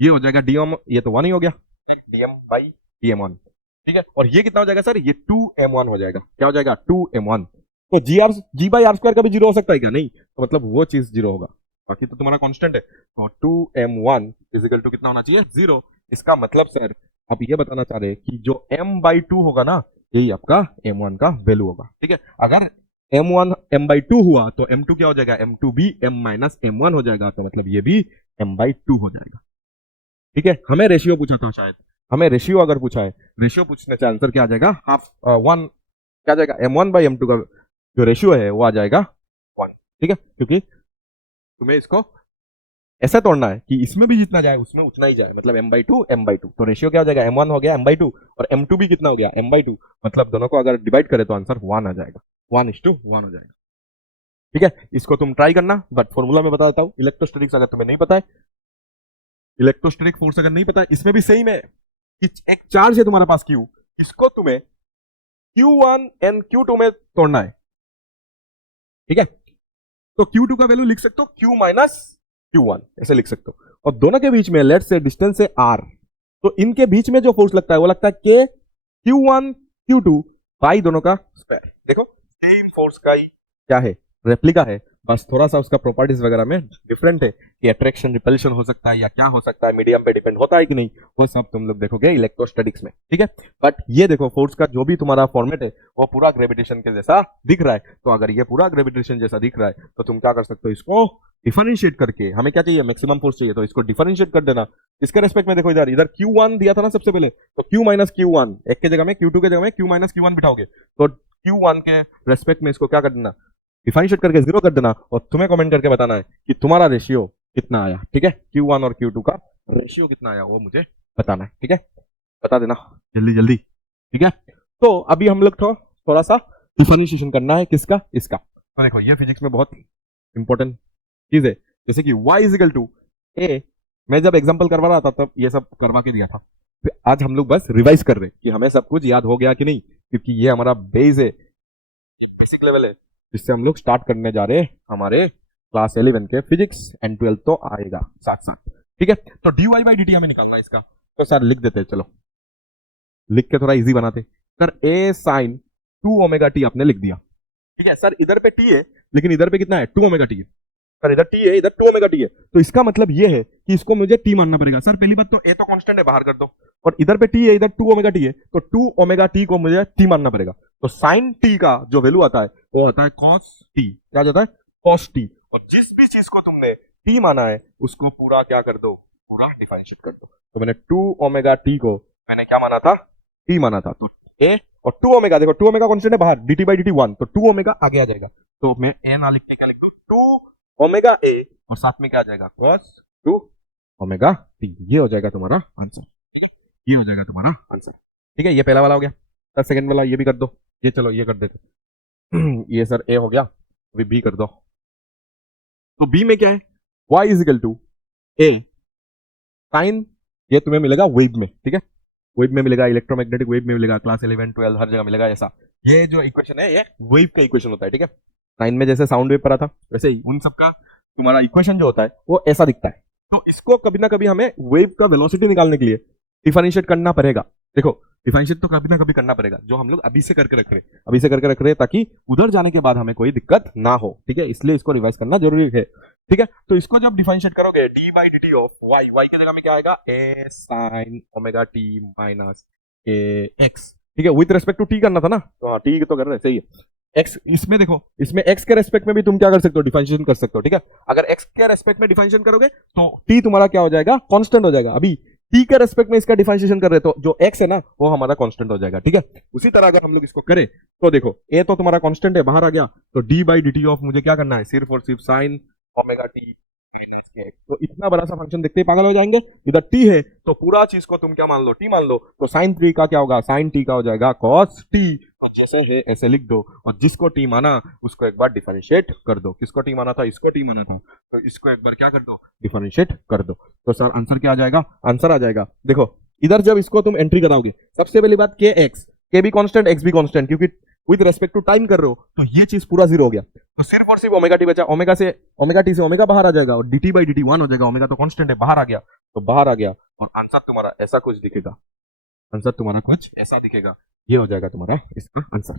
ये हो जाएगा dm, ये तो 1 ही हो गया, dm बाई dm1, ठीक है, और ये कितना हो जाएगा सर, ये 2m1 हो जाएगा, क्या हो जाएगा 2m1, तो जी बाई आर स्क्वायर का भी जीरो हो सकता है क्या, नहीं, तो मतलब वो चीज जीरो होगा, बाकी तो तुम्हारा कांस्टेंट है, तो 2m1 इज इक्वल टू कितना होना चाहिए, जीरो। इसका मतलब सर आप ये बताना चाह रहे हैं कि जो m बाई 2 होगा ना, यही आपका m1 का वैल्यू होगा, ठीक है, अगर m1 m बाई 2 हुआ तो m2 क्या हो जाएगा, m2 भी m माइनस m1 हो जाएगा, तो मतलब ये भी m बाई 2 हो जाएगा, ठीक है। हमें रेशियो पूछा था शायद, हमें रेशियो अगर पूछा है, रेशियो पूछने से आंसर क्या आ जाएगा, हाफ वन, क्या आ जाएगा m1 बाई m2 का जो रेशियो है वो आ जाएगा 1, ठीक है, क्योंकि तुम्हें इसको ऐसा तोड़ना है कि इसमें भी जितना जाए उसमें उतना ही जाए, मतलब m बाई टू, तो रेशियो क्या हो जाएगा, m1 हो गया m बाई 2 और m2 भी कितना हो गया m बाई 2, मतलब दोनों को अगर डिवाइड करें तो आंसर 1 आ जाएगा, 1:1 हो जाएगा, ठीक है। इसको तुम ट्राई करना, बट फॉर्मूला में बता देता हूं, इलेक्ट्रोस्टैटिक्स अगर तुम्हें नहीं पता है, इलेक्ट्रोस्टैटिक फोर्स अगर नहीं पता है, इसमें भी सेम है कि एक चार्ज है तुम्हारे पास Q, इसको तुम्हें Q1 एंड Q2 में तोड़ना है, ठीक है, तो Q2 का वैल्यू लिख सकते हो Q माइनस Q1, ऐसे लिख सकते हो, और दोनों के बीच में लेट्स से डिस्टेंस है R, तो इनके बीच में जो फोर्स लगता है वो लगता है K Q1 Q2 बाई दोनों का स्क्वायर, देखो सेम फोर्स का ही क्या है, रेप्लिका है, बस थोड़ा सा उसका प्रॉपर्टीज वगैरह में डिफरेंट है कि अट्रैक्शन रिपल्शन हो सकता है या क्या हो सकता है, मीडियम पे डिपेंड होता है कि नहीं, वो सब तुम लोग देखोगे इलेक्ट्रोस्टैटिक्स में, ठीक है। बट ये देखो फोर्स का जो भी तुम्हारा फॉर्मेट है वो पूरा ग्रेविटेशन के जैसा दिख रहा है, तो अगर ये पूरा ग्रेविटेशन जैसा दिख रहा है तो तुम क्या कर सकते हो, इसको डिफरेंशिएट करके, हमें क्या चाहिए, मैक्सिमम फोर्स चाहिए, तो इसको डिफरेंशिएट कर देना, इसके रेस्पेक्ट में देखो, इधर इधर Q1 दिया था ना सबसे पहले, तो Q माइनस Q1 एक के जगह में Q2 के जगह में Q माइनस Q1 बिठाओगे, तो Q1 के रेस्पेक्ट में इसको क्या कर देना, डिफरेंशिएट करके जीरो कर देना, और तुम्हें कमेंट करके बताना है कि तुम्हारा रेशियो कितना आया, ठीक है, Q1 और Q2 का रेशियो कितना आया वो मुझे बताना है, ठीक है, बता देना जल्दी जल्दी, ठीक है। तो अभी हम लोग थोड़ा सा डिफरेंशिएशन करना है, किसका, इसका, तो देखो ये फिजिक्स में बहुत इंपॉर्टेंट चीज है, जैसे कि y इज इक्वल टू ए, मैं जब एग्जांपल करवा रहा था तब ये सब करवा के दिया था, फिर आज हम लोग बस रिवाइज कर रहे हैं कि हमें सब कुछ याद हो गया कि नहीं, क्योंकि ये हमारा बेस है, बेसिक लेवल है, जिससे हम लोग स्टार्ट करने जा रहे हैं हमारे क्लास 11 के फिजिक्स एंड 12 तो आएगा साथ साथ, ठीक है। तो dy बाई dt हमें निकालना है इसका, तो सर लिख देते हैं, चलो लिख के थोड़ा इजी बनाते, sir a sine 2 omega t आपने लिख दिया, ठीक है, सर इधर पे t है लेकिन इधर पे कितना है 2 ओमेगा टी है, सर इधर t है इधर 2 ओमेगा टी है, तो इसका मतलब ये है कि इसको मुझे t मानना पड़ेगा, सर पहली बात तो a तो कांस्टेंट है, बाहर कर दो, और इधर पे t है इधर 2 ओमेगा टी है, तो 2 ओमेगा टी को मुझे t मानना पड़ेगा, तो साइन t का जो वैल्यू आता है वो आता है cos t, क्या जाता है cos t, और जिस भी चीज को तुमने t माना है उसको पूरा क्या कर दो, पूरा डिफरेंशिएट कर दो, तो मैंने 2 ओमेगा टी को मैंने क्या माना था, t माना था, तो a और 2 ओमेगा, देखो 2 ओमेगा कांस्टेंट है बाहर, dt बाई dt 1, तो 2 ओमेगा आगे आ जाएगा, तो मैं a ना लिख के क्या लिख दूं, 2 ओमेगा a और साथ में क्या आ जाएगा cos 2 ओमेगा t, ये हो जाएगा तुम्हारा आंसर, ये हो जाएगा तुम्हारा आंसर, ठीक है। ये पहला वाला हो गया, सर सेकंड वाला ये भी कर दो, ये चलो ये कर देते ये सर a हो गया, अभी b कर दो, तो b में क्या है, y is equal to a sine, ये तुम्हें मिलेगा वेव में, ठीक है, वेव में मिलेगा, इलेक्ट्रोमैग्नेटिक वेव में मिलेगा, क्लास 11 12 हर जगह मिलेगा ऐसा, ये जो इक्वेशन है ये वेव का इक्वेशन होता है, ठीक है, साइन में जैसे साउंड वेव पढ़ा था वैसे ही उन सब का तुम्हारा इक्वेशन जो होता है वो ऐसा दिखता है, तो इसको कभी ना कभी हमें वेव का वेलोसिटी निकालने के लिए डिफरेंशिएट करना पड़ेगा, देखो डिफरेंशिएट तो कभी ना कभी करना पड़ेगा, जो हम लोग अभी से करके रख रहे हैं, अभी से करके रख रहे हैं ताकि उधर जाने के बाद हमें कोई दिक्कत ना हो, ठीक है, इसलिए इसको रिवाइज करना जरूरी है, ठीक है। तो इसको जब डिफरेंशिएट करोगे d by d t of y, y की जगह में क्या आएगा, a sine omega t minus a x, ठीक है, विथ रेस्पेक्ट टू टी करना था ना, तो हाँ टी तो कर रहे हैं, सही है, एक्स, इसमें देखो इसमें एक्स के रेस्पेक्ट में भी तुम क्या कर सकते हो, डिफरेंशिएशन कर सकते हो, ठीक है, अगर एक्स के रेस्पेक्ट में डिफरेंशिएशन करोगे तो टी तुम्हारा क्या हो जाएगा, कांस्टेंट हो जाएगा, अभी टी के रेस्पेक्ट में इसका डिफरेंशिएशन कर रहे तो जो एक्स है ना वो हमारा कांस्टेंट हो जाएगा, ठीक है। उसी तरह अगर हम लोग इसको करें तो देखो ए तो तुम्हारा कांस्टेंट है, बाहर आ गया, तो d by d t of मुझे क्या करना है, सिर्फ और सिर्फ साइन ओमेगा टी, तो इतना बड़ा सा फंक्शन देखते ही पागल हो जाएंगे, इधर टी है तो पूरा चीज को तुम क्या मान लो, टी मान लो, तो साइन थ्री का क्या होगा, साइन टी का हो जाएगा कॉस टी, तो जैसे है ऐसे लिख दो, और जिसको टी माना उसको एक बार डिफरेंशिएट कर दो। किसको टी माना था? इसको टी माना था, तो इसको एक बार क्या कर दो? डिफरेंशिएट कर दो। तो सर आंसर क्या आ जाएगा? आंसर आ जाएगा, देखो इधर जब इसको तुम एंट्री कराओगे, सबसे पहली बात के एक्स, के भी कांस्टेंट एक्स भी कांस्टेंट, क्योंकि विद रेस्पेक्ट टू टाइम कर रहे हो, तो ये चीज पूरा जीरो हो गया, तो सिर्फ और सिर्फ ओमेगा टी बचा। ओमेगा टी से ओमेगा बाहर आ जाएगा, और dt बाई dt 1 हो जाएगा। ओमेगा तो कांस्टेंट है, बाहर आ गया, तो बाहर आ गया, और आंसर तुम्हारा ऐसा कुछ दिखेगा। आंसर तुम्हारा कुछ ऐसा दिखेगा, ये हो जाएगा तुम्हारा इसका आंसर।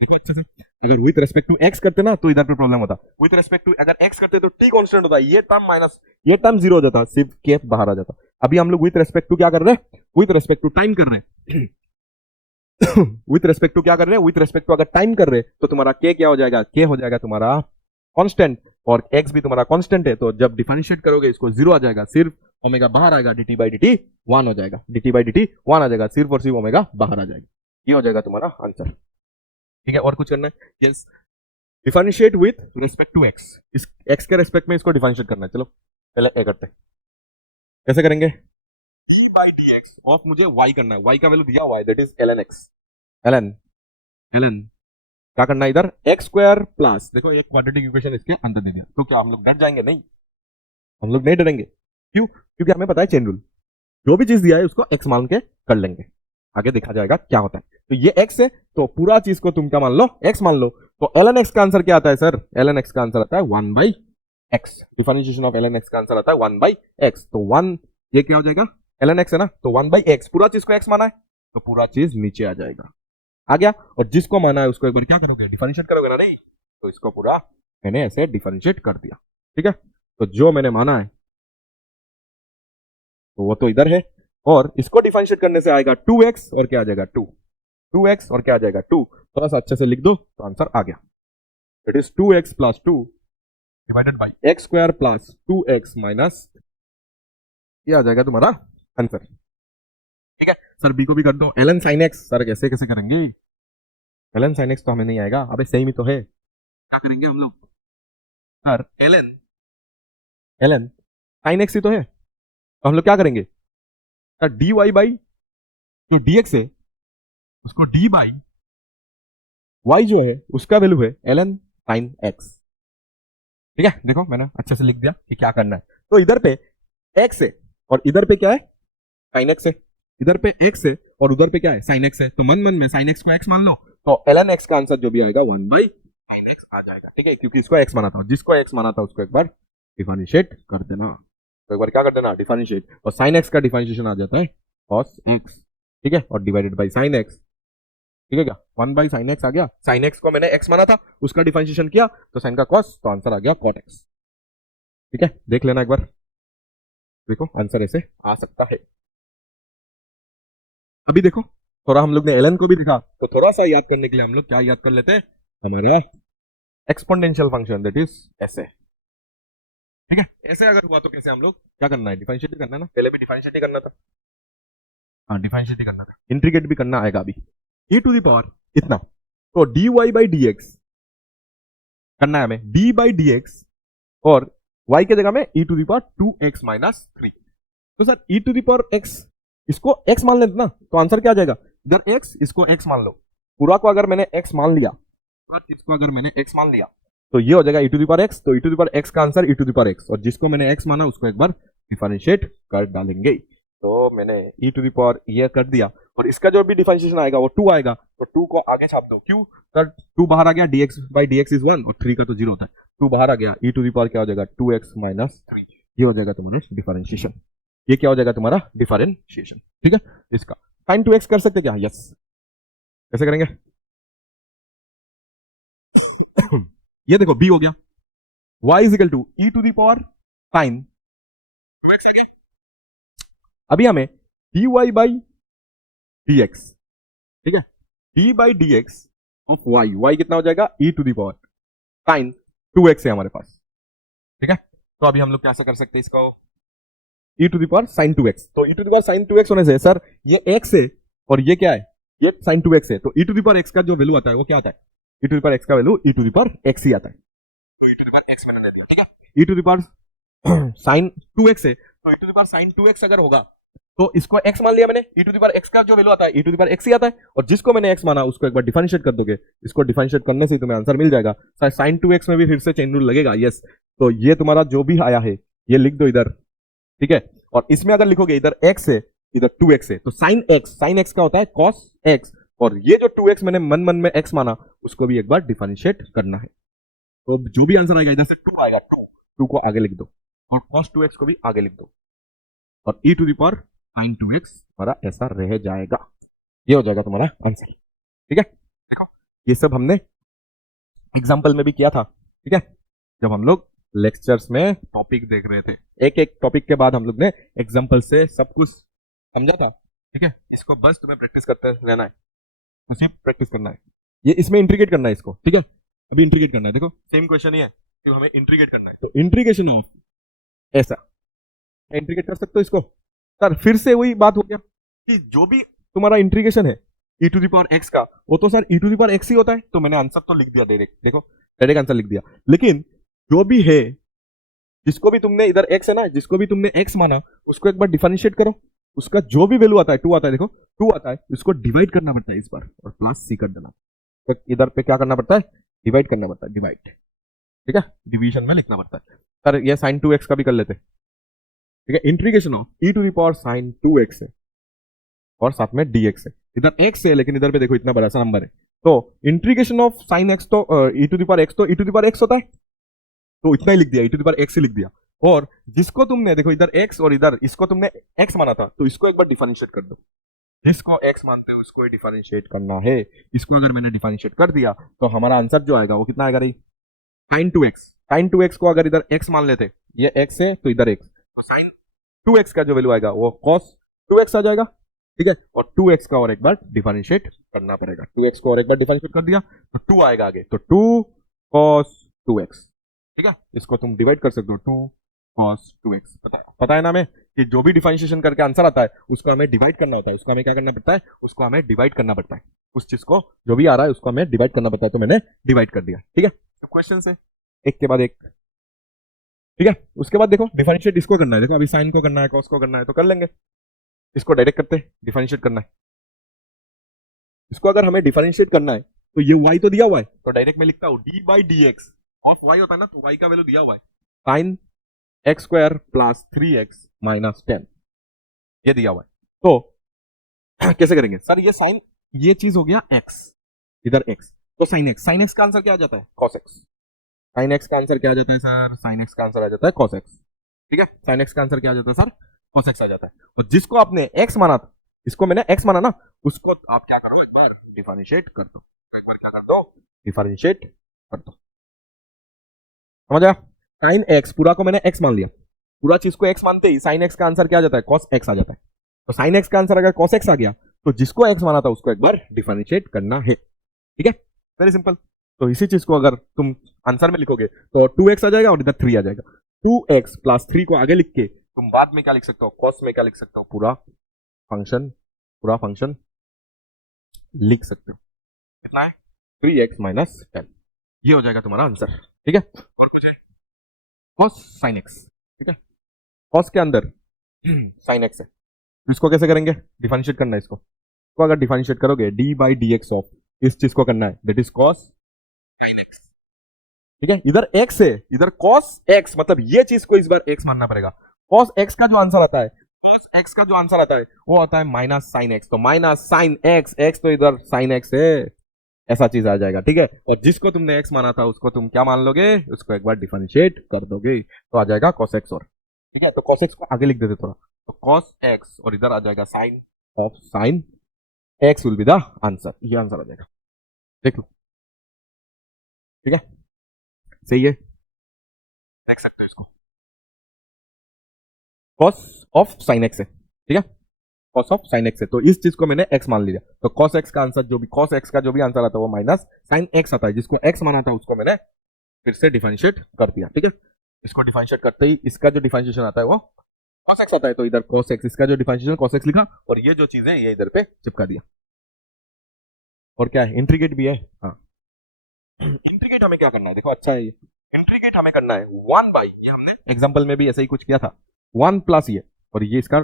देखो अच्छे से, अगर विथ रेस्पेक्ट टू एक्स करते ना तो इधर पे प्रॉब्लम होता, विथ रेस्पेक्ट टू अगर एक्स करते तो टी कांस्टेंट होता, ये टर्म माइनस ये टर्म जीरो हो जाता, सिर्फ के बाहर आ जाता। अभी हम लोग विथ रेस्पेक्ट टू क्या कर रहे हैं? विथ रेस्पेक्ट टू टाइम कर रहे हैं। विथ रेस्पेक्ट टू क्या कर रहे हैं? विथ रेस्पेक्ट टू अगर टाइम कर रहे हैं तो तुम्हारा के क्या हो जाएगा? के हो जाएगा तुम्हारा कांस्टेंट, और एक्स भी तुम्हारा कांस्टेंट है, तो जब डिफरेंशिएट करोगे इसको जीरो आ जाएगा, सिर्फ ओमेगा बाहर आएगा, dt बाई dt 1 हो जाएगा, dt बाई dt 1 आ जाएगा, सिर्फ और सिर्फ ओमेगा बाहर आ जाएगा। ये हो जाएगा तुम्हारा आंसर। ठीक है, और कुछ करना है? Yes, differentiate with respect to x, इस एक्स के रेस्पेक्ट में इसको डिफरेंशिएट करना है। चलो पहले ए करते हैं, कैसे करेंगे? d बाई dx ऑफ मुझे y करना है, y का वैल्यू दिया हुआ है, that is ln x, ln क्या करना है इधर? एक्स स्क्वायर प्लस, देखो एक क्वाड्रेटिक इक्वेशन इसके अंदर दे दिया, तो क्या हम लोग डर जाएंगे? नहीं, हम लोग नहीं डरेंगे। क्यों? क्योंकि हमें पता है चेन रूल, जो भी चीज दिया है उसको एक्स मान के कर लेंगे, आगे देखा जाएगा क्या होता है। तो ये एक्स है, तो पूरा चीज को तुम क्या मान लो? एक्स मान लो। तो ln x का आंसर क्या आता है सर? ln x का आंसर आता है 1 by x. Differentiation of ln x का आंसर आता है 1 बाई एक्स। तो 1 ये क्या हो जाएगा? ln x है ना, तो 1 बाई एक्स, पूरा चीज को x माना है, तो पूरा चीज नीचे आ जाएगा, आ गया। और जिसको माना है उसको एक बार क्या करोगे? डिफरेंशिएट करोगे ना, नहीं तो इसको पूरा मैंने ऐसे डिफरेंशिएट कर दिया। ठीक है, तो जो मैंने माना है तो वो तो इधर है, और इसको डिफरेंशिएट करने से आएगा 2x, और क्या आ जाएगा? 2x, और क्या आ जाएगा? 2। थोड़ा सा अच्छे से लिख दो तो आंसर आ गया। It is 2x plus 2 divided by x square plus 2x minus, ये आ जाएगा तुम्हारा आंसर। ठीक है सर, बी को भी कर दो, ln sin x। सर कैसे कैसे करेंगे? ln sin x तो हमें नहीं आएगा, अबे सेम ही तो है। क्या करेंगे हम लोग? सर ln sin x ही तो है, तो हम लोग क्या करेंगे? सर dy बाई जो dx है उसको d बाई y जो है उसका वैल्यू है ln sin x। ठीक है, देखो मैंने अच्छे से लिख दिया कि क्या करना है। तो इधर पे x है और इधर पे क्या है? sin x है। इधर पे x है और उधर पे क्या है? sin x है। तो मन मन में sin x को x मान लो, तो ln x का आंसर जो भी आएगा 1 बाई sin x आ जाएगा। ठीक है, क्योंकि इसको x माना था, जिसको x माना था उसको एक बार डिफरेंशिएट कर देना। तो एक बार क्या कर देना? डिफरेंशिएट, और sin x का डिफरेंशिएशन आ जाता है cos x। ठीक है, और डिवाइडेड बाई sin x। ठीक है, क्या 1 बाई sin x आ गया। sin x को मैंने x माना था, उसका डिफरेंशिएशन किया तो sin का cos, तो आंसर आ गया cot x। ठीक है, देख लेना एक बार, देखो आंसर ऐसे आ सकता है। अभी देखो, थोड़ा हम लोग ने ln को भी देखा, तो थोड़ा सा याद करने के लिए हम लोग क्या याद कर लेते हैं? हमारा एक्सपोनेंशियल फंक्शन, दैट इज ऐसे। ठीक है, ऐसे अगर हुआ तो कैसे हम लोग क्या करना है? डिफरेंशिएट करना है ना, पहले भी डिफरेंशिएट ही करना था। हाँ, डिफरेंशिएट ही करना था, इंटीग्रेट भी करना आएगा अभी। e टू द पावर इतना, तो dy बाई dx करना है हमें, d बाई dx, और y के जगह में e to the power 2x minus 3। तो sir e to the power x, इसको x मान लेते ना, तो आंसर क्या आ जाएगा? इधर x, इसको x मान लो, पूरा को अगर मैंने x मान लिया, इसको अगर मैंने x मान लिया तो ये हो जाएगा e to the power x। तो e to the power x का answer e to the power x, और जिसको मैंने x माना उसको एक बार डिफरेंशिएट कर डालेंगे। तो मैंने e टू द पावर ये कर दिया, और इसका जो भी डिफरेंशिएशन आएगा वो 2 आएगा, तो 2 को आगे छाप दो। क्यों सर? 2 बाहर आ गया, dx बाई dx इज 1, और 3 का तो 0 होता है। 2 बाहर आ गया, e टू द पावर क्या हो जाएगा? 2x minus 3। ये हो जाएगा तुम्हारा डिफरेंशिएशन। ये क्या हो जाएगा तुम्हारा? डिफरेंशिएशन। ठीक है, इसका sin 2x कर सकते क्या? यस, कैसे करेंगे? ये देखो b हो गया, y is equal to e to the power sin 2x आ गया। अभी हमें dy बाई dx, ठीक है, d by dx of y कितना हो जाएगा? e to the power sin 2x है हमारे पास। ठीक है, तो अभी हम लोग कैसे कर सकते हैं इसको? e to the power sin 2x, तो e to the power sin 2x होने से सर ये x है और ये क्या है? ये sin 2x है, तो e to the power x का जो वैल्यू आता है वो क्या आता है? e to the power x का value e to the power x ही आता है। तो e to the power x मैंने दे दिया। ठीक है, e to the power sin 2x है, तो e to the power sin 2x अगर होगा तो इसको x मान लिया मैंने, e to the power x का जो वैल्यू आता है e to the power x ही आता है, और जिसको मैंने x माना उसको एक बार डिफरेंशिएट कर दोगे, इसको डिफरेंशिएट करने से तुम्हें आंसर मिल जाएगा। sin 2x में भी फिर से चेन रूल लगेगा, यस। तो ये तुम्हारा जो भी आया है ये लिख दो इधर, ठीक है। और इसमें अगर लिखोगे इधर x है इधर 2x है, तो sin x का होता है cos x, और ये जो 2x मैंने मन मन में x माना उसको भी एक बार डिफरेंशिएट करना है। तो जो भी आंसर आएगा इधर से 2 आएगा, 2 को आगे लिख दो, और cos 2x को भी आगे लिख दो, और e to the power sin 2x हमारा ऐसा रह जाएगा। ये हो जाएगा तुम्हारा आंसर, ठीक है। देखो ये सब हमने एग्जाम्पल में भी किया था, ठीक है, जब हम लोग लेक्चर्स में टॉपिक देख रहे थे, एक एक टॉपिक के बाद हम लोग ने एग्जाम्पल से सब कुछ समझा था, ठीक है। इसको बस तुम्हें प्रैक्टिस करते रहना है, तो सिर्फ प्रैक्टिस करना है, ये इसमें इंट्रीगेट करना है इसको, ठीक है। अभी इंट्रीगेट करना है, देखो सेम क्वेश्चन ही है, तो हमें इंट्रीगेट करना है, तो इंट्रीगेशन ऑफ ऐसा इंट्रीगेट कर सकते हो इसको। सर फिर से वही बात हो गया कि जो भी तुम्हारा इंट्रीगेशन है e to the power x का, वो तो sir e to the power x ही होता है, तो मैंने आंसर तो लिख दिया डायरेक्ट, देखो डायरेक्ट आंसर लिख दिया। लेकिन जो भी है, जिसको भी तुमने इधर x है ना, जिसको भी तुमने x माना उसको एक बार डिफरेंशिएट करो, उसका जो भी वैल्यू आता है 2 आता है, देखो 2 आता है, उसको डिवाइड करना पड़ता है इस बार, और प्लस c कर देना, तो इधर पे क्या करना पड़ता है, डिवाइड करना पड़ता है, डिवाइड, ठीक है, डिवीजन में लिखना पड़ता है। सर ये sin 2x का भी कर लेते, ठीक है। Integration of e to the power sin 2x है, और साथ में dx है, इधर x है लेकिन इधर पे देखो इतना बड़ा सा नंबर है, तो इंट्रीगेशन ऑफ sin x तो e to the power x तो e to the power x होता है, तो इतना ही लिख दिया, e to the power x ही लिख दिया। और जिसको तुमने देखो इधर x और इधर इसको तुमने x माना था, तो इसको एक बार डिफरेंशिएट कर दो, जिसको x मानते हो उसको डिफरेंशिएट करना है। इसको अगर मैंने डिफरेंशिएट कर दिया तो हमारा आंसर जो आएगा वो कितना आएगा रही, sin 2x को अगर इधर x मान लेते, ये x है तो इधर x, तो sin 2x का जो वैल्यू आएगा वो cos 2x आ जाएगा, ठीक है। और 2x का और एक बार डिफरेंशिएट करना पड़ेगा, 2x को और एक बार डिफरेंशिएट कर दिया तो 2 आएगा आगे, तो 2 cos 2x, ठीक है। इसको तुम डिवाइड कर सकते हो, 2 cos 2x, पता है ना हमें कि जो भी डिफरेंशिएशन करके आंसर आता है उसको हमें डिवाइड करना होता है, उसको हमें क्या करना पड़ता है, उसको हमें डिवाइड करना पड़ता है, उस चीज को जो भी आ रहा है उसको हमें डिवाइड करना पड़ता है, तो मैंने डिवाइड कर दिया, ठीक है। तो क्वेश्चन से एक के बाद एक, ठीक है। उसके बाद देखो डिफरेंशिएट इसको करना है, देखो अभी साइन को करना है, कॉस को करना है, तो कर लेंगे। इसको डायरेक्ट करते हैं, डिफरेंशिएट करना है, इसको अगर हमें डिफरेंशिएट करना है तो ये y तो दिया हुआ है, तो डायरेक्ट मैं लिखता हूँ d by d x, of y होता है ना, तो y का वैल्यू दिया हुआ है, sine x square plus 3x minus 10, ये दिया हुआ है। तो कैसे करेंगे सर, ये साइन, ये चीज हो गया x, इधर x, तो साइन x का आंसर क्या आ जाता है, cos x, साइन x का आंसर क्या आ जाता है सर, साइन x का आंसर आ जाता है cos x, ठीक है। साइन x का आंसर क्या आ जाता है सर, cos x आ जाता है। और जिसको आपने x माना था, इसको मैंने x माना ना, उसको आप क्या करो, एक बार डिफरेंशिएट कर दो, एक बार क्या कर दो, डिफरेंशिएट कर दो, समझ आया। साइन x पूरा को मैंने x मान लिया, पूरा चीज को x मानते ही साइन x का आंसर क्या आ जाता है, cos x आ जाता है। तो साइन x का आंसर अगर cos x आ गया तो जिसको x माना था उसको एक बार डिफरेंशिएट करना है, ठीक है, वेरी सिंपल। तो इसी चीज को अगर तुम आंसर में लिखोगे तो 2x आ जाएगा और इधर 3 आ जाएगा, 2x प्लस 3 को आगे लिख के तुम बाद में क्या लिख सकते हो, cos में क्या लिख सकते हो, पूरा फंक्शन लिख सकते हो, कितना है 3x माइनस 10, ये हो जाएगा तुम्हारा आंसर, ठीक है। cos sin x, ठीक है, cos के अंदर sin x है, इसको कैसे करेंगे, डिफरेंशिएट करना है इसको, तो अगर डिफरेंशिएट करोगे d by d x of इस चीज को करना है, that is cos sin x, ठीक है। इधर x है, इधर cos x, मतलब ये चीज को इस बार x मानना पड़ेगा। cos x का जो आंसर आता है, cos x का जो आंसर आता है वो आता है माइनस साइन x, तो माइनस साइन x, x तो इधर साइन x है, ऐसा चीज आ जाएगा, ठीक है। और जिसको तुमने x माना था उसको तुम क्या मान लोगे, उसको एक बार डिफरेंशिएट कर दोगे तो आ जाएगा cos x, और ठीक है, तो cos x को आगे लिख देते थोड़ा, तो cos x और इधर आ जाएगा sine of sine x will be the answer, ये आंसर आ जाएगा, देख लो, ठीक है, सही है, देख सकते हो इसको, cos ऑफ sin x है, ठीक है, cos ऑफ sin x है, तो इस चीज को मैंने x मान लिया, तो cos x का आंसर जो भी, cos x का जो भी आंसर आता है वो माइनस sin x आता है, जिसको x माना था उसको मैंने फिर से डिफरेंशिएट कर दिया, ठीक है। इसको डिफरेंशिएट करते ही इसका जो डिफरेंशिएशन आता है वो cos x आता है, तो इधर cos x, इसका जो डिफरेंशिएशन cos x लिखा, और ये जो चीज है ये इधर पे चिपका दिया। और क्या है, इंट्रीगेट भी है, हाँ इंट्रीगेट हमें क्या करना है, देखो अच्छा है ये, इंट्रीगेट हमें करना है 1 बाई, ये हमने एग्जांपल में भी ऐसा ही कुछ किया था, 1 प्लस ये, और ये इसका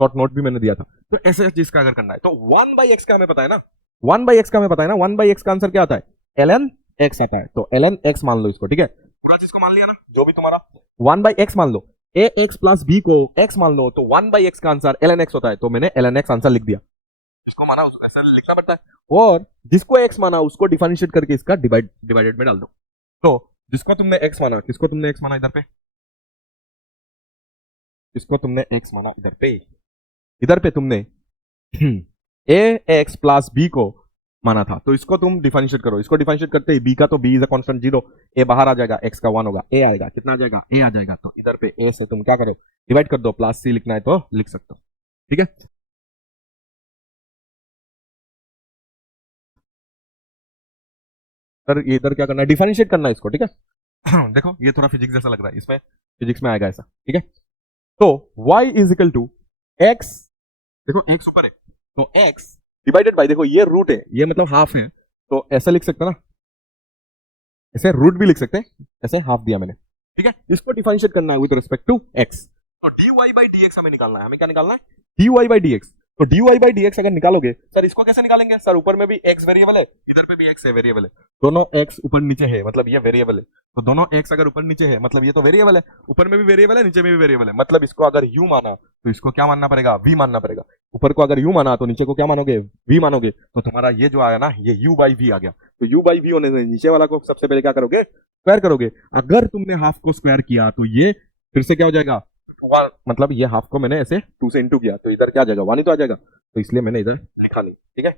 शॉर्ट नोट भी मैंने दिया था। तो ऐसे चीज का अगर करना है तो 1/x का हमें पता है ना, 1/x का हमें पता है ना, 1/x का आंसर क्या आता है, ln x आता है। तो ln x मान लो इसको, ठीक है, पूरा चीज को मान लिया ना, जो भी तुम्हारा 1/x मान लो, ax प्लस b को x मान लो, तो 1/x का आंसर ln x होता है। तो मैंने ln x आंसर लिख दिया, जिसको माना उसको ऐसे लिखना पड़ता है, और जिसको x माना उसको डिफरेंशिएट करके इसका डिवाइडेड में डाल दो। तो जिसको तुमने x माना, किसको तुमने x माना इधर पे, किसको तुमने x माना इधर पे तुमने a x प्लस b को माना था, तो इसको तुम डिफरेंशिएट करो। इसको डिफरेंशिएट करते ही b का तो b is a constant 0, a बाहर आ जाएगा, x का 1 होगा, a आएगा, कितना आ जाएगा, a आ जाएगा। तो इधर पे a से तुम क्या करो, डिवाइड कर दो, प्लस c लिखना है तो लिख सकते हो, ठीक है। सर इधर क्या करना है, डिफरेंशिएट करना है इसको, ठीक है। देखो ये थोड़ा फिजिक्स जैसा लग रहा है, इसमें फिजिक्स में आएगा ऐसा, ठीक है। तो y is equal to x, देखो x ऊपर है, तो x डिवाइडेड बाय, देखो ये रूट है, ये मतलब हाफ है, तो ऐसा लिख सकते हैं ना, ऐसे रूट भी लिख सकते हैं, ऐसे हाफ दिया मैंने, ठीक है। इसको डिफरेंशिएट करना है विद रिस्पेक्ट टू x। तो dy बाई dx हमें निकालना है, हमें क्या निकालना है, dy बाई dx। तो dy बाई dx अगर निकालोगे, सर इसको कैसे निकालेंगे, सर ऊपर में भी x वेरिएबल है, इधर पे भी x है वेरिएबल है, दोनों x ऊपर नीचे है, मतलब ये वेरिएबल है। तो दोनों x अगर ऊपर नीचे है, मतलब ये तो वेरिएबल है, ऊपर में भी वेरिएबल है, नीचे में भी वेरिएबल है, मतलब इसको अगर u माना तो इसको क्या मानना पड़ेगा, v मानना पड़ेगा। ऊपर को अगर u माना तो नीचे को क्या मानोगे, v मानोगे। तो तुम्हारा ये जो आया ना, ये u बाई v आ गया। तो u बाई v होने से नीचे वाला को सबसे पहले क्या करोगे, स्क्वायर करोगे। अगर तुमने हाफ को स्क्वायर किया तो ये फिर से क्या हो जाएगा, मतलब ये हाफ को मैंने ऐसे 2 से इंटू किया, तो इधर क्या आ जाएगा, 1 ही तो आ जाएगा, तो इसलिए मैंने इधर लिखा नहीं, ठीक है।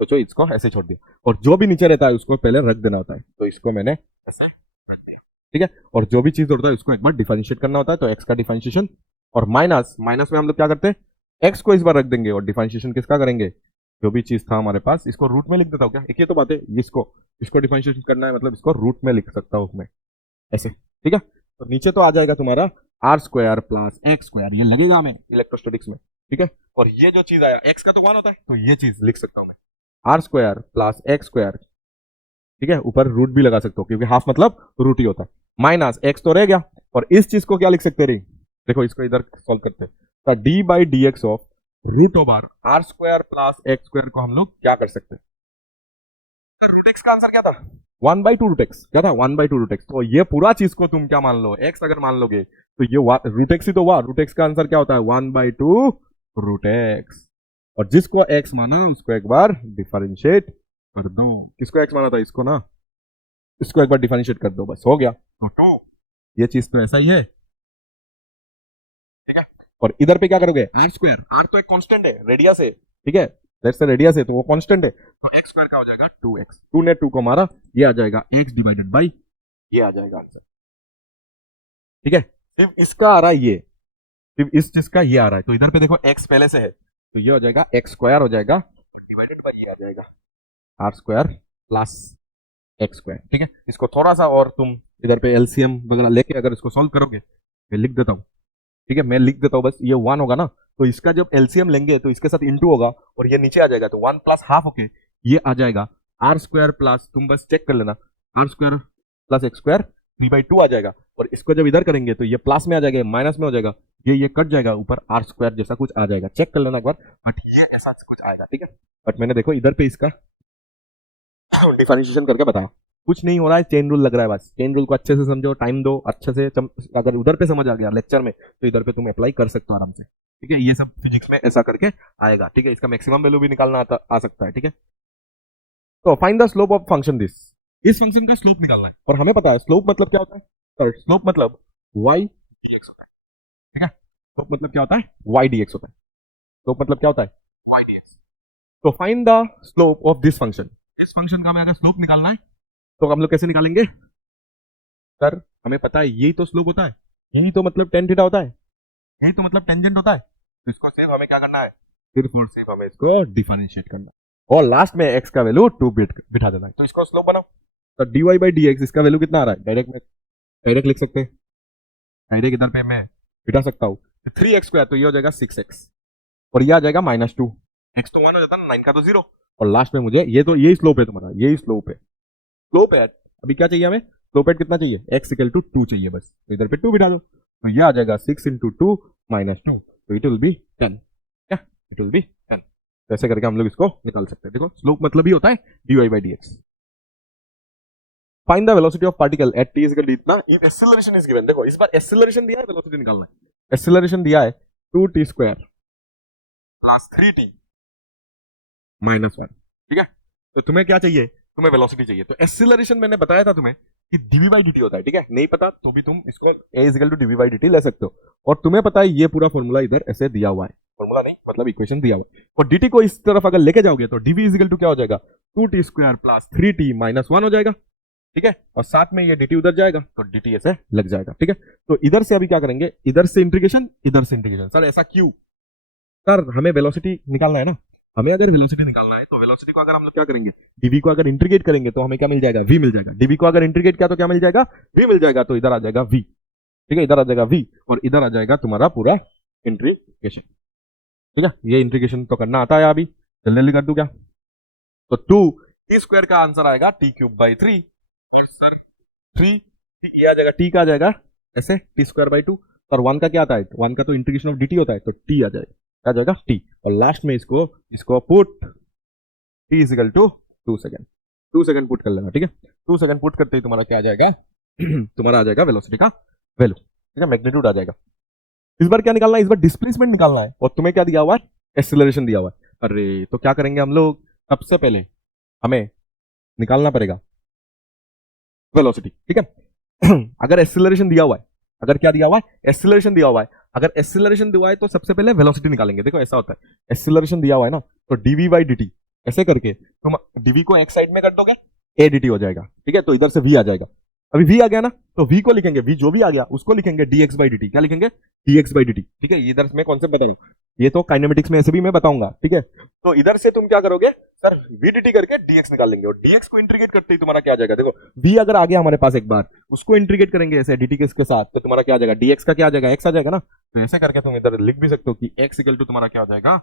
तो जो इसको ऐसे छोड़ दिया, और जो भी नीचे रहता है उसको पहले रख देना होता है, तो इसको मैंने ऐसे रख दिया, ठीक है। और जो भी चीज होता है उसको एक बार डिफरेंशिएट करना होता है, तो एक्स का डिफरेंशिएशन, और माइनस में हम लोग क्या करते हैं, एक्स को इस बार रख देंगे, और डिफरेंशिएशन किसका करेंगे, जो भी चीज था हमारे पास, इसको रूट में लिख देता हूँ क्या, एक ही तो बात है, इसको डिफरेंशिएशन करना है, मतलब इसको रूट में लिख सकता हूँ मैं ऐसे, ठीक है। तो नीचे तो आ जाएगा तुम्हारा r square plus x square, ये लगेगा हमें इलेक्ट्रोस्टैटिक्स में, ठीक है। और ये जो चीज आया एक्स का तो 1 होता है, तो ये चीज लिख सकता हूं मैं, r square plus x square, ठीक है। ऊपर रूट भी लगा सकते हो, क्योंकि हाफ मतलब रूट ही होता है, माइनस एक्स तो रह गया। और इस चीज को क्या लिख सकते रही, देखो इसको इधर सॉल्व करते हैं, तो d by d x of root over r square plus x square को हम लोग क्या कर सकते हैं, रूट एक्स का आंसर क्या था, 1/2 रूट एक्स, क्या था 1/2 रूट एक्स। तो ये पूरा चीज को तुम क्या मान लो, एक्स अगर मान लोगे तो ये रूट एक्स ही तो हुआ, रूट एक्स का आंसर क्या होता है 1/2 रूट एक्स। और जिसको एक्स माना उसको एक बार डिफरेंशिएट कर दो, किसको एक्स माना था, इसको ना, इसको एक बार डिफरेंशिएट कर दो, बस हो गया। तो ये चीज तो ऐसा ही है, ठीक है। और इधर पे क्या करोगे, आर स्क्वायर, आर तो एक कांस्टेंट है, रेडियस है, ठीक है, लेट्स से रेडियस है तो वो कांस्टेंट है, तो एक्स स्क्वायर का हो जाएगा 2x, 2 ने 2 को मारा, ये आ जाएगा x डिवाइडेड बाई, ये आ जाएगा आंसर, ठीक है। सिर्फ इसका आ रहा है ये, सिर्फ इस चीज का ये आ रहा है, तो इधर पे देखो x पहले से है, तो ये हो जाएगा x स्क्वायर हो जाएगा डिवाइडेड बाई ये आ जाएगा r square plus x square, ठीक है। इसको थोड़ा सा और तुम इधर पे एलसीएम वगैरह लेके अगर इसको सॉल्व करोगे, मैं लिख देता हूँ, ठीक है, मैं लिख देता हूँ, बस ये 1 होगा ना, तो इसका जब एलसीएम लेंगे तो इसके साथ इंटू होगा, और ये नीचे आ जाएगा, तो 1 प्लस हाफ होके ये आ जाएगा आर स्क्वायर प्लस, तुम बस चेक कर लेना, r square plus x square 3/2 आ जाएगा। और इसको जब इधर करेंगे तो ये प्लस में आ जाएगा, माइनस में हो जाएगा, ये कट जाएगा, ऊपर आर स्क्वायर जैसा कुछ आ जाएगा, चेक कर लेना एक बार, बट ये ऐसा कुछ आएगा, ठीक है। बट मैंने देखो इधर पे इसका डिफरेंशिएशन करके बताया, कुछ नहीं हो रहा है, चेन रूल लग रहा है, बस चेन रूल को अच्छे से समझो, टाइम दो अच्छे से, अगर उधर पे समझ आ गया लेक्चर में तो इधर पे तुम अप्लाई कर सकते हो आराम से, ठीक है। ये सब फिजिक्स में ऐसा करके आएगा, ठीक है, इसका मैक्सिमम वैल्यू भी निकालना आ सकता है, ठीक है। तो find the slope of function this, इस फंक्शन का स्लोप निकालना है, और हमें पता है स्लोप मतलब क्या होता है, स्लोप मतलब y dx होता है, ठीक है। स्लोप मतलब क्या होता है, y dx होता है, स्लोप मतलब क्या होता है, y dx। तो find the slope of this function, इस फंक्शन का हमें अगर स्लोप निकालना है तो हम लोग कैसे निकालेंगे, सर हमें पता है यही तो स्लोप होता है, यही तो मतलब टेन थीटा होता है, यही तो मतलब टेंजेंट होता है, तो इसको सिर्फ हमें क्या करना है, सिर्फ और सिर्फ हमें इसको डिफरेंशिएट करना है, और लास्ट में x का वैल्यू 2 बिठा देना है। तो इसको स्लोप बनाओ, तो dy बाई dx इसका वैल्यू कितना आ रहा है, डायरेक्ट लिख सकते हैं, डायरेक्ट इधर पे मैं बिठा सकता हूँ, 3x स्क्वायर, तो ये हो जाएगा 6x, और ये आ जाएगा -2, x तो 1 हो जाता है, 9 का तो 0, और लास्ट में मुझे ये तो यही स्लोप है तुम्हारा, यही स्लोप है, स्लोप एट, अभी क्या चाहिए हमें, स्लोप एट कितना चाहिए, x इक्वल टू 2 चाहिए, बस तो इधर पे 2 बिठा दो, तो ये आ जाएगा 6 × 2 -2, तो इट विल बी 10, क्या इट विल बी 10। तो ऐसे करके हम लोग इसको निकाल सकते हैं। देखो स्लोप मतलब ही होता है dy by dx। Find the velocity of particle at t equal to इतना, इफ एक्सेलरेशन इज गिवन। देखो इस बार एक्सेलरेशन दिया है, वेलोसिटी निकालना है। एक्सेलरेशन दिया है 2t square plus 3t minus 1, ठीक है। तो तुम्हें क्या चाहिए, तुम्हें वेलोसिटी चाहिए। तो एक्सेलरेशन मैंने बताया था तुम्हें कि dv by dt होता है, ठीक है। नहीं पता तो भी तुम इसको a equal to dv by dt ले सकते हो। और तुम्हें पता है ये पूरा फॉर्मूला इधर ऐसे दिया हुआ है, फॉर्मूला नहीं मतलब इक्वेशन दिया हुआ है। और dt को इस तरफ अगर लेके जाओगे तो dv इक्वल टू क्या हो जाएगा, 2t square plus 3t minus 1 हो जाएगा, ठीक है। और साथ में ये dt उधर जाएगा तो dt ऐसे लग जाएगा, ठीक है। तो इधर से अभी क्या करेंगे, इधर से इंटीग्रेशन, इधर से इंटीग्रेशन। सर ऐसा क्यों, सर हमें वेलोसिटी निकालना है ना। हमें अगर वेलोसिटी निकालना है तो वेलोसिटी को अगर हम लोग क्या करेंगे, dv को अगर इंटीग्रेट करेंगे तो हमें क्या मिल जाएगा, v मिल जाएगा। dv को अगर इंटीग्रेट किया तो क्या मिल जाएगा, v मिल जाएगा। तो इधर आ जाएगा v, ठीक है, इधर आ जाएगा v और इधर आ जाएगा तुम्हारा पूरा इंटीग्रेशन, ठीक है। ये इंटीग्रेशन तो करना आता है, अभी जल्दी जल्दी कर दूं क्या। तो 2t स्क्वायर का आंसर आएगा t क्यूब बाई 3, सर 3 ये आ जाएगा, t का आ जाएगा ऐसे t स्क्वायर बाई 2 और 1 का क्या आता है, 1 का तो इंटीग्रेशन ऑफ dt होता है, तो t आ जाएगा, आ जाएगा t। और लास्ट में इसको put t is equal to 2 second, 2 second put कर लेना, ठीक है। 2 सेकंड पुट करते ही तुम्हारा क्या आ जाएगा तुम्हारा आ जाएगा वेलोसिटी का वैल्यू, ठीक है, मैग्नीट्यूड आ जाएगा। इस बार क्या निकालना है, इस बार डिस्प्लेसमेंट निकालना है और तुम्हें क्या दिया हुआ है, एक्सेलरेशन दिया हुआ है। अरे तो क्या करेंगे हम लोग, सबसे पहले हमें निकालना पड़ेगा वेलोसिटी, ठीक है। अगर एक्सेलरेशन दिया हुआ है, अगर क्या दिया हुआ है, एक्सेलरेशन दिया हुआ है, अगर एक्सेलरेशन दिया हुआ है तो सबसे पहले वेलोसिटी निकालेंगे। देखो ऐसा होता है, एक्सेलरेशन दिया हुआ है ना, तो dv by dt ऐसे करके तुम dv को एक साइड में कर दोगे, a dt हो जाएगा, ठीक है। तो इधर से v आ जाएगा, अभी v आ गया ना, तो v को लिखेंगे, v जो भी आ गया उसको लिखेंगे dx by dt, क्या लिखेंगे, dx by dt, ठीक है। इधर मैं कॉन्सेप्ट बताऊंगा, ये तो काइनेमेटिक्स में ऐसे भी मैं बताऊंगा, ठीक है। तो इधर से तुम क्या करोगे, सर v dt करके dx निकाल लेंगे और dx को इंटीग्रेट करते ही तुम्हारा क्या आ जाएगा, देखो v अगर आ गया हमारे पास एक बार, उसको इंटीग्रेट करेंगे ऐसे dt के साथ, तो तुम्हारा क्या आ जाएगा, dx का क्या आ जाएगा, x आ जाएगा ना। तो ऐसे करके तुम इधर लिख भी सकते हो कि x इक्वल टू तुम्हारा क्या हो जाएगा,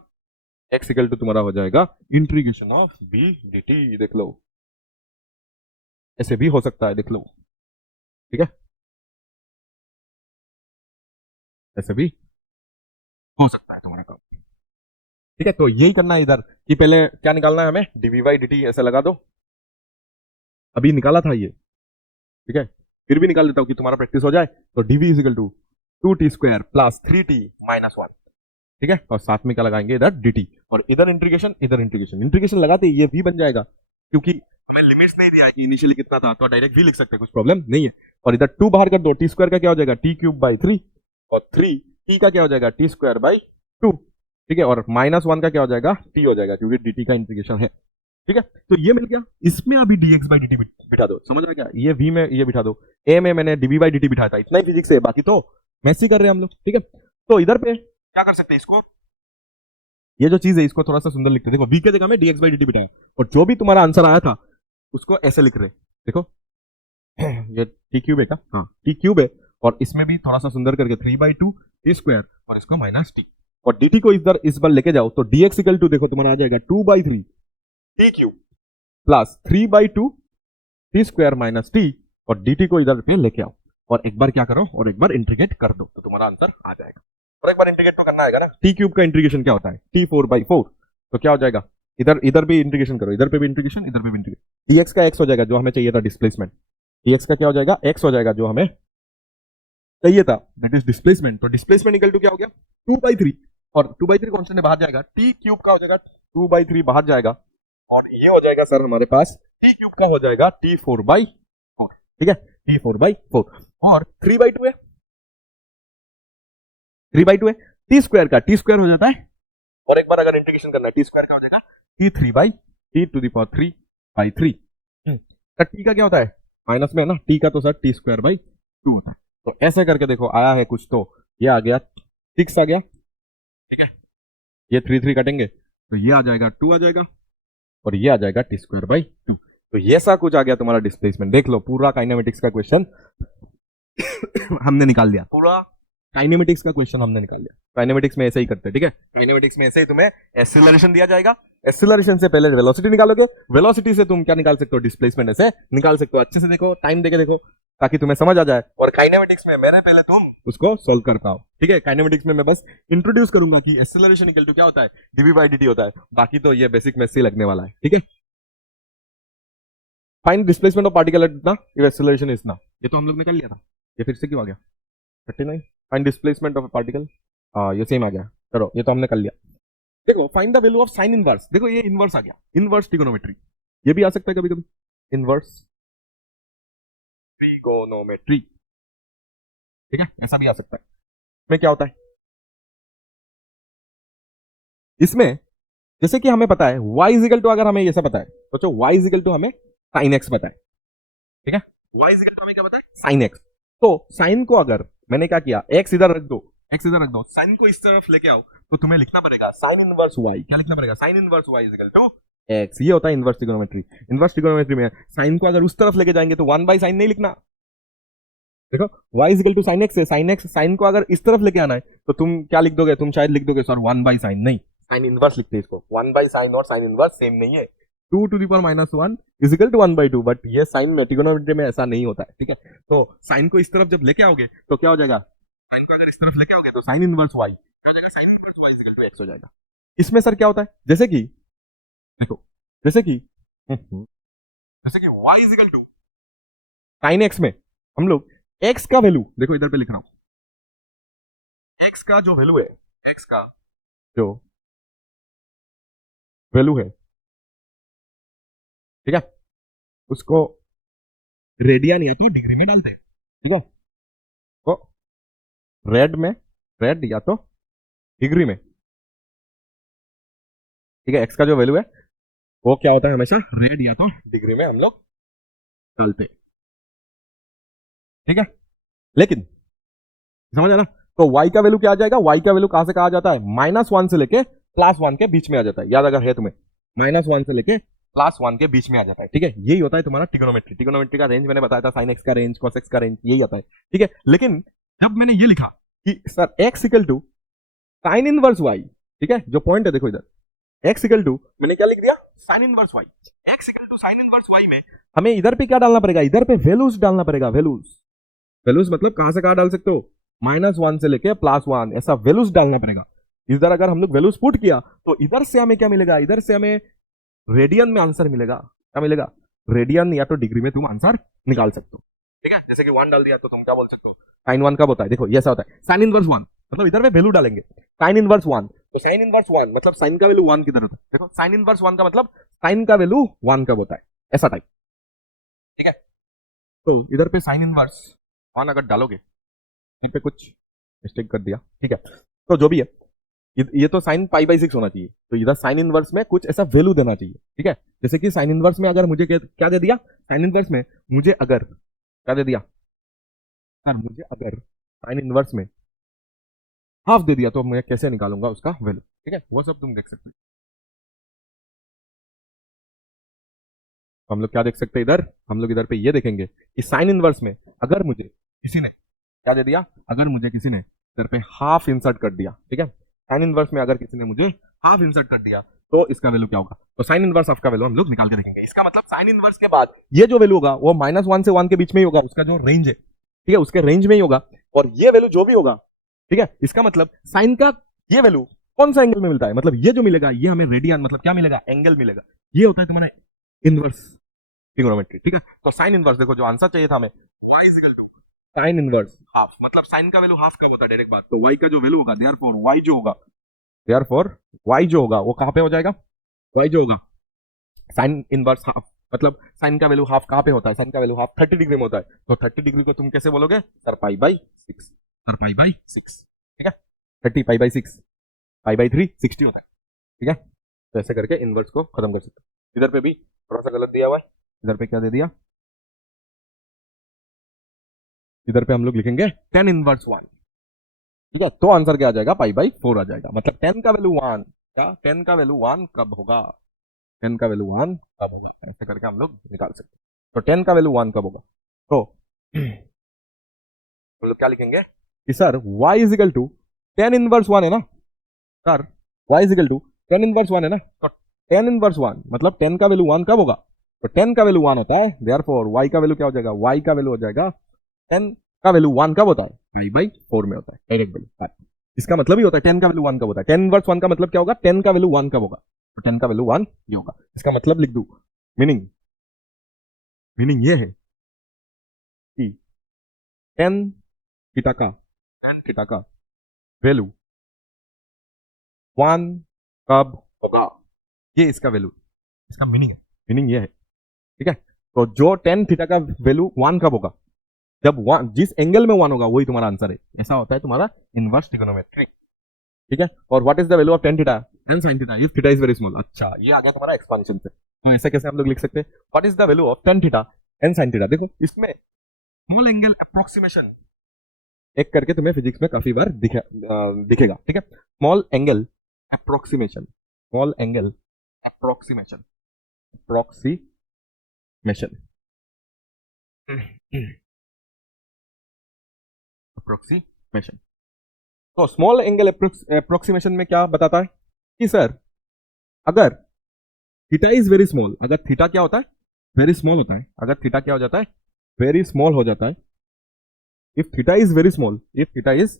x इक्वल टू तुम्हारा हो जाएगा इंटीग्रेशन ऑफ v dt। देख लो ऐसे भी हो सकता है, देख लो, ठीक है, ऐसे भी हो सकता है तुम्हारा काम, ठीक है। तो यही करना है इधर कि पहले क्या निकालना है हमें, dv by dt ऐसे लगा दो, अभी निकाला था ये, ठीक है, फिर भी निकाल देता हूं कि तुम्हारा प्रैक्टिस हो जाए। तो dv is equal to 2t square plus 3t minus 1, ठीक है। और साथ में क्या लगाएंगे इधर dt और इधर इंटीग्रेशन, इधर इंटीग्रेशन, इंटीग्रेशन लगाते ही ये v बन जाएगा, क्योंकि हमें लिमिट्स नहीं दिया है कि इनिशियली कितना था, तो डायरेक्ट v लिख सकते हैं, कुछ प्रॉब्लम नहीं है। और इधर 2 बाहर कर दो, t स्क्वायर का क्या हो जाएगा, t क्यूब बाई 3 और 3 t का क्या हो जाएगा, t स्क्वायर बाई 2, ठीक है। और माइनस 1 का क्या हो जाएगा, t हो जाएगा, क्योंकि dt का इंटीग्रेशन है, ठीक है। तो ये मिल गया, इसमें अभी dx by dt बिठा दो, समझ आ गया, ये v में ये बिठा दो, a में मैंने dv by dt बिठाया था, इतना ही फिजिक्स है, बाकी तो मैथ्स ही कर रहे हैं हम लोग, ठीक है। तो इधर पे क्या कर सकते हैं, इसको ये जो चीज है इसको थोड़ा सा सुंदर लिखते हैं। देखो v के जगह में dx by dt बिठाया और जो भी तुम्हारा आंसर आया था उसको ऐसे लिख रहे, देखो ये t क्यूब है, क्या हाँ t क्यूब है, और इसमें भी थोड़ा सा सुंदर करके 3/2 t स्क्वायर और इसको माइनस t, और dt को इधर इस बार लेके जाओ तो dx इक्वल टू देखो तुम्हारा आ जाएगा 2/3 t cube plus 3/2 t square minus t, और dt को इधर पे लेके आओ और एक बार क्या करो, और एक बार इंटीग्रेट कर दो तो तुम्हारा आंसर आ जाएगा। और एक बार इंटीग्रेट तो करना आएगा ना, t क्यूब का इंटीग्रेशन क्या होता है, t4/4, तो क्या हो जाएगा, इधर इधर भी इंटीग्रेशन करो, इधर पे भी इंटीग्रेशन, इधर पे भी इंटीग्रेशन, dx का x हो जाएगा जो हमें चाहिए था डिस्प्लेसमेंट, dx का क्या हो जाएगा, x हो जाएगा जो हमें चाहिए था, दैट इज डिस्प्लेसमेंट। तो डिस्प्लेसमेंट इक्वल टू क्या हो गया, 2/3, और 2/3 कॉन्स्टेंट बाहर जाएगा, t क्यूब का हो जाएगा 2/3 बाहर जाएगा, और ये हो जाएगा सर हमारे पास t क्यूब का हो जाएगा t4/4, ठीक है, t4/4, और 3/2 है, 3/2 है, t स्क्वायर का t स्क्वायर हो जाता है, और एक बार अगर इंटीग्रेशन करना है t स्क्वायर का हो जाएगा t3/3 सर t का क्या होता है, माइनस में है ना, t का तो सर t²/2 होता है। तो ऐसे करके देखो आया है कुछ, तो ये आ गया 6 आ गया, ठीक है, ये 3 कटेंगे तो ये आ जाएगा 2 आ जाएगा, और ये आ जाएगा t²/2। तो ये सा कुछ आ गया तुम्हारा डिस्प्लेसमेंट। देख लो पूरा काइनेमेटिक्स का क्वेश्चन हमने निकाल लिया, पूरा काइनेमेटिक्स का क्वेश्चन हमने निकाल लिया। काइनेमेटिक्स में ऐसे ही करते हैं, ठीक है, काइनेमेटिक्स में ऐसे ही तुम्हें एक्सेलरेशन दिया जाएगा, एक्सेलरेशन से पहले वेलोसिटी निकालोगे, वेलोसिटी से तुम क्या निकाल सकते हो, डिस्प्लेसमेंट ऐसे निकाल सकते हो। अच्छे से देखो, टाइम देके देखो, ताकि तुम्हें समझ आ जाए। और काइनेमेटिक्स में मेरे पहले तुम उसको सोल्व कर पाओ, ठीक है। काइनेमेटिक्स में मैं बस इंट्रोड्यूस करूंगा कि एक्सेलरेशन इक्वल टू क्या होता है, डीवी बाई dt होता है। बाकी तो ये बेसिक में से लगने वाला है, ठीक है। Find displacement of particle eight इतना, एक्सेलरेशन इतना, ये तो हम लोग ने कर लिया था। ये फिर से क्यों आ गया 39? फाइंड डिस्प्लेसमेंट ऑफ पार्टिकल, ये सेम आ गया। चलो ये तो हमने कर लिया। देखो find the value of sine inverse, देखो ये इनवर्स आ गया, इनवर्स ट्रिगोनोमेट्री, ये भी आ सकता है कभी कभी, इनवर्स ट्रिगोनोमेट्री, ठीक है, ऐसा भी आ सकता है। इसमें क्या होता है, इसमें जैसे कि हमें पता है y इजिकल टू, अगर हमें ये सब पता है, सोचो y इजिकल टू हमें साइन x पता है, ठीक है, y इजिकल टू हमें क्या पता है, साइन x। तो साइन को अगर मैंने क्या किया, x इधर रख दो, x इधर रख दो, साइन को इस तरफ लेके आओ, तो तुम्हें लिखना पड़ेगा साइन इनवर्स y, क्या लिखना पड़ेगा, sine inverse y is equal to x। ये होता है इनवर्स ट्रिगोनोमेट्री। इनवर्स ट्रिगोनोमेट्री में साइन को अगर उस तरफ लेके जाएंगे तो 1 बाय साइन नहीं लिखना। देखो y is equal to sine x है, साइन x, साइन को अगर इस तरफ लेके आना है तो तुम क्या लिख दोगे, तुम शायद लिख दोगे सर 1 बाय साइन, नहीं, साइन इनवर्स लिखते हैं इसको। 1 बाय साइन और साइन इनवर्स सेम नहीं है। 2 to the power -1 is equal to 1 by 2, but ये साइन में ट्रिगोनोमेट्री में ऐसा नहीं होता है, ठीक है। तो साइन को इस तरफ जब लेके आओगे तो क्या हो जाएगा, साइन को अगर इस तरफ लेके आओगे तो साइन इनवर्स y क्या हो जाएगा, sine inverse y is equal to x हो जाएगा। इसमें सर क्या होता है, जैसे कि देखो, जैसे कि y is equal to sine x में हम लोग x का वैल्यू, देखो इधर पे लिख रहा हूं, x का जो वैल्यू है, x का जो वैल्यू है, ठीक है, उसको रेडियन या तो डिग्री में डालते हैं, ठीक है, तो रेड या तो डिग्री में, ठीक है। x का जो वैल्यू है वो क्या होता है, हमेशा रेड या तो डिग्री में हम लोग डालते हैं, ठीक है। लेकिन समझ आया ना, तो y का वैल्यू क्या आ जाएगा, y का वैल्यू कहां से कहा जाता है, -1 से लेके +1 के बीच में आ जाता है, याद अगर है तुम्हें, -1 से लेके +1 के बीच में आ जाता है, ठीक है। यही होता है तुम्हारा ट्रिगोनोमेट्री। ट्रिगोनोमेट्री का रेंज मैंने बताया था, sin x का रेंज, cos x का रेंज, यही आता है, ठीक है। लेकिन जब मैंने ये लिखा कि sir x equal to sine inverse y, ठीक है, जो पॉइंट है देखो इधर, x इक्वल टू मैंने क्या लिख दिया, sine inverse y, x equal to sine inverse y में हमें इधर पे क्या डालना पड़ेगा, इधर पे वैल्यूज डालना पड़ेगा, वैल्यूज मतलब कहां से कहां डाल सकते हो, -1 से लेके +1, ऐसा वैल्यूज डालना पड़ेगा। इधर अगर हम लोग वैल्यूज पुट किया तो इधर से हमें क्या मिलेगा, इधर से हमें रेडियन में आंसर मिलेगा, क्या मिलेगा, रेडियन या तो डिग्री में तुम आंसर निकाल सकते हो, ठीक है। जैसे कि 1 डाल दिया तो तुम क्या बोल सकते हो, साइन 1 कब होता है, देखो ये ऐसा होता है, साइन इनवर्स 1 मतलब इधर पे वैल्यू डालेंगे, साइन इनवर्स 1, तो साइन इनवर्स 1 मतलब साइन का वैल्यू 1 किधर होता है, देखो साइन इनवर्स 1 का मतलब साइन का वैल्यू 1 कब होता है, ऐसा टाइप, ठीक है। तो इधर पे साइन इनवर्स 1 अगर डालोगे, यहाँ पे कुछ मिस्टेक कर दिया, ठीक है, तो जो भी है ये तो साइन π/6 होना चाहिए, तो इधर साइन इनवर्स में कुछ ऐसा वैल्यू देना चाहिए, ठीक है। जैसे कि साइन इनवर्स में अगर मुझे क्या दे दिया, साइन इनवर्स में मुझे अगर क्या दे दिया, मुझे अगर साइन इनवर्स में हाफ दे दिया तो मैं कैसे निकालूंगा उसका वैल्यू, ठीक है, वो सब तुम देख सकते हैं। हम लोग क्या देख सकते हैं इधर, हम लोग इधर पे ये देखेंगे कि साइन इनवर्स में अगर मुझे किसी ने क्या दे दिया, अगर मुझे किसी ने इधर पे हाफ इंसर्ट कर दिया, ठीक है, साइन इनवर्स में अगर किसी ने मुझे हाफ इंसर्ट कर दिया तो इसका वैल्यू क्या होगा, तो साइन इनवर्स ऑफ का वैल्यू हम लोग निकाल के देखेंगे। इसका मतलब साइन इनवर्स के बाद ये जो वैल्यू होगा वो -1 से 1 के बीच में ही होगा, उसका जो रेंज है, ठीक है, उसके रेंज में ही होगा, और ये वैल्यू जो भी होगा, ठीक है, इसका मतलब साइन का ये वैल्यू कौन सा एंगल में मिलता है, मतलब ये जो मिलेगा ये हमें रेडियन मतलब क्या मिलेगा, एंगल मिलेगा, ये होता है तुम्हारा इनवर्स ट्रिगोनोमेट्री, ठीक है। तो साइन इनवर्स देखो जो आंसर चाहिए था हमें, y equal to sine inverse half, मतलब साइन का वैल्यू हाफ कब होता है, डायरेक्ट बात, तो y का जो वैल्यू होगा, देयरफॉर y जो होगा, y जो होगा वो कहां पे हो जाएगा, y जो होगा साइन इनवर्स हाफ, मतलब साइन का वैल्यू हाफ कहां पे होता है, साइन का वैल्यू हाफ 30 डिग्री में होता है, तो 30 डिग्री को तुम कैसे बोलोगे, सर π/6, सर π/6, ठीक है, 30 π/6, π/3 60 होता है, ठीक है। तो ऐसे करके इनवर्स को खत्म कर सकते हैं। इधर पे भी थोड़ा सा गलत दिया हुआ है, इधर पे क्या दे दिया, इधर पे हम लोग लिखेंगे tan इनवर्स 1, ठीक है, तो आंसर क्या आ जाएगा, π/4 आ जाएगा, मतलब tan का वैल्यू 1, क्या tan का वैल्यू 1 कब होगा, tan का वैल्यू 1 कब होगा, ऐसे करके हम लोग निकाल सकते हैं। तो tan का वैल्यू 1 कब होगा, तो हम लोग क्या लिखेंगे कि sir y is equal to tan inverse 1 है ना, sir y is equal to tan inverse 1 है ना, तो tan इनवर्स 1 मतलब tan का वैल्यू 1 कब होगा, तो tan का वैल्यू 1 होता है, देयरफॉर y का वैल्यू क्या हो जाएगा, y का वैल्यू हो जाएगा 10 का वैल्यू 1 कब होता है? पाई बाई 4 में होता है, डायरेक्ट वैल्यू। इसका मतलब ही होता है 10 का वैल्यू 1 कब होता है। 10 इनवर्स 1 का मतलब क्या होगा? 10 का वैल्यू 1 कब होगा? तो 10 का वैल्यू 1 ये होगा। इसका मतलब लिख दू, मीनिंग ये है कि 10 थीटा का वैल्यू 1 कब होगा, ये इसका वैल्यू, इसका मीनिंग है, मीनिंग ये है, ठीक है। तो जो 10 थीटा का वैल्यू 1 कब होगा? जब 1 जिस एंगल में 1 होगा वही तुम्हारा आंसर है। ऐसा होता है तुम्हारा इनवर्स ट्रिगोनोमेट्री, ठीक है। और what is the value of 10 theta and sin theta if theta is very small. अच्छा, ये आ गया तुम्हारा एक्सपांशन से। तो ऐसे कैसे हम लोग लिख सकते हैं? What is the value of 10 theta and sin theta. देखो इसमें स्मॉल एंगल अप्रोक्सीमेशन एक करके तुम्हें फिजिक्स में काफी बार दिखेगा, ठीक है। Small angle approximation, small angle approximation, approximation, approximation. तो स्मॉल एंगल अप्रोक्सीमेशन में क्या बताता है कि सर अगर थीटा इज वेरी स्मॉल, अगर थीटा क्या होता है? वेरी स्मॉल होता है। अगर थीटा क्या हो जाता है? वेरी स्मॉल हो जाता है। If theta is very small, if theta is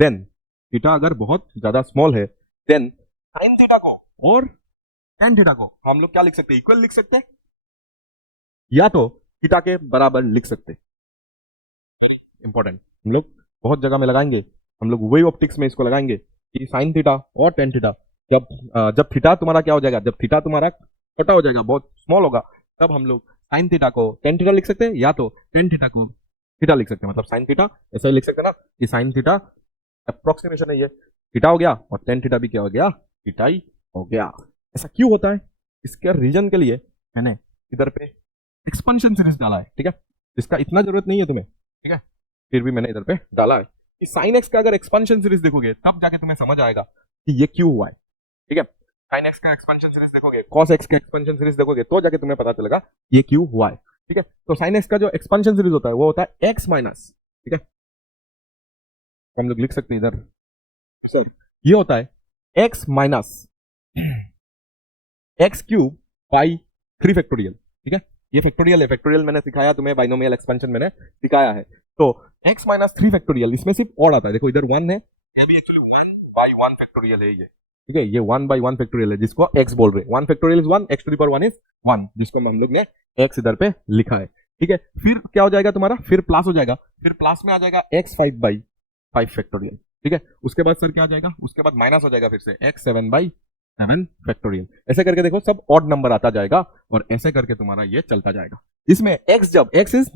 then, theta अगर बहुत ज्यादा स्मॉल है, देन साइन थीटा को और टेन थीटा को हम लोग क्या लिख सकते हैं? इक्वल लिख सकते हैं, या तो थीटा के बराबर लिख सकते हैं। इंपॉर्टेंट, हम लोग बहुत जगह में लगाएंगे, हम लोग वही ऑप्टिक्स में इसको लगाएंगे कि साइन थीटा और टेन थीटा, जब थीटा तुम्हारा क्या हो जाएगा? जब थीटा तुम्हारा छोटा हो जाएगा, बहुत स्मॉल होगा, तब हम लोग साइन थीटा को टेन थीटा लिख सकते हैं, या तो टेन थीटा को थीटा लिख सकते हैं। मतलब साइन थीटा ऐसा ही लिख सकते हैं ना कि साइन थीटा अप्रोक्सीमेशन है, ये थीटा हो गया, और टेन थीटा भी क्या हो गया? थीटा ही हो गया। ऐसा क्यों होता है? इसके रीजन के लिए मैंने इधर पे एक्सपेंशन सीरीज डाला है, ठीक है। इसका इतना जरूरत नहीं है तुम्हें, ठीक है, फिर भी मैंने इधर पे डाला है कि साइन एक्स का अगर एक्सपेंशन सीरीज देखोगे तब जाके तुम्हें समझ आएगा कि ये क्यों हुआ है, ठीक है। साइन एक्स का एक्सपेंशन सीरीज देखोगे, कॉस एक्स का एक्सपेंशन सीरीज देखोगे तो जाके तुम्हें पता चलेगा ये क्यों हुआ है, ठीक है। तो साइन एक्स का जो एक्सपेंशन सीरीज होता है वो होता है एक्स माइनस, ठीक है, हम लोग लिख सकते हैं इधर, सर ये होता है x minus x cube by 3 factorial, ठीक है। ये फैक्टोरियल है, फैक्टोरियल मैंने सिखाया तुम्हें, बाइनोमियल एक्सपेंशन मैंने सिखाया है। तो x माइनस 3 फैक्टोरियल, इसमें सिर्फ ऑड आता है। देखो इधर 1 है, ये भी एक्चुअली 1 बाई 1 फैक्टोरियल है ये, ठीक है। ये 1 बाई 1 फैक्टोरियल है जिसको x बोल रहे हैं। 1 factorial is 1, x to the power 1 is 1, जिसको हम लोग ने x इधर पे लिखा है, ठीक है। फिर क्या हो जाएगा तुम्हारा? फिर प्लस हो जाएगा, फिर प्लस में आ जाएगा x5 बाई 5 फैक्टोरियल, ठीक है। उसके बाद सर क्या आ जाएगा? उसके बाद माइनस हो जाएगा फिर से x7 बाई 7 फैक्टोरियल। ऐसे करके देखो सब ऑड नंबर आता जाएगा और ऐसे करके तुम्हारा ये चलता जाएगा। इसमें x जब x इज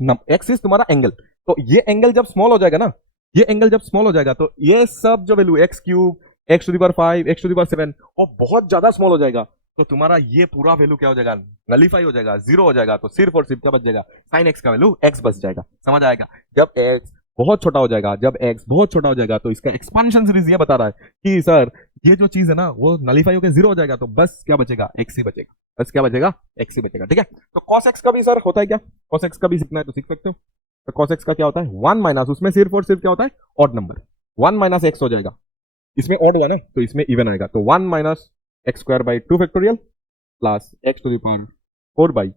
तुम्हारा एंगल, तो ये एंगल जब स्मॉल हो जाएगा ना, ये एंगल जब स्मॉल हो जाएगा तो ये सब जो value x cube, x to the power 5, x to the power 7 वो बहुत ज्यादा स्मॉल हो जाएगा। तो तुम्हारा ये पूरा वैल्यू क्या हो जाएगा? नलीफाई हो जाएगा, जीरो हो जाएगा। तो सिर्फ और सिर्फ क्या बच जाएगा? साइन एक्स का वैल्यू x बच जाएगा। समझ आएगा? जब x बहुत छोटा हो जाएगा, जब x बहुत छोटा हो जाएगा तो इसका एक्सपेंशन सीरीज ये बता रहा है कि सर ये जो चीज है ना वो नलीफाई होकर जीरो हो जाएगा, तो बस क्या बचेगा? x ही बचेगा, बस क्या बचेगा? x ही बचेगा, ठीक है। तो cos x का भी सर होता है क्या? cos x का भी सीखना है तो सीख सकते हो। तो cos x का क्या होता है? 1 माइनस, उसमें सिर्फ और सिर्फ क्या होता है? ऑड नंबर, 1 माइनस x हो जाएगा। इसमें ऑड हुआ ना तो इसमें इवन आएगा, तो 1 minus x square by 2 factorial plus x to the power 4 by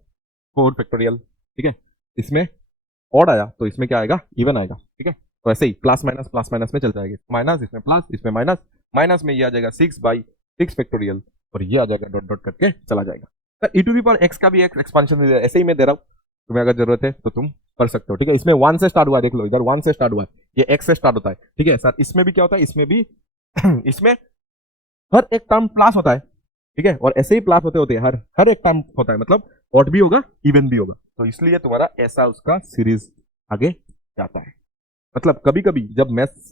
4 factorial, ठीक है। इसमें ऑड आया तो इसमें क्या आएगा? इवन आएगा, ठीक है। तो ऐसे ही प्लस माइनस में चल जाएगा, माइनस इसमें प्लस, इसमें माइनस, माइनस में ये आ जाएगा 6 बाई 6 फैक्टोरियल और ये आ जाएगा डॉट डॉट करके चला जाएगा। तो E to the power x का भी एक एक्सपेंशन ऐसे ही मैं दे रहा हूँ, तुम्हें अगर जरूरत है तो तुम पढ़ सकते हो, ठीक है। इसमें 1 से स्टार्ट हुआ है, देख लो इधर 1 से स्टार्ट हुआ है, ये x से स्टार्ट होता है, ठीक है सर। इसमें भी क्या होता है? इसमें भी इसमें हर एक टर्म प्लस होता है, ठीक है, और ऐसे ही प्लस होते होते हर एक टर्म होता है, मतलब ऑड भी होगा इवन भी होगा, तो इसलिए तुम्हारा ऐसा उसका सीरीज आगे जाता है। मतलब कभी कभी जब मैथ्स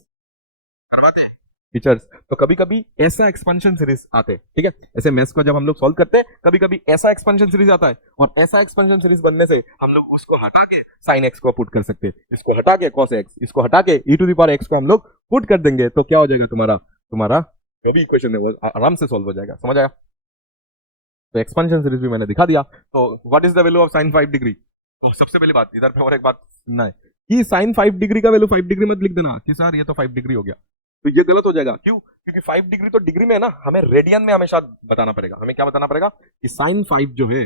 करवाते हैं टीचर्स तो कभी कभी ऐसा एक्सपेंशन सीरीज आते हैं, ठीक है। ऐसे मैथ्स को जब हम लोग सॉल्व करते हैं कभी कभी ऐसा एक्सपेंशन सीरीज आता है, और ऐसा एक्सपेंशन सीरीज बनने से हम लोग उसको हटा के साइन एक्स को पुट कर सकते हैं, इसको हटा के कॉस एक्स, इसको हटा के ई टू द पावर एक्स को हम लोग पुट कर देंगे, तो क्या हो जाएगा? तुम्हारा जो भी इक्वेशन है वो आराम से सॉल्व हो जाएगा। समझ आया? तो एक्सपेंशन सीरीज भी मैंने दिखा दिया। तो what is the value of sine 5 degree? सबसे पहली बात इधर पे और एक बात सुनना है कि साइन 5 डिग्री का वैल्यू 5 डिग्री मत लिख देना कि सर ये तो 5 डिग्री हो गया, तो ये गलत हो जाएगा। क्यों? क्योंकि 5 डिग्री तो डिग्री में है ना, हमें रेडियन में हमेशा बताना पड़ेगा। हमें क्या बताना पड़ेगा कि साइन 5 जो है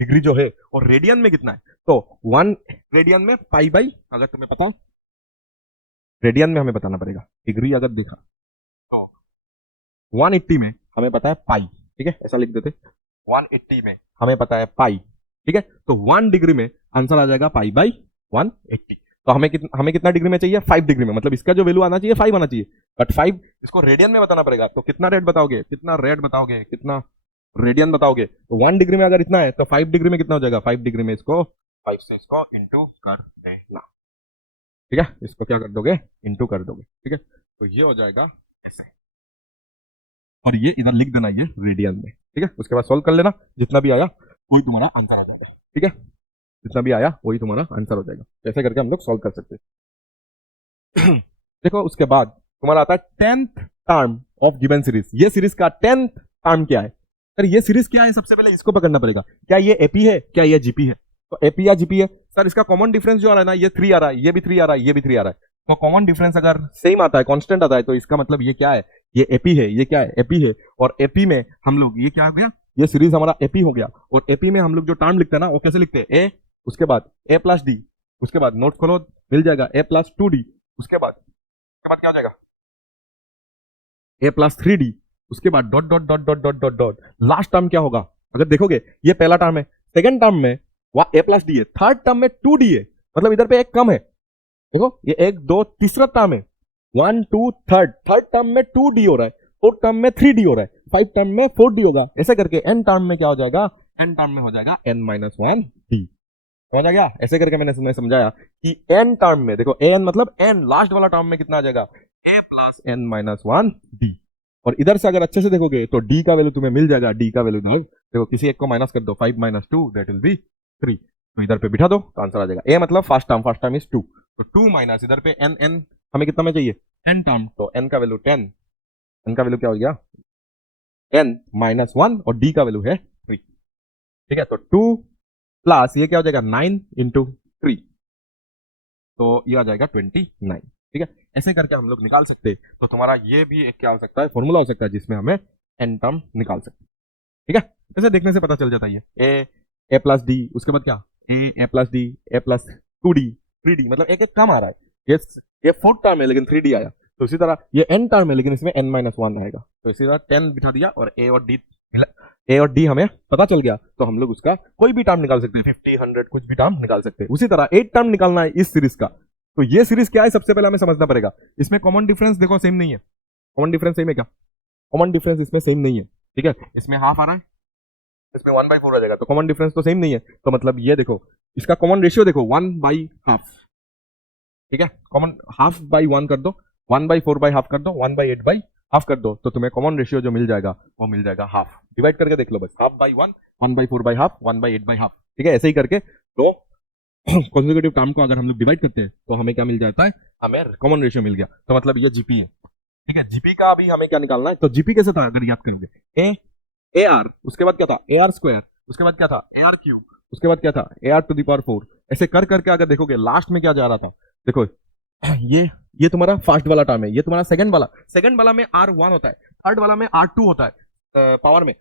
डिग्री जो है और रेडियन में कितना है। तो 1 रेडियन में पाई बाई, अगर तुम्हें पता, रेडियन में हमें बताना पड़ेगा, डिग्री अगर देखा तो 180 में हमें पता है पाई, ठीक है, ऐसा लिख देते, 180 में हमें पता है पाई, ठीक है, तो 1 डिग्री में आंसर आ जाएगा पाई बाई 180। तो हमें कितना डिग्री में चाहिए, 5 डिग्री में, मतलब इसका जो वैल्यू आना चाहिए 5 आना चाहिए, बट 5 इसको रेडियन में बताना पड़ेगा। तो कितना रेड बताओगे, कितना रेड बताओगे, कितना रेडियन बताओगे, तो 1 डिग्री में अगर इतना है तो 5 डिग्री में कितना हो जाएगा, 5 डिग्री में इसको 5 से इसको इंटू कर देना, ठीक है, इसको क्या कर दोगे, इंटू कर दोगे, ठीक है, तो ये हो जाएगा ऐसे, और ये इधर लिख देना, ये रेडियन में, ठीक है, उसके बाद सॉल्व कर लेना, जितना भी आया वही तुम्हारा आंसर आ जाएगा, ठीक है, जितना भी आया वही तुम्हारा आंसर हो जाएगा, ऐसे करके हम लोग सॉल्व कर सकते हैं। देखो उसके बाद तुम्हारा आता है 10th term of given series, ये सीरीज का 10th टर्म क्या है, सर ये सीरीज क्या है, सबसे पहले इसको पकड़ना पड़ेगा, क्या ये एपी है, क्या ये जीपी है, तो एपी या जीपी है, सर इसका कॉमन डिफरेंस जो आ रहा है ना, ये 3 आ रहा है, ये भी 3 आ रहा है, ये भी 3 आ रहा है, तो कॉमन डिफरेंस अगर सेम आता है, कांस्टेंट आता है, तो इसका मतलब ये क्या है, ये एपी है, ये क्या है, एपी है, और एपी में हम लोग, ये क्या हो गया, ये सीरीज हमारा एपी हो गया, और एपी में हम लोग जो टर्म लिखते हैं ना, वो कैसे लिखते हैं, ए, उसके बाद ए प्लस डी, उसके बाद नोट खोलो मिल जाएगा ए प्लस 2d, उसके बाद क्या हो जाएगा, ए प्लस 3d, उसके बाद dot dot dot dot dot dot dot, last term क्या होगा, अगर देखोगे ये पहला टर्म है, सेकंड टर्म में वहां ए प्लस डी है, थर्ड टर्म में 2d है, मतलब इधर पे एक कम है, देखो ये 1 2 तीसरा टर्म है, 1 2 थर्ड टर्म में 2d हो रहा है, फोर्थ टर्म में 3d हो रहा है, 5 टर्म में 4d होगा, ऐसे करके n टर्म में क्या हो जाएगा, n टर्म में हो जाएगा n-1d, समझ आ गया, ऐसे करके मैंने समझाया कि n टर्म में देखो, n मतलब n लास्ट वाला टर्म में कितना आ जाएगा, a प्लस n-1d, और इधर से अगर अच्छे से देखोगे तो d का वैल्यू तुम्हें मिल जाएगा, d का वैल्यू देखो किसी एक को माइनस कर दो, 5 - 2 दैट विल बी 3, तो इधर पे बिठा दो तो आंसर आ जाएगा, a मतलब फर्स्ट टर्म इज 2, तो 2 माइनस इधर पे n हमें कितना में चाहिए 10 टर्म, तो n का वैल्यू 10, n का वैल्यू क्या हो गया n-1, और d का वैल्यू है 3, ठीक है, तो 2 प्लस ये क्या हो जाएगा 9 इंटू 3, तो ये आ जाएगा 29, ठीक है, ऐसे करके हम लोग निकाल सकते हैं, तो तुम्हारा ये भी एक क्या हो सकता है, फॉर्मूला हो सकता है जिसमें हमें n टर्म निकाल सकते हैं, ठीक है, ऐसे देखने से पता चल जाता है, ये a प्लस डी, उसके बाद क्या a plus D, a plus 2d 3d, मतलब एक एक कम आ रहा है, ये फोर्थ टर्म है लेकिन 3d आया, तो इसी तरह ये n टर्म है लेकिन इसमें n-1 आएगा, तो इसी तरह 10 बिठा दिया, और a और d हमें पता चल गया, तो हम लोग उसका कोई भी टर्म निकाल सकते हैं, 50 100 कुछ भी टर्म निकाल सकते हैं। उसी तरह 8 टर्म निकालना है इस सीरीज का, तो ये सीरीज क्या है सबसे पहले हमें समझना पड़ेगा, इसमें कॉमन डिफरेंस देखो सेम नहीं है, कॉमन डिफरेंस सेम है क्या, कॉमन डिफरेंस इसमें सेम नहीं है, ठीक है, इसमें हाफ आ रहा है, इसमें 1/4 आ जाएगा, तो कॉमन डिफरेंस तो सेम नहीं है, तो मतलब ये देखो इसका कॉमन रेशियो देखो 1/2, ठीक है, कॉमन हाफ बाई 1 कर दो, 1/4/2 कर दो, 1/8/2 कर दो, तो तुम्हें कॉमन रेशियो जो मिल जाएगा वो मिल जाएगा हाफ, डिवाइड करके देख लो बस, हाफ बाई 1, 1/4/2, 1/8/2, ठीक है, ऐसे ही करके तो कॉन्जिक्यूटिव टर्म को अगर हम लोग डिवाइड करते हैं तो हमें क्या मिल जाता है, हमें कॉमन रेशियो मिल गया, तो मतलब ये जीपी है, ठीक है, जीपी का अभी हमें क्या निकालना है, तो जीपी कैसे था अगर याद करोगे, ए आर, उसके बाद क्या था AR², उसके बाद क्या था AR3, उसके बाद क्या था AR⁴, ऐसे कर करके अगर देखोगे लास्ट में क्या जा रहा था, देखो ये तुम्हारा फर्स्ट वाला टर्म है, ये तुम्हारा सेकंड वाला में R1 होता है, थर्ड वाला में R2 होता है पावर में,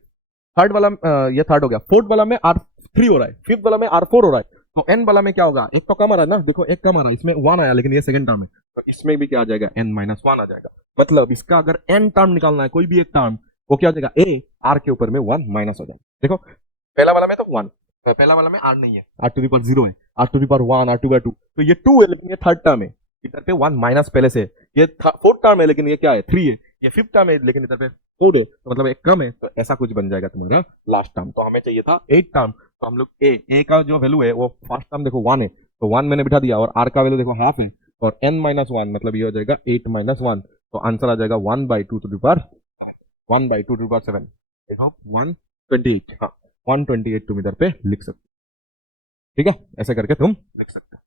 थर्ड वाला ये थर्ड हो गया, फोर्थ वाला में R3 हो रहा है, फिफ्थ वाला में R4 हो रहा है, तो n वाला में क्या होगा, एक तो कम आ रहा है ना, देखो एक कम आ रहा है, इसमें 1 आया लेकिन ये सेकंड टर्म है, तो इसमें भी क्या आ जाएगा n-1 आ जाएगा, मतलब इसका अगर n टर्म निकालना है कोई भी एक टर्म, वो क्या हो जाएगा a r के ऊपर में 1 माइनस हो जाएगा, देखो पहला वाला में तो 1, तो पहला वाला में r नहीं है, r⁴ है, r⁴1, r⁴2, तो ये 2 है लेकिन ये थर्ड टर्म है, इधर पे 1 माइनस पहले से, ये फोर्थ टर्म है लेकिन ये क्या है 3 है, ये फिफ्थ टर्म है लेकिन इधर पे 4 है, तो मतलब एक कम है, तो ऐसा कुछ बन जाएगा तुम्हारा लास्ट टर्म, तो हमें चाहिए था 8 टर्म, तो हम लोग ए का जो वैल्यू है वो फर्स्ट टर्म देखो 1 है, तो 1 मैंने बिठा दिया, और r का वैल्यू देखो हाफ है, और n-1 मतलब ये हो जाएगा 8-1, तो आंसर आ जाएगा 1/2 देखो 128, हाँ 128 तुम इधर पे लिख सकते, ठीक है, ऐसे करके तुम लिख सकते,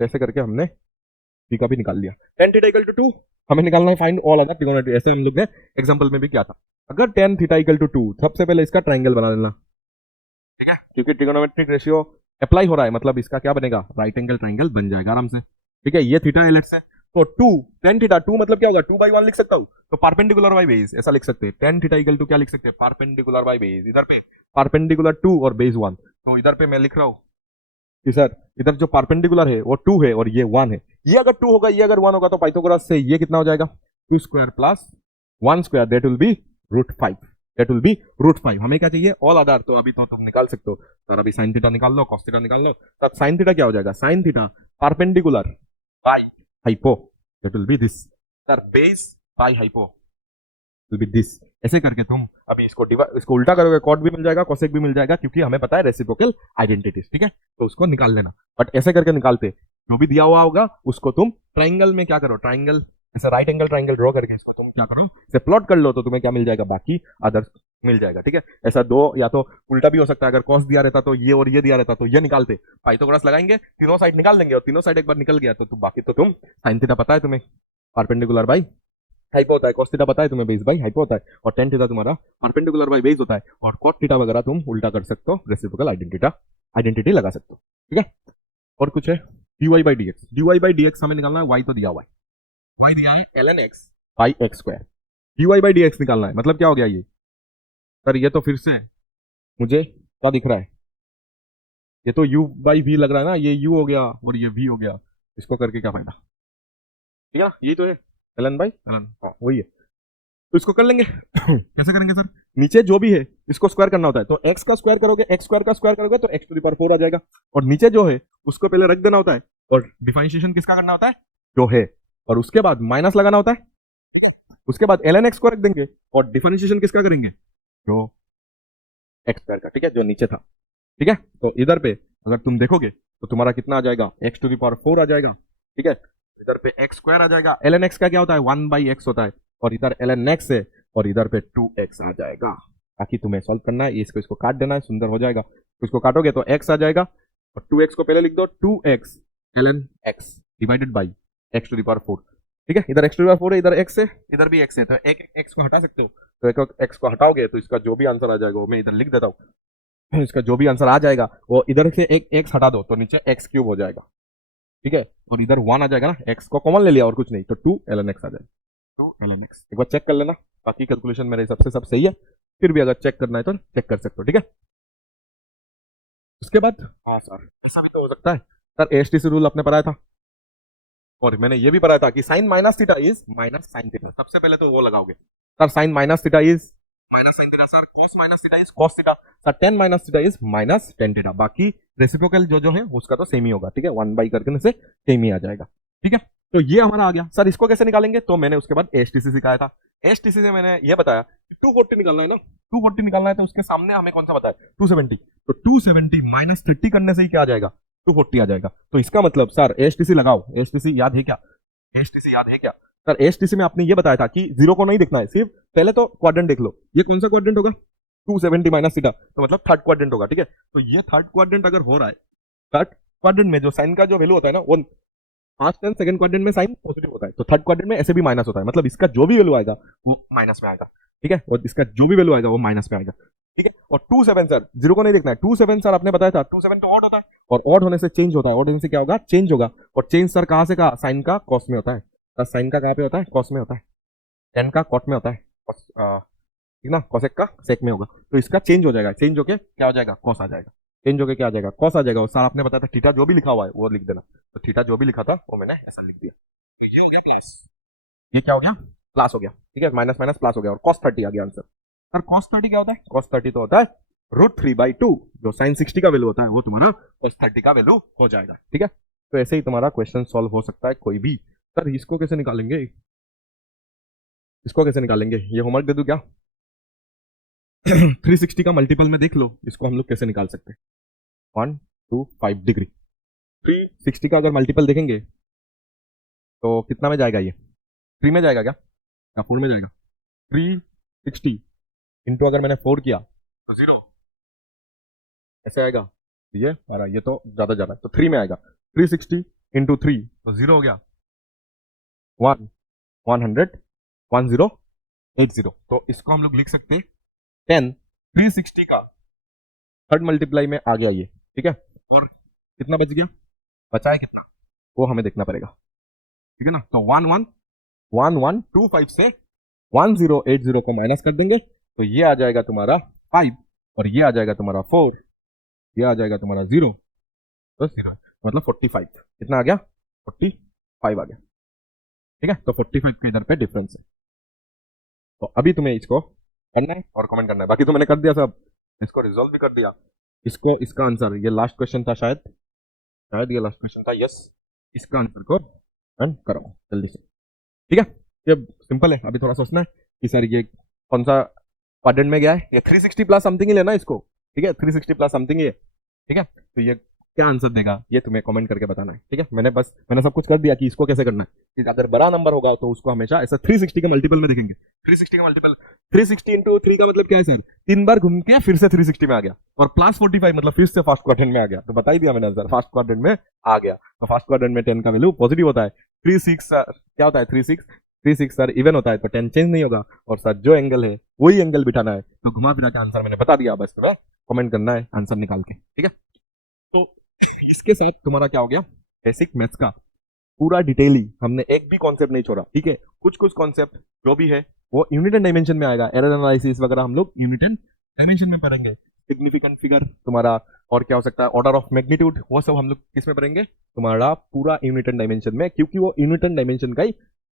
तो ऐसे करके हमने टी का भी निकाल लिया, tan थीटा इक्वल टू 2 हमें निकालना है, फाइंड ऑल अदर ट्रिगोनोमेट्री, ऐसे हम लोग ने एग्जांपल में भी किया था, अगर tan थीटा इक्वल टू 2 सबसे पहले इसका ट्रायंगल बना लेना, ठीक है, क्योंकि ट्रिगोनोमेट्रिक रेशियो अप्लाई हो रहा है, मतलब इसका क्या बनेगा, राइट एंगल ट्रायंगल बन जाएगा आराम से, ठीक है, ये थीटा एलेक्स है, तो 2 tan थीटा 2 मतलब क्या होगा 2/1 लिख सकता हूँ, तो परपेंडिकुलर बाय बेस ऐसा लिख सकते हैं, tan थीटा इक्वल टू क्या लिख सकते हैं, परपेंडिकुलर बाय बेस, इधर पे परपेंडिकुलर 2 और बेस 1, तो इधर पे मैं लिख रहा हूँ कि सर इधर जो परपेंडिकुलर है वो 2 है और ये 1 है, ये अगर 2 होगा, ये अगर 1 होगा, तो पाइथागोरस से ये कितना हो जाएगा, 2 square plus 1 square, that will B √5, that will B √5। हमें क्या चाहिए, ऑल आधार। तो अभी तो तुम निकाल सकते हो सर, अभी साइन थीटा निकाल लो, कॉस थीटा निकाल लो। तब साइन थीटा क्या हो जाएगा, sine theta perpendicular by hypo, that will be this. Sir base by hypo will be this. ऐसे करके तुम अभी इसको उल्टा करोगे, कॉट भी मिल जाएगा, कोसेक भी मिल जाएगा, क्योंकि हमें पता है रेसिप्रोकल आइडेंटिटीज, ठीक है। तो उसको निकाल लेना, बट ऐसे करके निकालते, जो भी दिया हुआ होगा उसको तुम ट्राइंगल में क्या करो, ट्राइंगल जैसे राइट एंगल ट्राइंगल ड्रॉ करके इसको तुम क्या करो, इसे प्लॉट कर लो, तो तुम्हें क्या मिल जाएगा, बाकी अदर्स मिल जाएगा, ठीक है। ऐसा दो, या तो उल्टा भी हो सकता है, अगर कॉस दिया रहता तो ये और ये दिया रहता तो ये निकालते, पाइथागोरस लगाएंगे, तीनों साइड निकाल देंगे, और तीनों साइड एक बार निकल गया तो बाकी तो तुम साइन थीटा पता है तुम्हें, परपेंडिकुलर बाई हाइपो होता है, cos थीटा पता है तुम्हें, बेस बाई हाइपो होता है, और tan थीटा तुम्हारा परपेंडिकुलर बाई बेस होता है, और cot थीटा वगैरह तुम उल्टा कर सकते हो, रेसिप्रोकल आइडेंटिटी लगा सकते हो, ठीक है। और कुछ है, dy बाई dx हमें निकालना है, y तो दिया हुआ है, y दिया है ln x by x square, dy by dx निकालना है, मतलब क्या हो गया ये सर, ये तो फिर से मुझे क्या दिख रहा है, ये तो u बाई v लग रहा है ना, ये u हो गया और ये v हो गया, इसको करके क्या फायदा, ठीक है ना, यही तो है ln बाई ln, हाँ वही है। तो इसको कर लेंगे कैसे करेंगे सर, नीचे जो भी है इसको स्क्वायर करना होता है, तो x का स्क्वायर करोगे, x स्क्वायर का स्क्वायर करोगे तो x टू द पावर 4 आ जाएगा, और नीचे जो है उसको पहले रख देना होता है, और डिफरेंशिएशन किसका करना होता है, जो है, और उसके बाद माइनस लगाना होता है, उसके बाद ln x को रख देंगे, और डिफरेंशिएशन किसका करेंगे, जो x स्क्वायर का, ठीक है, जो नीचे था, ठीक है। तो इधर पे अगर तुम देखोगे तो तुम्हारा कितना आ जाएगा, x टू द पावर 4 आ जाएगा, ठीक है। इधर पे x स्क्वायर आ जाएगा, ln x का क्या होता है, 1 बाई एक्स होता है, और इधर ln x है, और इधर पे 2x आ जाएगा। बाकी तुम्हें सॉल्व करना है, इसको इसको काट देना है, सुंदर हो जाएगा। तो इसको काटोगे तो x आ जाएगा, और 2x को पहले लिख दो, 2x ln x divided by x to the power 4, ठीक है। इधर x टू द पावर 4 है, इधर x है, इधर भी x है, तो एक x को हटा सकते हो, तो एक x को हटाओगे तो इसका जो भी आंसर आ जाएगा वो मैं इधर लिख देता हूँ, इसका जो भी आंसर आ जाएगा वो इधर से एक x हटा दो तो नीचे x क्यूब हो जाएगा, ठीक है, और इधर 1 आ जाएगा ना, x को कॉमन ले लिया और कुछ नहीं, तो 2 ln x आ जाएगा, तो ln x एक बार चेक कर लेना, बाकी कैलकुलेशन मेरे हिसाब से सब सही है, फिर भी अगर चेक करना है तो चेक कर सकते हो, ठीक है। उसके बाद हाँ सर ऐसा भी तो हो सकता है सर, एएसटीसी रूल आपने पढ़ाया था, और मैंने ये भी पढ़ाया था कि sine minus theta is minus sine theta, सबसे पहले तो वो लगाओगे sir, sine minus theta is minus sine theta, sir cos minus theta is cos theta, sir tan minus theta is minus tan theta, बाकी रेसिप्रोकल जो जो है उसका तो सेम ही होगा, ठीक है, 1 बाई करने से सेम ही आ जाएगा, ठीक है। तो ये हमारा आ गया सर, इसको कैसे निकालेंगे, तो मैंने उसके बाद एएसटीसी सिखाया था, एएसटीसी से मैंने ये बताया कि 240 निकालना है ना, 240 निकालना है, तो उसके सामने हमें कौन सा बताया, 270, तो 270 माइनस 30 करने से ही क्या आ जाएगा, 240 आ जाएगा। तो इसका मतलब सर एएसटीसी लगाओ, एएसटीसी याद है क्या, एएसटीसी याद है क्या सर, एएसटीसी में आपने ये बताया था कि जीरो को नहीं देखना है, सिर्फ पहले तो क्वाड्रेंट देख लो, ये कौन सा क्वाड्रेंट होगा, 270 माइनस थीटा, तो मतलब थर्ड क्वाड्रेंट होगा, ठीक है। तो ये थर्ड क्वाड्रेंट अगर हो रहा है, थर्ड क्वाड्रेंट में जो साइन का जो वैल्यू होता है ना, वो फर्स्ट एंड सेकंड क्वाड्रेंट में साइन पॉजिटिव होता है, तो थर्ड क्वाड्रेंट में ऐसे भी माइनस होता है, मतलब इसका जो भी वैल्यू आएगा वो माइनस में आएगा, ठीक है, और इसका जो भी वैल्यू आएगा वो माइनस में आएगा, ठीक है। और 27 सर जीरो को नहीं देखना है, 27 सर आपने बताया था 27 तो ऑड होता है, और ऑड होने से चेंज होता है, ऑड होने से क्या होगा, चेंज होगा, और चेंज सर कहां से कहा, साइन का कॉस में होता है, साइन का कहां पे होता है, कॉस में होता है, टेन का कॉट में होता है, ठीक ना, कॉसेक का सेक में होगा, तो इसका चेंज हो जाएगा, चेंज होके क्या हो जाएगा, कॉस आ जाएगा, चेंज होके क्या आ जाएगा, कॉस आ जाएगा, और सर आपने बताया था थीटा जो भी लिखा हुआ है वो लिख देना, तो थीटा जो भी लिखा था वो मैंने ऐसा लिख दिया, ये हो गया प्लस, ये क्या हो गया, प्लस हो गया, ठीक है, माइनस माइनस प्लस हो गया, और cos 30 आ गया आंसर। सर cos 30 क्या होता है, cos 30 तो होता है √3/2, जो sin 60 का वैल्यू होता है वो तुम्हारा cos 30 का वैल्यू हो जाएगा, ठीक है। तो ऐसे ही तुम्हारा क्वेश्चन सॉल्व हो सकता है कोई भी। सर इसको कैसे निकालेंगे, इसको कैसे निकालेंगे, ये होमवर्क दे दूं क्या 360 का मल्टीपल में देख लो, इसको हम लोग कैसे निकाल सकते हैं, 125 डिग्री, 360 का अगर मल्टीपल देखेंगे तो कितना में जाएगा, ये 3 में जाएगा क्या, या 4 में जाएगा, 360 इंटू अगर मैंने 4 किया तो 0 ऐसे आएगा, ये अरे ये तो ज्यादा ज्यादा है, तो 3 में आएगा, 360 इंटू 3 तो 0 हो गया, 1 100 1080, तो इसको हम लोग लिख सकते हैं 10 360 का थर्ड मल्टीप्लाई में आ गया ये, ठीक है। और कितना बच गया, बचा है कितना वो हमें देखना पड़ेगा, ठीक है ना। तो 1125 से 1080 को माइनस कर देंगे, तो ये आ जाएगा तुम्हारा 5, और ये आ जाएगा तुम्हारा 4, ये आ जाएगा तुम्हारा 0, तो 0 मतलब 45 कितना आ गया 45 आ गया। ठीक है, तो 45 के इधर पे डिफरेंस है। तो अभी तुम्हें इसको करना है और कमेंट करना है, बाकी तो मैंने कर दिया सब, इसको रिजॉल्व भी कर दिया। इसको इसका आंसर, ये लास्ट क्वेश्चन था शायद, शायद ये लास्ट क्वेश्चन था, यस, इसका आंसर को रन करो जल्दी से। ठीक है, ये सिंपल है। अभी थोड़ा सोचना है कि सर ये कौन सा क्वाड्रेंट में गया है, ये 360 प्लस समथिंग ही लेना है इसको। ठीक है, 360 प्लस समथिंग ही है। ठीक है, तो ये क्या आंसर देगा ये तुम्हें कमेंट करके बताना है। ठीक है, मैंने सब कुछ कर दिया कि इसको कैसे करना है। कि अगर बड़ा नंबर होगा तो उसको हमेशा ऐसा 360 के मल्टीपल में देखेंगे। 360 का मल्टीपल, 360 इंटू 3 का मतलब क्या है सर, 3 बार घूम के फिर से 360 में आ गया, और प्लस 45 मतलब फिर से फर्स्ट क्वाड्रेंट में आ गया। तो बता ही दिया मैंने आंसर, फर्स्ट क्वाड्रेंट में आ गया। तो फर्स्ट क्वाड्रेंट में 10 का वैल्यू पॉजिटिव होता है। 36 क्या होता है, 36 सर इवन होता है, तो 10 चेंज नहीं होगा, और सर जो एंगल है वही एंगल बिठाना है। तो घुमा फिरा के आंसर मैंने बता दिया, बस तुम्हें कमेंट करना है आंसर निकाल के। ठीक है, तो इसके साथ तुम्हारा क्या हो गया, बेसिक मैथ्स का पूरा डिटेली हमने एक भी कॉन्सेप्ट नहीं छोड़ा। ठीक है, कुछ कुछ कॉन्सेप्ट जो भी है वो यूनिट एंड डायमेंशन में आएगा, एरर एनालिसिस वगैरह हम लोग यूनिट एंड डायमेंशन में पढ़ेंगे। सिग्निफिकेंट फिगर तुम्हारा, और क्या हो सकता है ऑर्डर ऑफ मैग्नीट्यूड, वो सब हम लोग किस में पढ़ेंगे, तुम्हारा पूरा यूनिट एंड डायमेंशन में, क्योंकि वो यूनिट एंड डायमेंशन का ही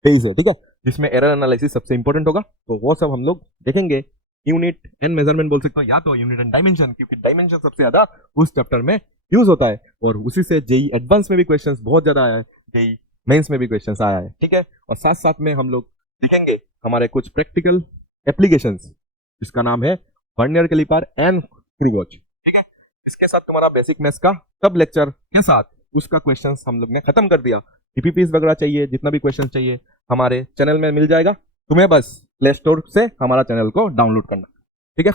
फेज है। ठीक है, जिसमें एरर एनालिसिस सबसे इंपॉर्टेंट होगा, तो वो सब हम लोग देखेंगे। यूनिट एंड मेजरमेंट बोल सकते हो, या तो यूनिट एंड डायमेंशन, क्योंकि डायमेंशन सबसे ज्यादा उस चैप्टर में यूज होता है, और उसी से जेई एडवांस में भी क्वेश्चंस बहुत ज्यादा आया है, जेई मेंस में भी क्वेश्चंस आया है। ठीक है, और साथ साथ में हम लोग देखेंगे हमारे कुछ प्रैक्टिकल एप्लीकेशंस, जिसका नाम है vernier caliper and screw gauge. ठीक है, इसके साथ तुम्हारा बेसिक मैथ्स का सब लेक्चर के साथ उसका क्वेश्चंस हम लोग ने खत्म कर दिया। पीपीपीस वगैरह चाहिए, जितना भी क्वेश्चन चाहिए हमारे चैनल में मिल जाएगा, तुम्हें बस प्ले स्टोर से हमारा चैनल को डाउनलोड करना। ठीक है,